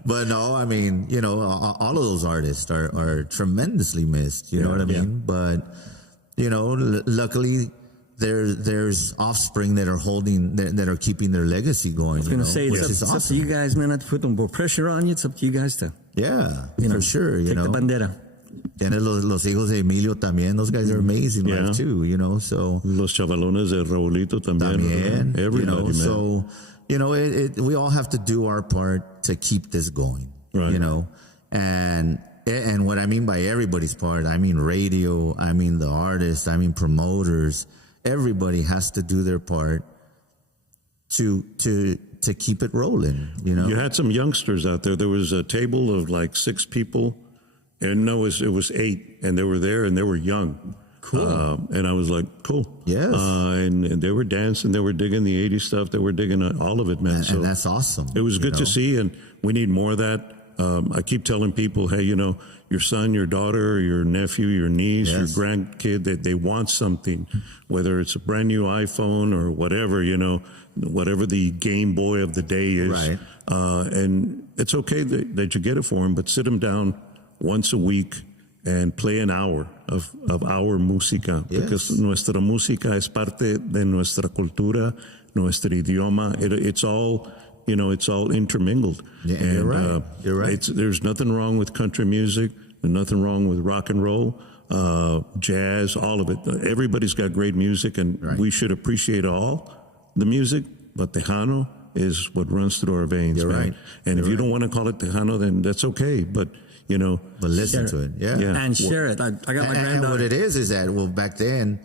But no, I mean, you know, all of those artists are tremendously missed. You know what I mean? But you know, luckily. There's offspring that are that are keeping their legacy going. I was going to say, it's up to you guys, man, not to put more pressure on you. It's up to you guys to, for sure. You know, take the bandera. And los hijos de Emilio también. Those guys are amazing live too. You know, so los chavalones de Raulito también. Everybody, you know, man. so you know, we all have to do our part to keep this going. Right. You know, and what I mean by everybody's part, I mean radio, I mean the artists, I mean promoters. Everybody has to do their part to keep it rolling. You know, you had some youngsters out there. There was a table of like 6 people, and no, it was 8, and they were there, and they were young. Cool. And I was like, cool. Yes. And they were dancing. They were digging the 80s stuff. They were digging all of it, man. And that's awesome. It was good to see, and we need more of that. I keep telling people, hey, you know, your son, your daughter, your nephew, your niece, your grandkid, they want something, whether it's a brand new iPhone or whatever, you know, whatever the Game Boy of the day is. Right. And it's okay that you get it for them, but sit them down once a week and play an hour of our música, because nuestra música es parte de nuestra cultura, nuestro idioma. It's all... You know, it's all intermingled. Yeah, and you're right. You're right. There's nothing wrong with country music, and nothing wrong with rock and roll, jazz, all of it. Everybody's got great music, and we should appreciate all the music. But Tejano is what runs through our veins. You're man. right. And You're if you don't want to call it Tejano, then that's okay. But you know, listen to it. Yeah. And share it. I got my granddaughter. And what it is that back then.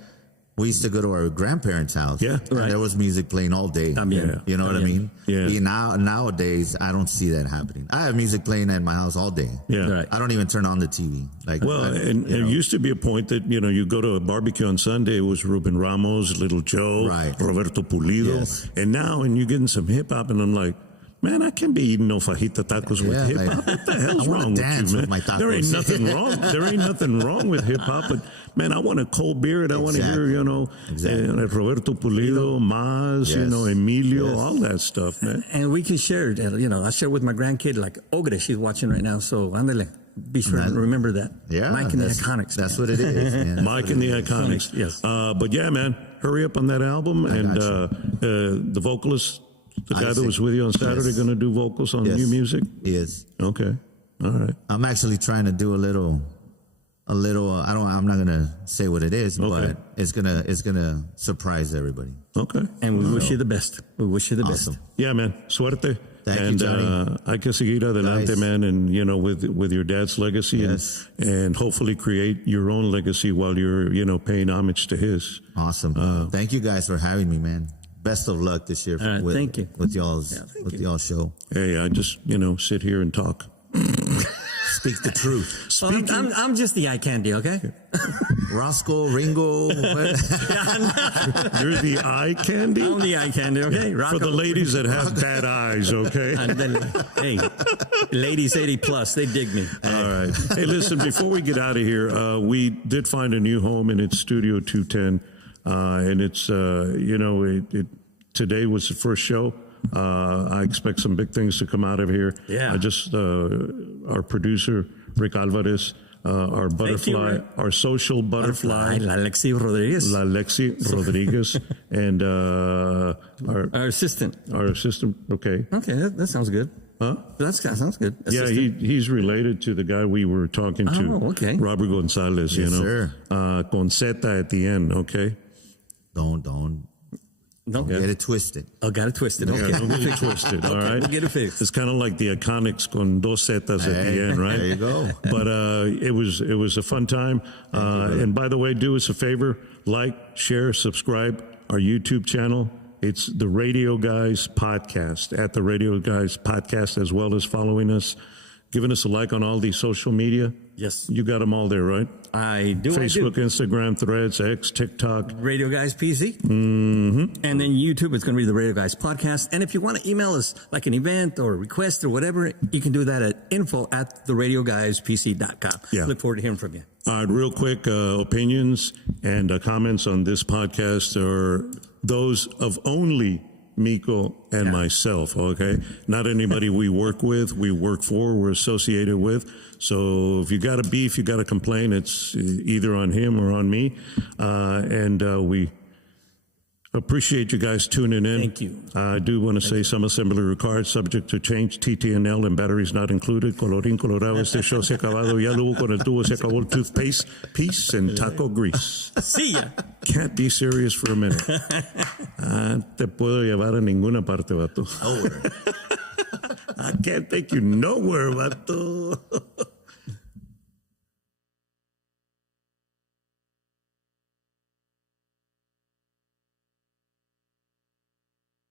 We used to go to our grandparents' house. Yeah. And there was music playing all day. You know what I mean? Yeah. Nowadays, I don't see that happening. I have music playing at my house all day. Yeah. Right. I don't even turn on the TV. And there used to be a point that, you know, you go to a barbecue on Sunday, it was Ruben Ramos, Little Joe, Roberto Pulido. Yes. And now, and you're getting some hip hop, and I'm like, man, I can't be eating no fajita tacos with hip hop. What the hell's wrong with you, man? My tacos. There ain't nothing wrong. There ain't nothing wrong with hip hop, but man, I want a cold beer, and I want to hear, you know, Roberto Pulido, Mazz, you know, Emilio, all that stuff, man. And we can share it. You know, I share with my grandkid, like Ogre, she's watching right now. So, ándale. Be sure to remember that. Yeah. Mike and the Iconiczz. That's what it is, man. Mike and the Iconiczz. Yes. But yeah, man, hurry up on that album. And the vocalist, the guy that was with you on Saturday, going to do vocals on new music? Yes. Okay. All right. I'm actually trying to do a little. I'm not gonna say what it is, but it's gonna surprise everybody. Okay. And we wish you the best. We wish you the best. Yeah, man. Suerte. Thank and, you, Johnny. Hay que seguir adelante, Guys. man, and you know, with your dad's legacy, and hopefully create your own legacy while you're, you know, paying homage to his. Awesome. Thank you guys for having me, man. Best of luck this year. Thank you. With y'all's y'all's show. Hey, I just, you know, sit here and talk. Speak the truth. Well, I'm just the eye candy, okay? Roscoe, Ringo. You're the eye candy? I'm the eye candy, okay? For the ladies that have bad eyes, okay? And then, hey, ladies 80 plus, they dig me. All right. Hey, listen, before we get out of here, we did find a new home, and it's Studio 210. And it's, you know, today was the first show. I expect some big things to come out of here. Yeah. I just, our producer, Rick Alvarez, our butterfly, our social butterfly. La Lexi Rodriguez. La Lexi Rodriguez. And our assistant. Our assistant, okay. Okay, that sounds good. Huh? That sounds good. Yeah, he's related to the guy we were talking to. Oh, okay. Robert Gonzalez, Yes, you know. sir. Con Zeta at the end, okay? Don't get it twisted. Oh, got it twisted. Okay. Don't get it twisted, all right? We'll get it fixed. It's kind of like the Iconiczz con dos Zetas at the end, right? There you go. But it was a fun time. And by the way, do us a favor, like, share, subscribe our YouTube channel. It's the Radio Guys Podcast, at the Radio Guys Podcast, as well as following us, giving us a like on all these social media. Yes. You got them all there, right? I do. Facebook, Instagram, Threads, X, TikTok. Radio Guys PC. Mm-hmm. And then YouTube, it's going to be the Radio Guys Podcast. And if you want to email us like an event or a request or whatever, you can do that at info@theradioguyspc.com. Yeah. Look forward to hearing from you. All right, real quick, opinions and comments on this podcast are those of only Mico, and myself, okay? Not anybody we work with, we work for, we're associated with. So if you got a beef, you got a complaint, it's either on him or on me. And we appreciate you guys tuning in. Thank you. I do want to say some assembly required, subject to change, TTNL and batteries not included. Colorín colorado, este show se ha acabado. Ya luego con el tubo se acabó el toothpaste. Peace and taco grease. See ya. Can't be serious for a minute. Te puedo llevar a ninguna parte, vato. Nowhere. I can't take you nowhere, vato.